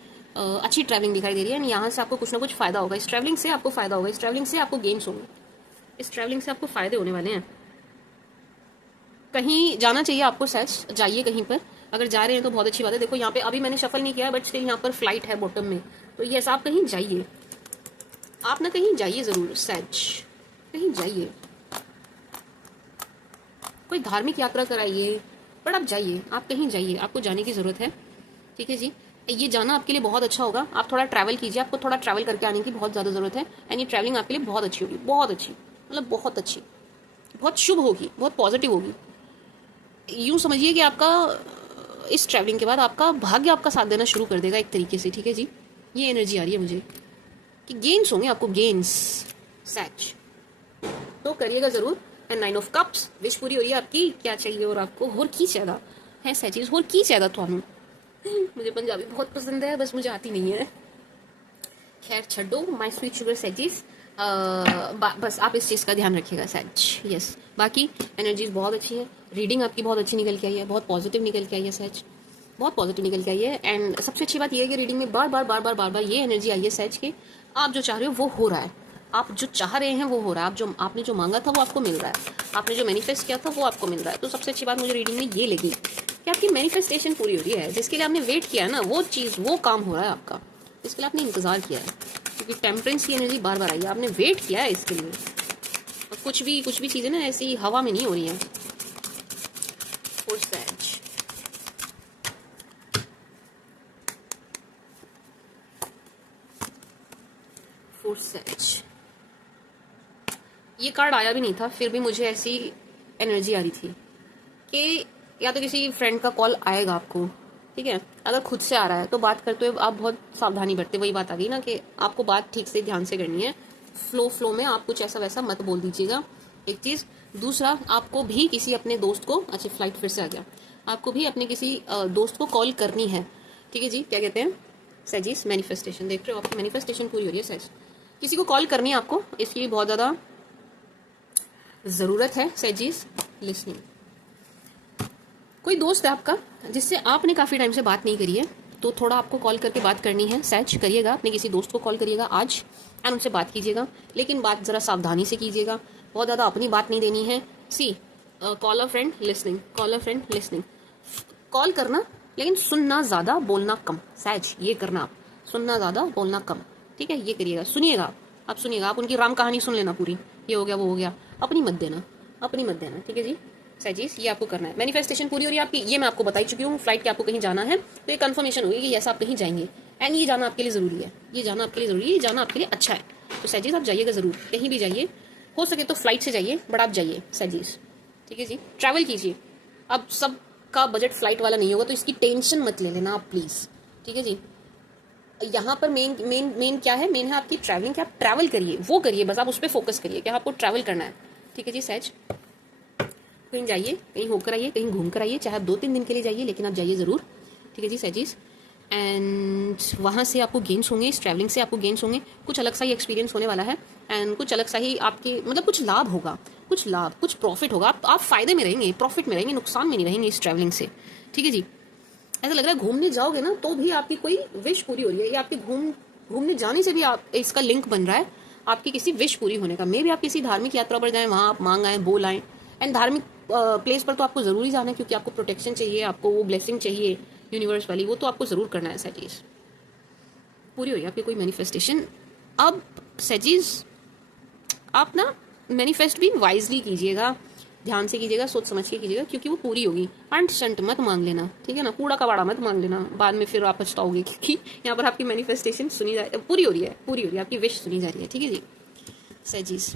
अच्छी ट्रैवलिंग दिखाई दे रही है, यहाँ से आपको कुछ ना कुछ फ़ायदा होगा, इस ट्रैवलिंग से आपको फ़ायदा होगा, इस ट्रैवलिंग से आपको गेन्स होंगे, इस ट्रैवलिंग से आपको फ़ायदे होने वाले हैं। कहीं जाना चाहिए आपको, सच जाइए कहीं पर, अगर जा रहे हैं तो बहुत अच्छी बात है। देखो यहाँ पे अभी मैंने शफल नहीं किया है, बट स्टिल यहाँ पर फ्लाइट है बॉटम में, तो यस आप कहीं जाइए, आप ना कहीं जाइए ज़रूर, सच कहीं जाइए, कोई धार्मिक यात्रा कराइए, बट आप जाइए, आप कहीं जाइए, आपको जाने की ज़रूरत है। ठीक है जी, ये जाना आपके लिए बहुत अच्छा होगा। आप थोड़ा ट्रैवल कीजिए, आपको थोड़ा ट्रैवल करके आने की बहुत ज़्यादा ज़रूरत है। एंड ये ट्रैवलिंग आपके लिए बहुत अच्छी होगी, बहुत अच्छी, मतलब बहुत अच्छी, बहुत शुभ होगी, बहुत पॉजिटिव होगी। यूँ समझिए कि आपका इस ट्रैवलिंग के बाद आपका भाग्य आपका साथ देना शुरू कर देगा एक तरीके से। ठीक है जी, ये एनर्जी आ रही है मुझे कि गेन्स होंगे आपको, गेन्स सच, तो करिएगा ज़रूर। एंड 9 ऑफ कप्स, विश पूरी हो रही है आपकी, क्या चाहिए और आपको होर की ज़्यादा है सैचीज, होर की ज़्यादा थानू। मुझे पंजाबी बहुत पसंद है, बस मुझे आती नहीं है। खैर छोड़ो, माई स्वीट शुगर सैचीज, बस आप इस चीज़ का ध्यान रखिएगा सच। यस, बाकी एनर्जीज बहुत अच्छी है, रीडिंग आपकी बहुत अच्छी निकल के आई है, बहुत पॉजिटिव निकल के आई है सच, बहुत पॉजिटिव निकल के आई है। एंड सबसे अच्छी बात यह है कि रीडिंग में बार बार ये एनर्जी आई है सच के आप जो चाह रहे हो वो हो रहा है, आप जो चाह रहे हैं वो हो रहा है, आप जो आपने जो मांगा था वो आपको मिल रहा है, आपने जो मैनिफेस्ट किया था वो आपको मिल रहा है। तो सबसे अच्छी बात मुझे रीडिंग में ये लगी कि आपकी मैनिफेस्टेशन पूरी हो रही है, जिसके लिए आपने वेट किया है ना, वो चीज़, वो काम हो रहा है आपका, जिसके लिए आपने इंतज़ार किया है, क्योंकि टेम्परेंस की एनर्जी बार बार आई है, आपने वेट किया है इसके लिए। और कुछ भी चीज़ें ना ऐसी हवा में नहीं हो रही हैं। फॉर सैज। ये कार्ड आया भी नहीं था, फिर भी मुझे ऐसी एनर्जी आ रही थी कि या तो किसी फ्रेंड का कॉल आएगा आपको, ठीक है। अगर खुद से आ रहा है तो बात करते हुए आप बहुत सावधानी बरते। वही बात आ गई ना कि आपको बात ठीक से ध्यान से करनी है। फ्लो में आप कुछ ऐसा वैसा मत बोल दीजिएगा, एक चीज़। दूसरा, आपको भी किसी अपने दोस्त को, अच्छा फ्लाइट फिर से आ गया, आपको भी अपने किसी दोस्त को कॉल करनी है, ठीक है जी। क्या कहते हैं सैजिस, मैनिफेस्टेशन। देख रहे हो आपकी मैनिफेस्टेशन पूरी हो रही है सैज। किसी को कॉल करनी है आपको, इसकी बहुत ज़्यादा ज़रूरत है सैजिस। लिसनिंग, कोई दोस्त है आपका जिससे आपने काफ़ी टाइम से बात नहीं करी है, तो थोड़ा आपको कॉल करके बात करनी है सैज। करिएगा, अपने किसी दोस्त को कॉल करिएगा आज एंड उनसे बात कीजिएगा, लेकिन बात ज़रा सावधानी से कीजिएगा। बहुत ज़्यादा अपनी बात नहीं देनी है। See, call a friend listening, call a friend listening. Call करना लेकिन सुनना ज़्यादा, बोलना कम। सैज ये करना आप, सुनना ज़्यादा बोलना कम, ठीक है। ये करिएगा, सुनिएगा आप सुनिएगा। आप उनकी राम कहानी सुन लेना पूरी, ये हो गया वो हो गया, अपनी मत देना, अपनी मत देना, ठीक है जी सैजिस। ये आपको करना है। मैनिफेस्टेशन पूरी हो रही है आपकी, ये मैं आपको बता ही चुकी हूँ। फ्लाइट के आपको कहीं जाना है तो ये कंफर्मेशन होगी कि ऐसा आप कहीं जाएंगे एंड ये जाना आपके लिए ज़रूरी है, ये जाना आपके लिए ज़रूरी है, ये जाना आपके लिए अच्छा है। तो सैजिस आप जाइएगा ज़रूर, कहीं भी जाइए, हो सके तो फ्लाइट से जाइए, बट आप जाइए सैजिस, ठीक है जी। ट्रैवल कीजिए। अब सबका बजट फ्लाइट वाला नहीं होगा तो इसकी टेंशन मत ले लेना आप प्लीज़, ठीक है जी। यहाँ पर मेन मेन मेन क्या है, मेन है आपकी ट्रैवलिंग। कि आप ट्रैवल करिए, वो करिए बस, आप उस पर फोकस करिए कि आपको ट्रैवल करना है, ठीक है जी सैज। कहीं जाइए, कहीं होकर आइए, कहीं घूम कर आइए, चाहे आप 2-3 दिन के लिए जाइए, लेकिन आप जाइए ज़रूर, ठीक है जी सैजिस। एंड वहाँ से आपको गेन्स होंगे, इस ट्रैवलिंग से आपको गेन्स होंगे, कुछ अलग सा ही एक्सपीरियंस होने वाला है एंड कुछ अलग सा ही आपके मतलब कुछ लाभ होगा, कुछ लाभ, कुछ प्रॉफिट होगा। आप फ़ायदे में रहेंगे, प्रॉफिट में रहेंगे, नुकसान में नहीं रहेंगे इस ट्रैवलिंग से, ठीक है जी। ऐसा लग रहा है घूमने जाओगे ना तो भी आपकी कोई विश पूरी हो रही है, या आपके घूमने जाने से भी आप इसका लिंक बन रहा है आपकी किसी विश पूरी होने का। मे भी आप किसी धार्मिक यात्रा पर जाएं, वहाँ आप मांग आएँ, बोल आएँ। एंड धार्मिक प्लेस पर तो आपको ज़रूरी जाना है, क्योंकि आपको प्रोटेक्शन चाहिए, आपको वो ब्लेसिंग चाहिए यूनिवर्स वाली, वो तो आपको ज़रूर करना है सैजिस। पूरी हो रही है आपकी कोई मैनिफेस्टेशन। अब सैजिस आप ना मैनिफेस्ट भी वाइजली कीजिएगा, ध्यान से कीजिएगा, सोच समझ के कीजिएगा, क्योंकि वो पूरी होगी। अंट शंट मत मांग लेना, ठीक है ना, कूड़ा कबाड़ा मत मांग लेना, बाद में फिर आप पछताओगे, क्योंकि यहाँ पर आपकी मैनिफेस्टेशन सुनी जा पूरी हो रही है, पूरी हो रही है, आपकी विश सुनी जा रही है, ठीक है जी सैजिस।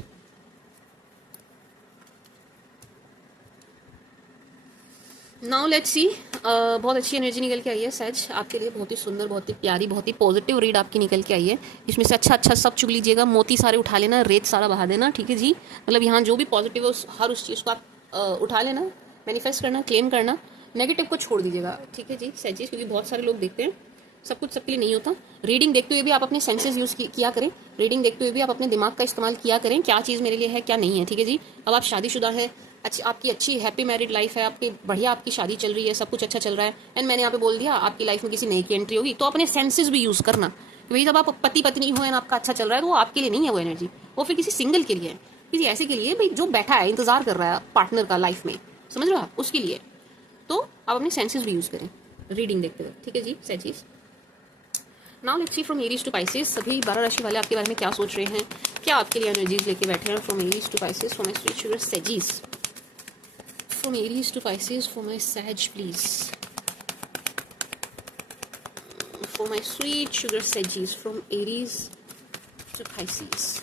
नाउ लेट्स सी, बहुत अच्छी एनर्जी निकल के आई है सैज आपके लिए, बहुत ही सुंदर, बहुत ही प्यारी, बहुत ही पॉजिटिव रीड आपकी निकल के आई है। इसमें से अच्छा सब चुग लीजिएगा, मोती सारे उठा लेना, रेत सारा बहा देना, ठीक है जी। मतलब यहाँ जो भी पॉजिटिव है हर उस चीज़ को आप उठा लेना, मैनिफेस्ट करना, क्लेम करना, नेगेटिव को छोड़ दीजिएगा, ठीक है जी सैजिस। क्योंकि बहुत सारे लोग देखते हैं, सब कुछ सबके लिए नहीं होता। रीडिंग देखते हुए भी आप अपने सेंसेस यूज़ किया करें, रीडिंग देखते हुए भी आप अपने दिमाग का इस्तेमाल किया करें, क्या चीज़ मेरे लिए है क्या नहीं है, ठीक है जी। अब आप शादीशुदा हैं, आपकी अच्छी हैप्पी मैरिड लाइफ है, आपकी बढ़िया आपकी शादी चल रही है, सब कुछ अच्छा चल रहा है एंड मैंने यहाँ पे बोल दिया आपकी लाइफ में किसी नई की एंट्री होगी, तो अपने सेंसेस भी यूज़ करना। वही जब आप पति पत्नी हो एंड आपका अच्छा चल रहा है तो वो आपके लिए नहीं है वो एनर्जी, वो फिर किसी सिंगल के लिए है, किसी ऐसे के लिए भाई जो बैठा है इंतजार कर रहा है पार्टनर का लाइफ में, समझ रहे हो आप, उसके लिए। तो आप अपने सेंसेस भी यूज़ करें रीडिंग देखते हुए, ठीक है जी सैजिस। Now let's see from Aries to Pisces, सभी 12 राशि वाले आपके बारे में क्या सोच रहे हैं, क्या आपके लिए एनर्जीज लेके बैठे हैं। From Aries to Pisces for my sweet sugar sages, from Aries to Pisces for my sage please, for my sweet sugar sages, from Aries to Pisces,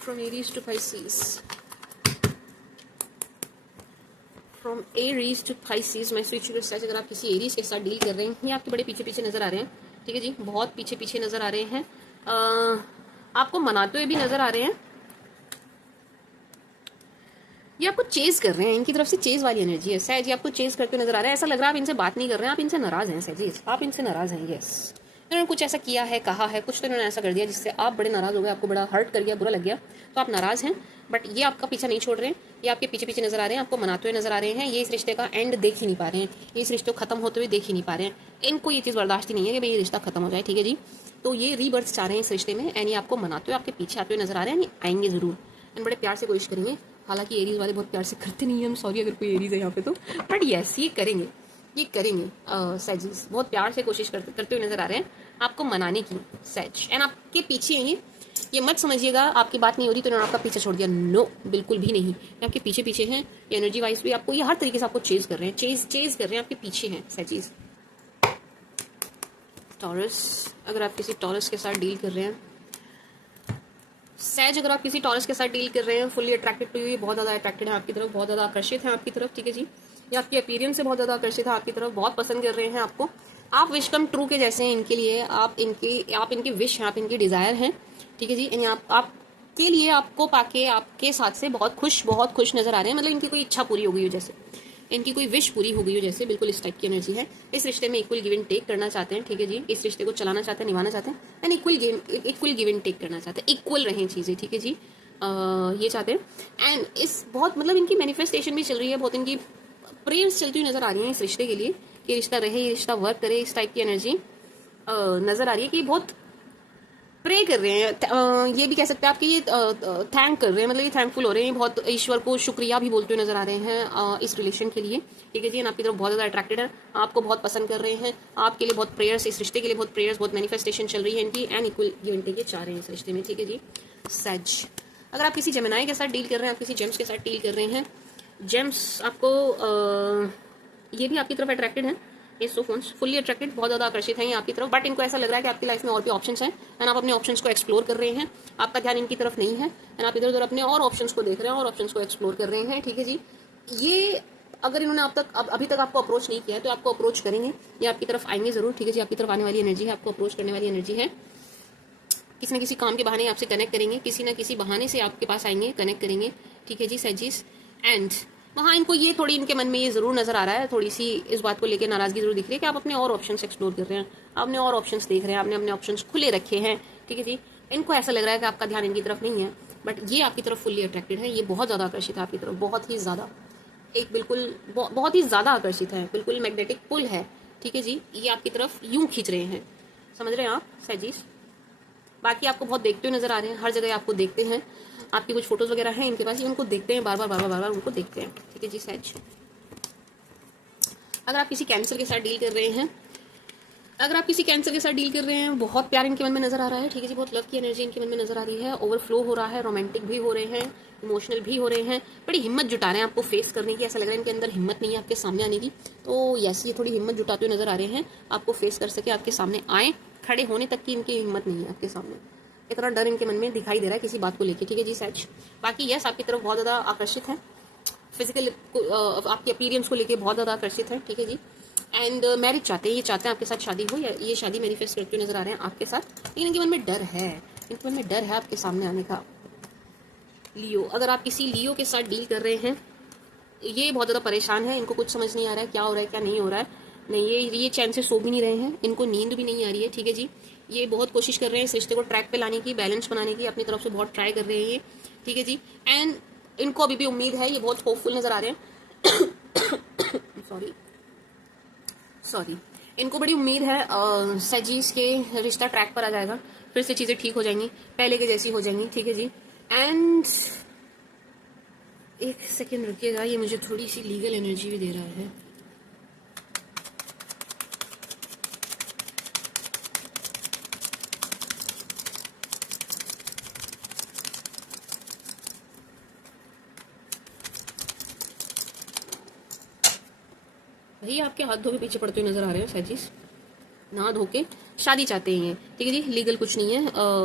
from Aries to Pisces, from Aries to Pisces my sweet sugar sage. अगर आप किसी Aries के साथ deal कर रहे हैं, ये आपके बड़े पीछे पीछे नजर आ रहे हैं, ठीक है जी, बहुत पीछे पीछे नजर आ रहे हैं, आपको मनाते हुए भी नजर आ रहे हैं, ये आपको चेज कर रहे हैं, इनकी तरफ से चेज वाली एनर्जी है सैज, ये आपको चेज करते हुए नजर आ रहा है। ऐसा लग रहा है आप इनसे बात नहीं कर रहे हैं, आप इनसे नाराज हैं सैजी, आप इनसे नाराज हैं, यस। इन्होंने कुछ ऐसा किया है, कहा है, कुछ तो इन्होंने ऐसा कर दिया जिससे आप बड़े नाराज हो गए, आपको बड़ा हर्ट कर गया, बुरा लग गया, तो आप नाराज हैं। बट ये आपका पीछा नहीं छोड़ रहे हैं, ये आपके पीछे पीछे नजर आ रहे हैं, आपको मनाते हुए नजर आ रहे हैं, ये इस रिश्ते का एंड देख ही नहीं पा रहे हैं, ये इस रिश्ते को खत्म होते हुए देख ही नहीं पा रहे हैं, इनको ये चीज़ बर्दाश्त ही नहीं है कि भाई ये रिश्ता खत्म हो जाए, ठीक है जी। तो ये रीबर्थ चाह रहे हैं इस रिश्ते में एंड ये आपको मनाते हुए आपके पीछे आते हुए नजर आ रहे हैं, आएंगे जरूर एंड बड़े प्यार से कोशिश करेंगे। हालांकि एरीज वाले बहुत प्यार से करते नहीं है, हम सॉरी अगर कोई एरीज है यहाँ पे तो, बट यस ये करेंगे, ये करेंगे सैजिस, बहुत प्यार से कोशिश करते हुए नजर आ रहे हैं आपको मनाने की सैज, एंड आपके पीछे हैं ये मत समझिएगा आपकी बात नहीं हो रही तो इन्होंने आपका पीछे छोड़ दिया, नो बिल्कुल भी नहीं, ये आपके पीछे पीछे हैं, एनर्जी वाइज भी आपको ये हर तरीके से आपको चेज कर रहे हैं, चेज कर रहे हैं, आपके पीछे हैं सैजिस। टॉरस, अगर आप किसी टॉरस के साथ डील कर रहे हैं सैज, अगर आप किसी टॉरस के साथ डील कर रहे हैं, फुल्ली अट्रैक्टेड टू यू, ये बहुत ज़्यादा अट्रैक्टेड है आपकी तरफ, बहुत ज़्यादा आकर्षित है आपकी तरफ, ठीक है जी। ये आपकी अपीयरेंस से बहुत ज़्यादा आकर्षित है आपकी तरफ, बहुत पसंद कर रहे हैं आपको। आप विश कम ट्रू के जैसे हैं इनके लिए, आप इनकी विश हैं, आप इनकी डिज़ायर हैं, ठीक है जी। यानी आप के लिए आपको पाके आपके साथ से बहुत खुश नजर आ रहे हैं, मतलब इनकी कोई इच्छा पूरी हो गई हो जैसे, इनकी कोई विश पूरी हो गई हो जैसे, बिल्कुल इस टाइप की एनर्जी है। इस रिश्ते में इक्वल गिव एंड टेक करना चाहते हैं, ठीक है जी। इस रिश्ते को चलाना चाहते हैं, निभाना चाहते हैं, and equal give and take करना चाहते हैं, इक्वल रहें चीज़ें, ठीक है जी। ये चाहते हैं। एंड इस बहुत मतलब इनकी मैनिफेस्टेशन भी चल रही है, बहुत इनकी प्रेयर्स चलती हुई नजर आ रही है इस रिश्ते के लिए कि रिश्ता रहे, ये रिश्ता वर्क करे, इस टाइप की एनर्जी नजर आ रही है कि बहुत प्रे कर रहे हैं। ये भी कह सकते हैं आपके ये थैंक कर रहे हैं, मतलब ये थैंकफुल हो रहे हैं, बहुत ईश्वर को शुक्रिया भी बोलते हुए नजर आ रहे हैं इस रिलेशन के लिए, ठीक है जी। आपकी तरफ बहुत ज़्यादा अट्रैक्टेड है, आपको बहुत पसंद कर रहे हैं, आपके लिए बहुत प्रेयर्स, इस रिश्ते के लिए बहुत प्रेयर्स, बहुत मैनिफेस्टेशन चल रही है इनकी, and equal give and take ये चाह रहे हैं इस रिश्ते में, ठीक है जी। सैज, अगर आप किसी जेमिनाई के साथ डील कर रहे हैं, आप किसी जेम्स के साथ डील कर रहे हैं, जेम्स आपको ये भी आपकी तरफ अट्रैक्टेड है, as of once, fully attracted, बहुत ज़्यादा आकर्षित हैं ये आपकी तरफ, बट इनको ऐसा लग रहा है कि आपकी लाइफ में और भी ऑप्शंस हैं, एंड आप अपने ऑप्शंस को एक्सप्लोर कर रहे हैं, आपका ध्यान इनकी तरफ नहीं है, एंड आप इधर उधर अपने और ऑप्शंस को देख रहे हैं और ऑप्शंस को एक्सप्लोर कर रहे हैं, ठीक है जी। ये अगर इन्होंने अभी तक आपको अप्रोच नहीं किया है तो आपको अप्रोच करेंगे, ये आपकी तरफ आएंगे जरूर, ठीक है जी। आपकी तरफ आने वाली एनर्जी है, आपको अप्रोच करने वाली एनर्जी है, किसी न किसी काम के बहाने आपसे कनेक्ट करेंगे, किसी न किसी बहाने से आपके पास आएंगे, कनेक्ट करेंगे, ठीक है जी सैजिस। एंड वहाँ इनको ये थोड़ी इनके मन में ये जरूर नजर आ रहा है, थोड़ी सी इस बात को लेकर नाराजगी जरूर दिख रही है कि आप अपने और ऑप्शंस एक्सप्लोर कर रहे हैं, आपने और ऑप्शंस देख रहे हैं, आपने अपने ऑप्शंस खुले रखे हैं, ठीक है जी। इनको ऐसा लग रहा है कि आपका ध्यान इनकी तरफ नहीं है, बट ये आपकी तरफ फुल्ली अट्रैक्टेड है, ये बहुत ज़्यादा आकर्षित है आपकी तरफ, बहुत ही ज़्यादा, एक बिल्कुल बहुत ही ज़्यादा आकर्षित है, बिल्कुल मैग्नेटिक पुल है, ठीक है जी। ये आपकी तरफ यूं खींच रहे हैं, समझ रहे हैं आप सैजिस। बाकी आपको बहुत देखते हुए नजर आ रहे हैं, हर जगह आपको देखते हैं, आपकी कुछ फोटोज वगैरह हैं इनके पास, ये उनको देखते हैं, बार बार उनको देखते हैं, ठीक है जी सैज। अगर आप किसी कैंसर के साथ डील कर रहे हैं, बहुत प्यार इनके मन में नजर आ रहा है, ठीक है जी। बहुत लव की एनर्जी इनके मन में नजर आ रही है, ओवरफ्लो हो रहा है, रोमांटिक भी हो रहे हैं, इमोशनल भी हो रहे हैं, बड़ी हिम्मत जुटा रहे हैं आपको फेस करने की, ऐसा लग रहा है इनके अंदर हिम्मत नहीं है आपके सामने आने की, तो यस ये थोड़ी हिम्मत जुटाते हुए नजर आ रहे हैं, आपको फेस कर सके, आपके सामने आए, खड़े होने तक की इनकी हिम्मत नहीं है आपके सामने, इतना डर इनके मन में दिखाई दे रहा है किसी बात को लेके, ठीक है जी सैज। बाकी यस आपकी तरफ बहुत ज़्यादा आकर्षित है, फिजिकल आपके अपीयरेंस को लेके बहुत ज़्यादा आकर्षित है, ठीक है जी। एंड मैरिज चाहते हैं, ये चाहते हैं आपके साथ शादी हो, या ये शादी मैनिफेस्ट करते हुए नजर आ रहे हैं आपके साथ, लेकिन इनके मन में डर है, इनके मन में डर है आपके सामने आने का। लियो, अगर आप किसी लियो के साथ डील कर रहे हैं, ये बहुत ज़्यादा परेशान है, इनको कुछ समझ नहीं आ रहा है क्या हो रहा है क्या नहीं हो रहा है, नहीं ये चैन से सो भी नहीं रहे हैं, इनको नींद भी नहीं आ रही है, ठीक है जी। ये बहुत कोशिश कर रहे हैं इस रिश्ते को ट्रैक पे लाने की, बैलेंस बनाने की, अपनी तरफ से बहुत ट्राई कर रहे हैं ये, ठीक है जी। एंड इनको अभी भी उम्मीद है, ये बहुत होपफुल नजर आ रहे हैं सॉरी इनको बड़ी उम्मीद है सैजीस के रिश्ता ट्रैक पर आ जाएगा, फिर से चीज़ें ठीक हो जाएंगी, पहले के जैसी हो जाएंगी, ठीक है जी। एंड एक सेकेंड रुकिएगा, ये मुझे थोड़ी सी लीगल एनर्जी भी दे रहा है। भैया आपके हाथ धो के पीछे पड़ते हुए नजर आ रहे हैं सैजिस, ना धो के शादी चाहते हैं ये, ठीक है जी। लीगल कुछ नहीं है,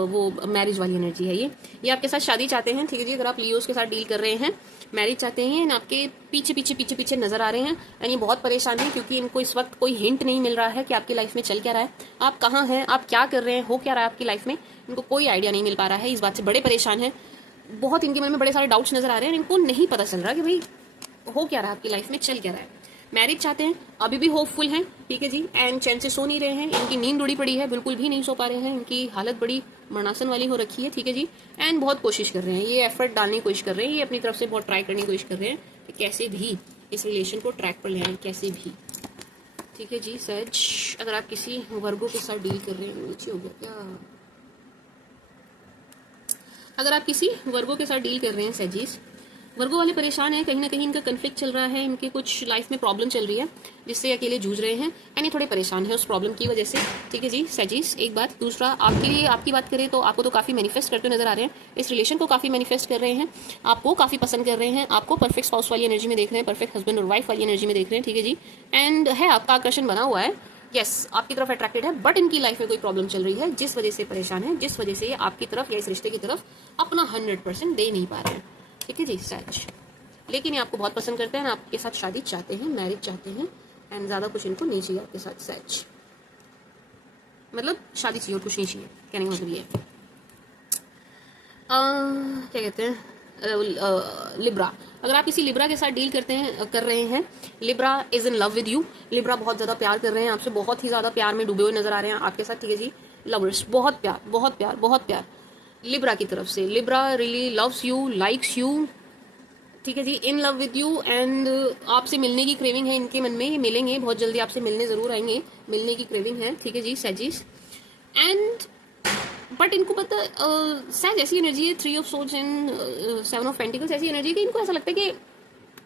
वो मैरिज वाली एनर्जी है ये आपके साथ शादी चाहते हैं, ठीक है जी। अगर आप लियोस के साथ डील कर रहे हैं, मैरिज चाहते हैं, आपके पीछे नजर आ रहे हैं, एंड ये बहुत परेशान है क्योंकि इनको इस वक्त कोई हिंट नहीं मिल रहा है कि आपकी लाइफ में चल क्या रहा है, आप कहाँ हैं, आप क्या कर रहे हैं, हो क्या रहा है आपकी लाइफ में, इनको कोई आइडिया नहीं मिल पा रहा है, इस बात से बड़े परेशान है, बहुत इनके मन में बड़े सारे डाउट्स नजर आ रहे हैं, इनको नहीं पता चल रहा कि भाई हो क्या रहा है आपकी लाइफ में, चल क्या रहा है। मैरिज चाहते हैं, अभी भी होपफुल हैं, ठीक है जी। एंड चैन से सो नहीं रहे हैं, इनकी नींद उड़ी पड़ी है, बिल्कुल भी नहीं सो पा रहे हैं, इनकी हालत बड़ी मरनासन वाली हो रखी है, ठीक है जी। एंड बहुत कोशिश कर रहे हैं, ये एफर्ट डालने की कोशिश कर रहे हैं, ये अपनी तरफ से बहुत ट्राई करने की कोशिश कर रहे हैं कि कैसे भी इस रिलेशन को ट्रैक पर ले आए, कैसे भी, ठीक है जी सच। अगर आप किसी वर्गों के साथ डील कर रहे हैं, नीचे हो गया क्या, अगर आप किसी वर्गों के साथ डील कर रहे हैं सैजीस, वर्गो वाले परेशान हैं, कहीं ना कहीं इनका कन्फ्लिक्ट चल रहा है, इनके कुछ लाइफ में प्रॉब्लम चल रही है जिससे अकेले जूझ रहे हैं, यानी थोड़े परेशान हैं उस प्रॉब्लम की वजह से, ठीक है जी सैजिस। एक बात, दूसरा आपके लिए आपकी बात करें तो आपको तो काफ़ी मैनिफेस्ट करते नजर आ रहे हैं, इस रिलेशन को काफ़ी मैनिफेस्ट कर रहे हैं, आपको काफ़ी पसंद कर रहे हैं, आपको परफेक्ट स्पाउस वाली एनर्जी में देख रहे हैं, परफेक्ट हस्बैंड और वाइफ वाली एनर्जी में देख रहे हैं, ठीक है जी। एंड है आपका आकर्षण बना हुआ है, यस आपकी तरफ अट्रैक्टेड है, बट इनकी लाइफ में कोई प्रॉब्लम चल रही है जिस वजह से परेशान है, जिस वजह से ये आपकी तरफ या इस रिश्ते की तरफ अपना 100% दे नहीं पा रहे हैं। ठीक है जी सैज, लेकिन ये आपको बहुत पसंद करते हैं, आपके साथ शादी चाहते हैं, मैरिज चाहते हैं, एंड ज्यादा कुछ इनको नहीं चाहिए आपके साथ सैज, मतलब शादी चाहिए और कुछ नहीं चाहिए, कहने का मतलब ये क्या कहते हैं लिब्रा। अगर आप किसी लिब्रा के साथ डील कर रहे हैं, Libra is in love with you, Libra बहुत ज्यादा प्यार कर रहे हैं आपसे, बहुत ही ज्यादा प्यार में डूबे हुए नजर आ रहे हैं आपके साथ। ठीक है जी, लवर्स, बहुत प्यार बहुत प्यार बहुत प्यार लिब्रा की तरफ से। Libra really loves you, likes you, ठीक है जी, in love with you, and आपसे मिलने की क्रेविंग है इनके मन में, ये मिलेंगे बहुत जल्दी, आपसे मिलने जरूर आएंगे, मिलने की क्रेविंग है। ठीक है जी सैजिस, एंड बट इनको पता सैज ऐसी एनर्जी है, 3 of swords and 7 of pentacles, ऐसी एनर्जी है कि इनको ऐसा लगता है कि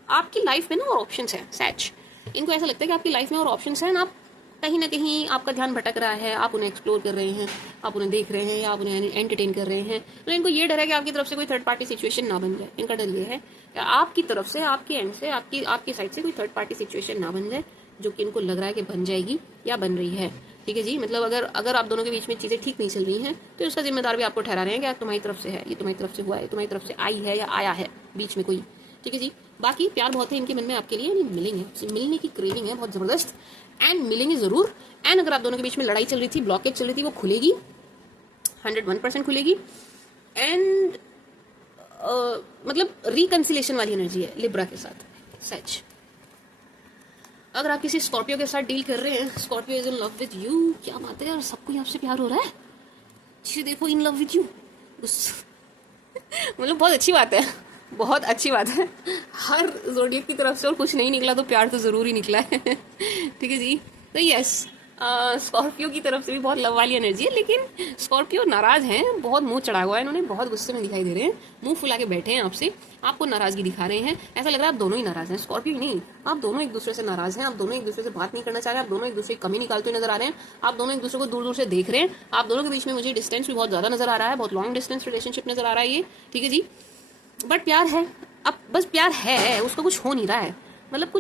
आपकी लाइफ में ना और ऑप्शंस हैं सैज, इनको ऐसा लगता है कि आपकी लाइफ में और ऑप्शंस हैं, आप कहीं ना कहीं आपका ध्यान भटक रहा है, आप उन्हें एक्सप्लोर कर रहे हैं, आप उन्हें देख रहे हैं या आप उन्हें एंटरटेन कर रहे हैं। तो इनको ये डर है कि आपकी तरफ से कोई थर्ड पार्टी सिचुएशन ना बन जाए, इनका डर ये है कि आपकी तरफ से, आपके एंड से, आपकी साइड से कोई थर्ड पार्टी सिचुएशन ना बन जाए, जो कि इनको लग रहा है कि बन जाएगी या बन रही है। ठीक है जी, मतलब अगर आप दोनों के बीच में चीजें ठीक नहीं चल रही हैं तो उसका जिम्मेदार भी आपको ठहरा रहे हैं कि तुम्हारी तरफ से है, ये तुम्हारी तरफ से हुआ है, तुम्हारी तरफ से आई है या आया है बीच में कोई। ठीक है जी, बाकी प्यार बहुत है इनके मन में आपके लिए, नहीं मिलेंगे, मिलने की क्रेविंग है बहुत जबरदस्त, एंड मिलेंगे जरूर। एंड अगर आप दोनों के बीच में लड़ाई चल रही थी, ब्लॉकेज चल रही थी, वो खुलेगी, 101% खुलेगी, एंड मतलब रिकंसिलेशन वाली एनर्जी है लिब्रा के साथ सच। अगर आप किसी स्कॉर्पियो के साथ डील कर रहे हैं, Scorpio is in love with you, क्या बात है यार, सबको आपसे प्यार हो रहा है, जिसे देखो इन लव विद यू, मतलब बहुत अच्छी बात है, बहुत अच्छी बात है। हर ज़ोडिएक की तरफ से और कुछ नहीं निकला तो प्यार तो जरूर ही निकला है। ठीक है जी, तो यस स्कॉर्पियो की तरफ से भी बहुत लव वाली एनर्जी है, लेकिन स्कॉर्पियो नाराज हैं, बहुत मुंह चढ़ा हुआ है, इन्होंने बहुत गुस्से में दिखाई दे रहे हैं, मुंह फुला के बैठे हैं आपसे, आपको नाराजगी दिखा रहे हैं, ऐसा लग रहा है आप दोनों ही नाराज हैं, स्कॉर्पियो ही नहीं, आप दोनों एक दूसरे से नाराज हैं, आप दोनों एक दूसरे से बात नहीं करना चाह रहे हैं, आप दोनों एक दूसरे की कमी निकालते हुए नजर आ रहे हैं, आप दोनों एक दूसरे को दूर दूर से देख रहे हैं, आप दोनों के बीच में मुझे डिस्टेंस भी बहुत ज्यादा नजर आ रहा है, बहुत लॉन्ग डिस्टेंस रिलेशनशिप नजर आ रहा है ये। ठीक है जी, बट प्यार है, अब बस प्यार है, उसका कुछ हो नहीं रहा है, मतलब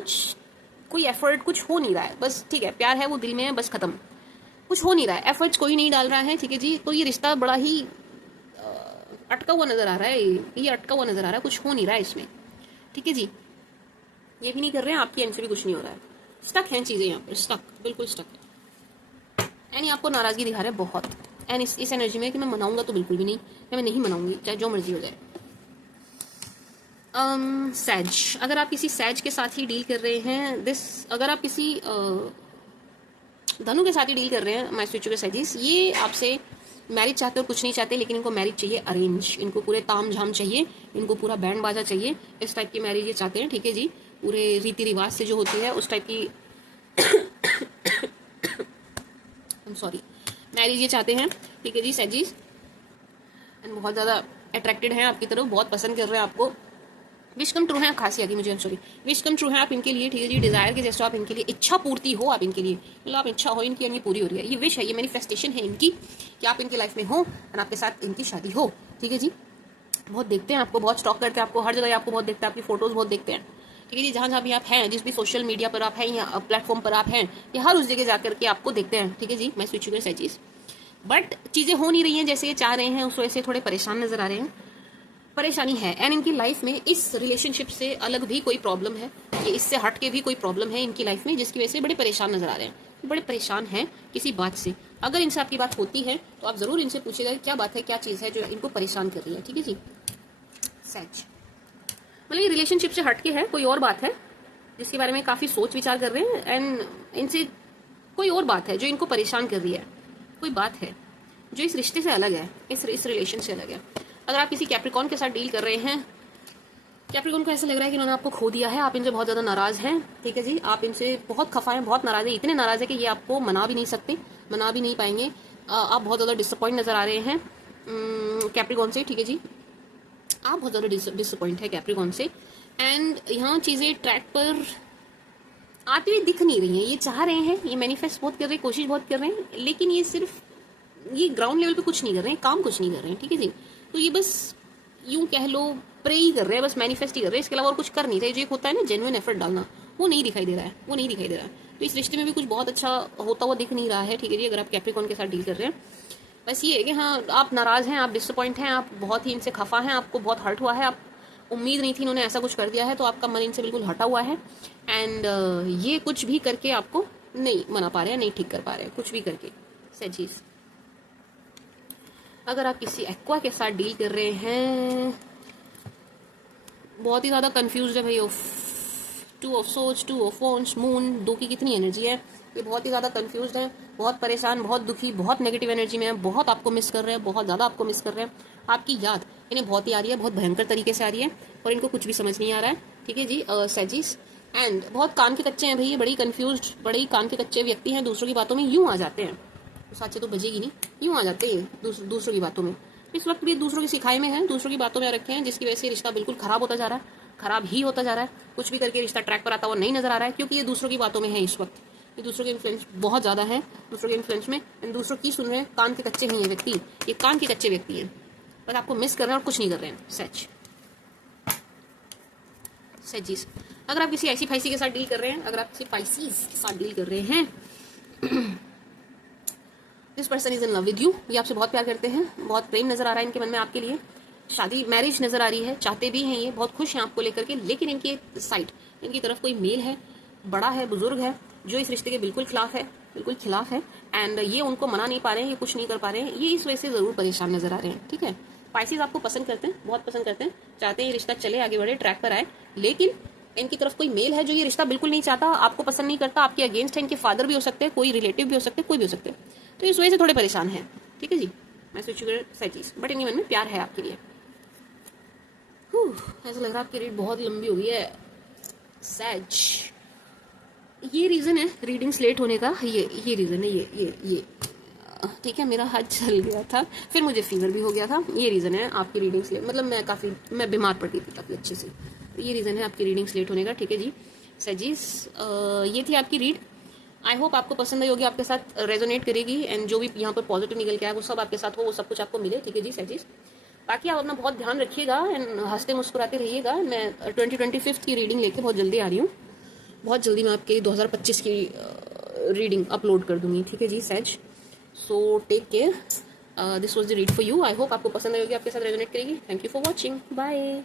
कोई एफर्ट कुछ हो नहीं रहा है, बस ठीक है प्यार है, वो दिल में है, बस खत्म, कुछ हो नहीं रहा है, एफर्ट्स कोई नहीं डाल रहा है। ठीक है जी, तो ये रिश्ता बड़ा ही अटका हुआ नजर आ रहा है, ये अटका हुआ नजर आ रहा है, कुछ हो नहीं रहा है इसमें। ठीक है जी, ये भी नहीं कर रहे हैं, आपकी एंड से भी कुछ नहीं हो रहा है, स्टक हैं चीजें यहाँ पर, स्टक, बिल्कुल स्टक है, एंड ये आपको नाराजगी दिखा रहा है बहुत, एंड इस एनर्जी में कि मैं मनाऊंगा तो बिल्कुल भी नहीं, मैं नहीं मनाऊंगी चाहे जो मर्जी हो जाए। सैज, अगर आप किसी सैज के साथ ही डील कर रहे हैं, अगर आप किसी धनु के साथ ही डील कर रहे हैं, माय स्पिरिचुअल सैजिस, ये आपसे मैरिज चाहते और कुछ नहीं चाहते, लेकिन इनको मैरिज चाहिए अरेंज, इनको पूरे ताम झाम चाहिए, इनको पूरा बैंड बाजा चाहिए, इस टाइप की मैरिज ये चाहते हैं। ठीक है जी, पूरे रीति रिवाज से जो होती है उस टाइप की सॉरी मैरिज ये चाहते हैं। ठीक है जी सैजिस, एंड बहुत ज्यादा अट्रैक्टेड हैं आपकी तरफ, बहुत पसंद कर रहे हैं आपको, विश कम ट्रू है, खांसी आ गई मुझे, सॉरी, विश कम ट्रू है आप इनके लिए। ठीक है जी, डिजायर के जैसे आप इनके लिए, इच्छा पूर्ति हो आप इनके लिए, मतलब आप इच्छा हो इनकी, इनकी पूरी हो रही है, ये विश है, ये मैनिफेस्टेशन है इनकी कि आप इनकी लाइफ में हो और आपके साथ इनकी शादी हो। ठीक है जी, बहुत देखते हैं आपको, बहुत स्टॉक करते हैं आपको, हर जगह आपको बहुत देखते हैं, आपकी फोटोज बहुत देखते हैं। ठीक है जी, जहाँ जहाँ भी आप हैं, जिस भी सोशल मीडिया पर आप हैं या प्लेटफॉर्म पर आप हैं, या हर उस जगह जाकर के आपको देखते हैं। ठीक है जी, मैं स्पिरिचुअल सैजिस, बट चीजें हो नहीं रही हैं जैसे ये चाह रहे हैं, उस वजह से थोड़े परेशान नजर आ रहे हैं, परेशानी है, एंड इनकी लाइफ में इस रिलेशनशिप से अलग भी कोई प्रॉब्लम है, ये इससे हट के भी कोई प्रॉब्लम है इनकी लाइफ में, जिसकी वजह से बड़े परेशान नजर आ रहे हैं, बड़े परेशान हैं किसी बात से। अगर इनसे आपकी बात होती है तो आप जरूर इनसे पूछिएगा क्या बात है, क्या चीज है जो इनको परेशान कर रही है। ठीक है जी सच, मतलब ये रिलेशनशिप से हट के है, कोई और बात है जिसके बारे में काफी सोच विचार कर रहे हैं, एंड इनसे कोई और बात है जो इनको परेशान कर रही है, कोई बात है जो इस रिश्ते से अलग है, इस रिलेशन से अलग है। अगर आप किसी कैप्रिकॉन के साथ डील कर रहे हैं, कैप्रिकॉन को ऐसा लग रहा है कि इन्होंने आपको खो दिया है, आप इनसे बहुत ज्यादा नाराज हैं। ठीक है जी, आप इनसे बहुत खफा हैं, बहुत नाराज है, इतने नाराज है कि ये आपको मना भी नहीं सकते, मना भी नहीं पाएंगे, आप बहुत ज्यादा डिसअपॉइंट नजर आ रहे हैं कैप्रिकॉन से। ठीक है जी, आप बहुत ज्यादा डिसअपॉइंट है कैप्रिकॉन से, एंड यहाँ चीजें ट्रैक पर आती हुई दिख नहीं रही हैं, ये चाह रहे हैं, ये मैनिफेस्ट बहुत कर रहे हैं, कोशिश बहुत कर रहे हैं, लेकिन ये सिर्फ ये ग्राउंड लेवल पे कुछ नहीं कर रहे हैं, काम कुछ नहीं कर रहे हैं। ठीक है जी, तो ये बस यूं कह लो प्रे ही कर रहे हैं, बस मैनिफेस्ट ही कर रहे हैं, इसके अलावा और कुछ कर नहीं रहे। जो एक होता है ना जेन्युइन एफर्ट डालना, वो नहीं दिखाई दे रहा है, वो नहीं दिखाई दे रहा है। तो इस रिश्ते में भी कुछ बहुत अच्छा होता हुआ दिख नहीं रहा है, ठीक है जी, अगर आप कैप्रिकॉन के साथ डील कर रहे हैं। बस ये है कि हाँ, आप नाराज़ हैं, आप डिसअपॉइंट हैं, आप बहुत ही इनसे खफा हैं, आपको बहुत हर्ट हुआ है, आप उम्मीद नहीं थी इन्होंने ऐसा कुछ कर दिया है, तो आपका मन इनसे बिल्कुल हटा हुआ है। एंड ये कुछ भी करके आपको नहीं मना पा रहे हैं, नहीं ठीक कर पा रहे हैं, कुछ भी करके। सजीज, अगर आप किसी एक्वा के साथ डील कर रहे हैं, बहुत ही ज़्यादा कंफ्यूज है भाई। टू ऑफ सोच, टू ऑफ वॉन्ड्स, मून, दो की कितनी एनर्जी है, ये बहुत ही ज़्यादा कंफ्यूज है, बहुत परेशान, बहुत दुखी, बहुत नेगेटिव एनर्जी में है, बहुत आपको मिस कर रहे हैं, बहुत ज़्यादा आपको मिस कर रहे हैं। आपकी याद इन्हें बहुत ही आ रही है, बहुत भयंकर तरीके से आ रही है, और इनको कुछ भी समझ नहीं आ रहा है, ठीक है जी सजीज। एंड बहुत कान के कच्चे हैं भाई, ये बड़ी कंफ्यूज, बड़े ही कान के कच्चे व्यक्ति हैं, दूसरों की बातों में यूं आ जाते हैं, साचे तो बजेगी नहीं, यूं आ जाते हैं दूसरों की बातों में। इस वक्त भी दूसरों की सिखाई में है, दूसरों की बातों में रखे हैं, जिसकी वजह से रिश्ता बिल्कुल खराब होता जा रहा है, खराब ही होता जा रहा है, कुछ भी करके रिश्ता ट्रैक पर आता हुआ नहीं नजर आ रहा है, क्योंकि ये दूसरों की बातों में है इस वक्त, ये दूसरों के इन्फ्लुएंस बहुत ज्यादा है, दूसरों के इन्फ्लुएंस में, दूसरों की सुन रहे हैं, कान के कच्चे हैं ये व्यक्ति, ये कान के कच्चे व्यक्ति हैं, बस आपको मिस कर रहे हैं और कुछ नहीं कर रहे हैं। सच सजीज, अगर आप किसी ऐसी फाइसी के साथ डील कर रहे हैं, अगर आप किसी पाइसीज के साथ डील कर रहे हैं, this person is in love with you, ये आपसे बहुत प्यार करते हैं, बहुत प्रेम नजर आ रहा है इनके मन में आपके लिए, शादी मैरिज नजर आ रही है, चाहते भी हैं ये, बहुत खुश हैं आपको लेकर के, लेकिन इनकी साइड, इनकी तरफ कोई मेल है, बड़ा है, बुजुर्ग है, जो इस रिश्ते के बिल्कुल खिलाफ है, बिल्कुल खिलाफ है। एंड ये उनको मना नहीं पा रहे हैं, ये कुछ नहीं कर पा रहे हैं, ये इस वजह से जरूर परेशान नजर आ रहे हैं, ठीक है। पाइसेस आपको पसंद करते हैं, बहुत पसंद करते हैं, चाहते हैं ये रिश्ता चले, आगे बढ़े, ट्रैक पर आए, लेकिन इनकी तरफ कोई मेल है जो ये रिश्ता बिल्कुल नहीं चाहता, आपको पसंद नहीं करता, आपके अगेंस्ट है, इनके फादर भी हो सकते हैं, कोई रिलेटिव भी हो सकते हैं, कोई भी हो सकते हैं, तो इस वजह से थोड़े परेशान है, ठीक है जी। मैं सोच सही चीज, बट इनके मन में प्यार है आपके लिए। ऐसा लग रहा है आपकी रीड बहुत लंबी हो गई है सैज। ये रीजन है रीडिंग्स लेट होने का, ये रीजन है, ये ठीक है। मेरा हाथ चल गया था, फिर मुझे फीवर भी हो गया था, ये रीजन है आपकी रीडिंग्स लेट, मतलब मैं बीमार पड़ गई थी काफी अच्छे से, तो ये रीजन है आपकी रीडिंग्स लेट होने का, ठीक है जी सजीज। ये थी आपकी रीड, आई होप आपको पसंद आई होगी, आपके साथ रेजोनेट करेगी, एंड जो भी यहाँ पर पॉजिटिव निकल के आया वो सब आपके साथ हो, वो सब कुछ आपको मिले, ठीक है जी सजीज। बाकी आप अपना बहुत ध्यान रखिएगा एंड हंसते मुस्कुराते रहिएगा। मैं 2025 की रीडिंग लेके बहुत जल्दी आ रही हूँ, बहुत जल्दी मैं आपके 2025 की रीडिंग अपलोड कर दूंगी, ठीक है जी Sag. So take care, this was the read for you, I hope आपको पसंद आई होगी, आपके साथ रेजोनेट करेगी। Thank you for watching, bye.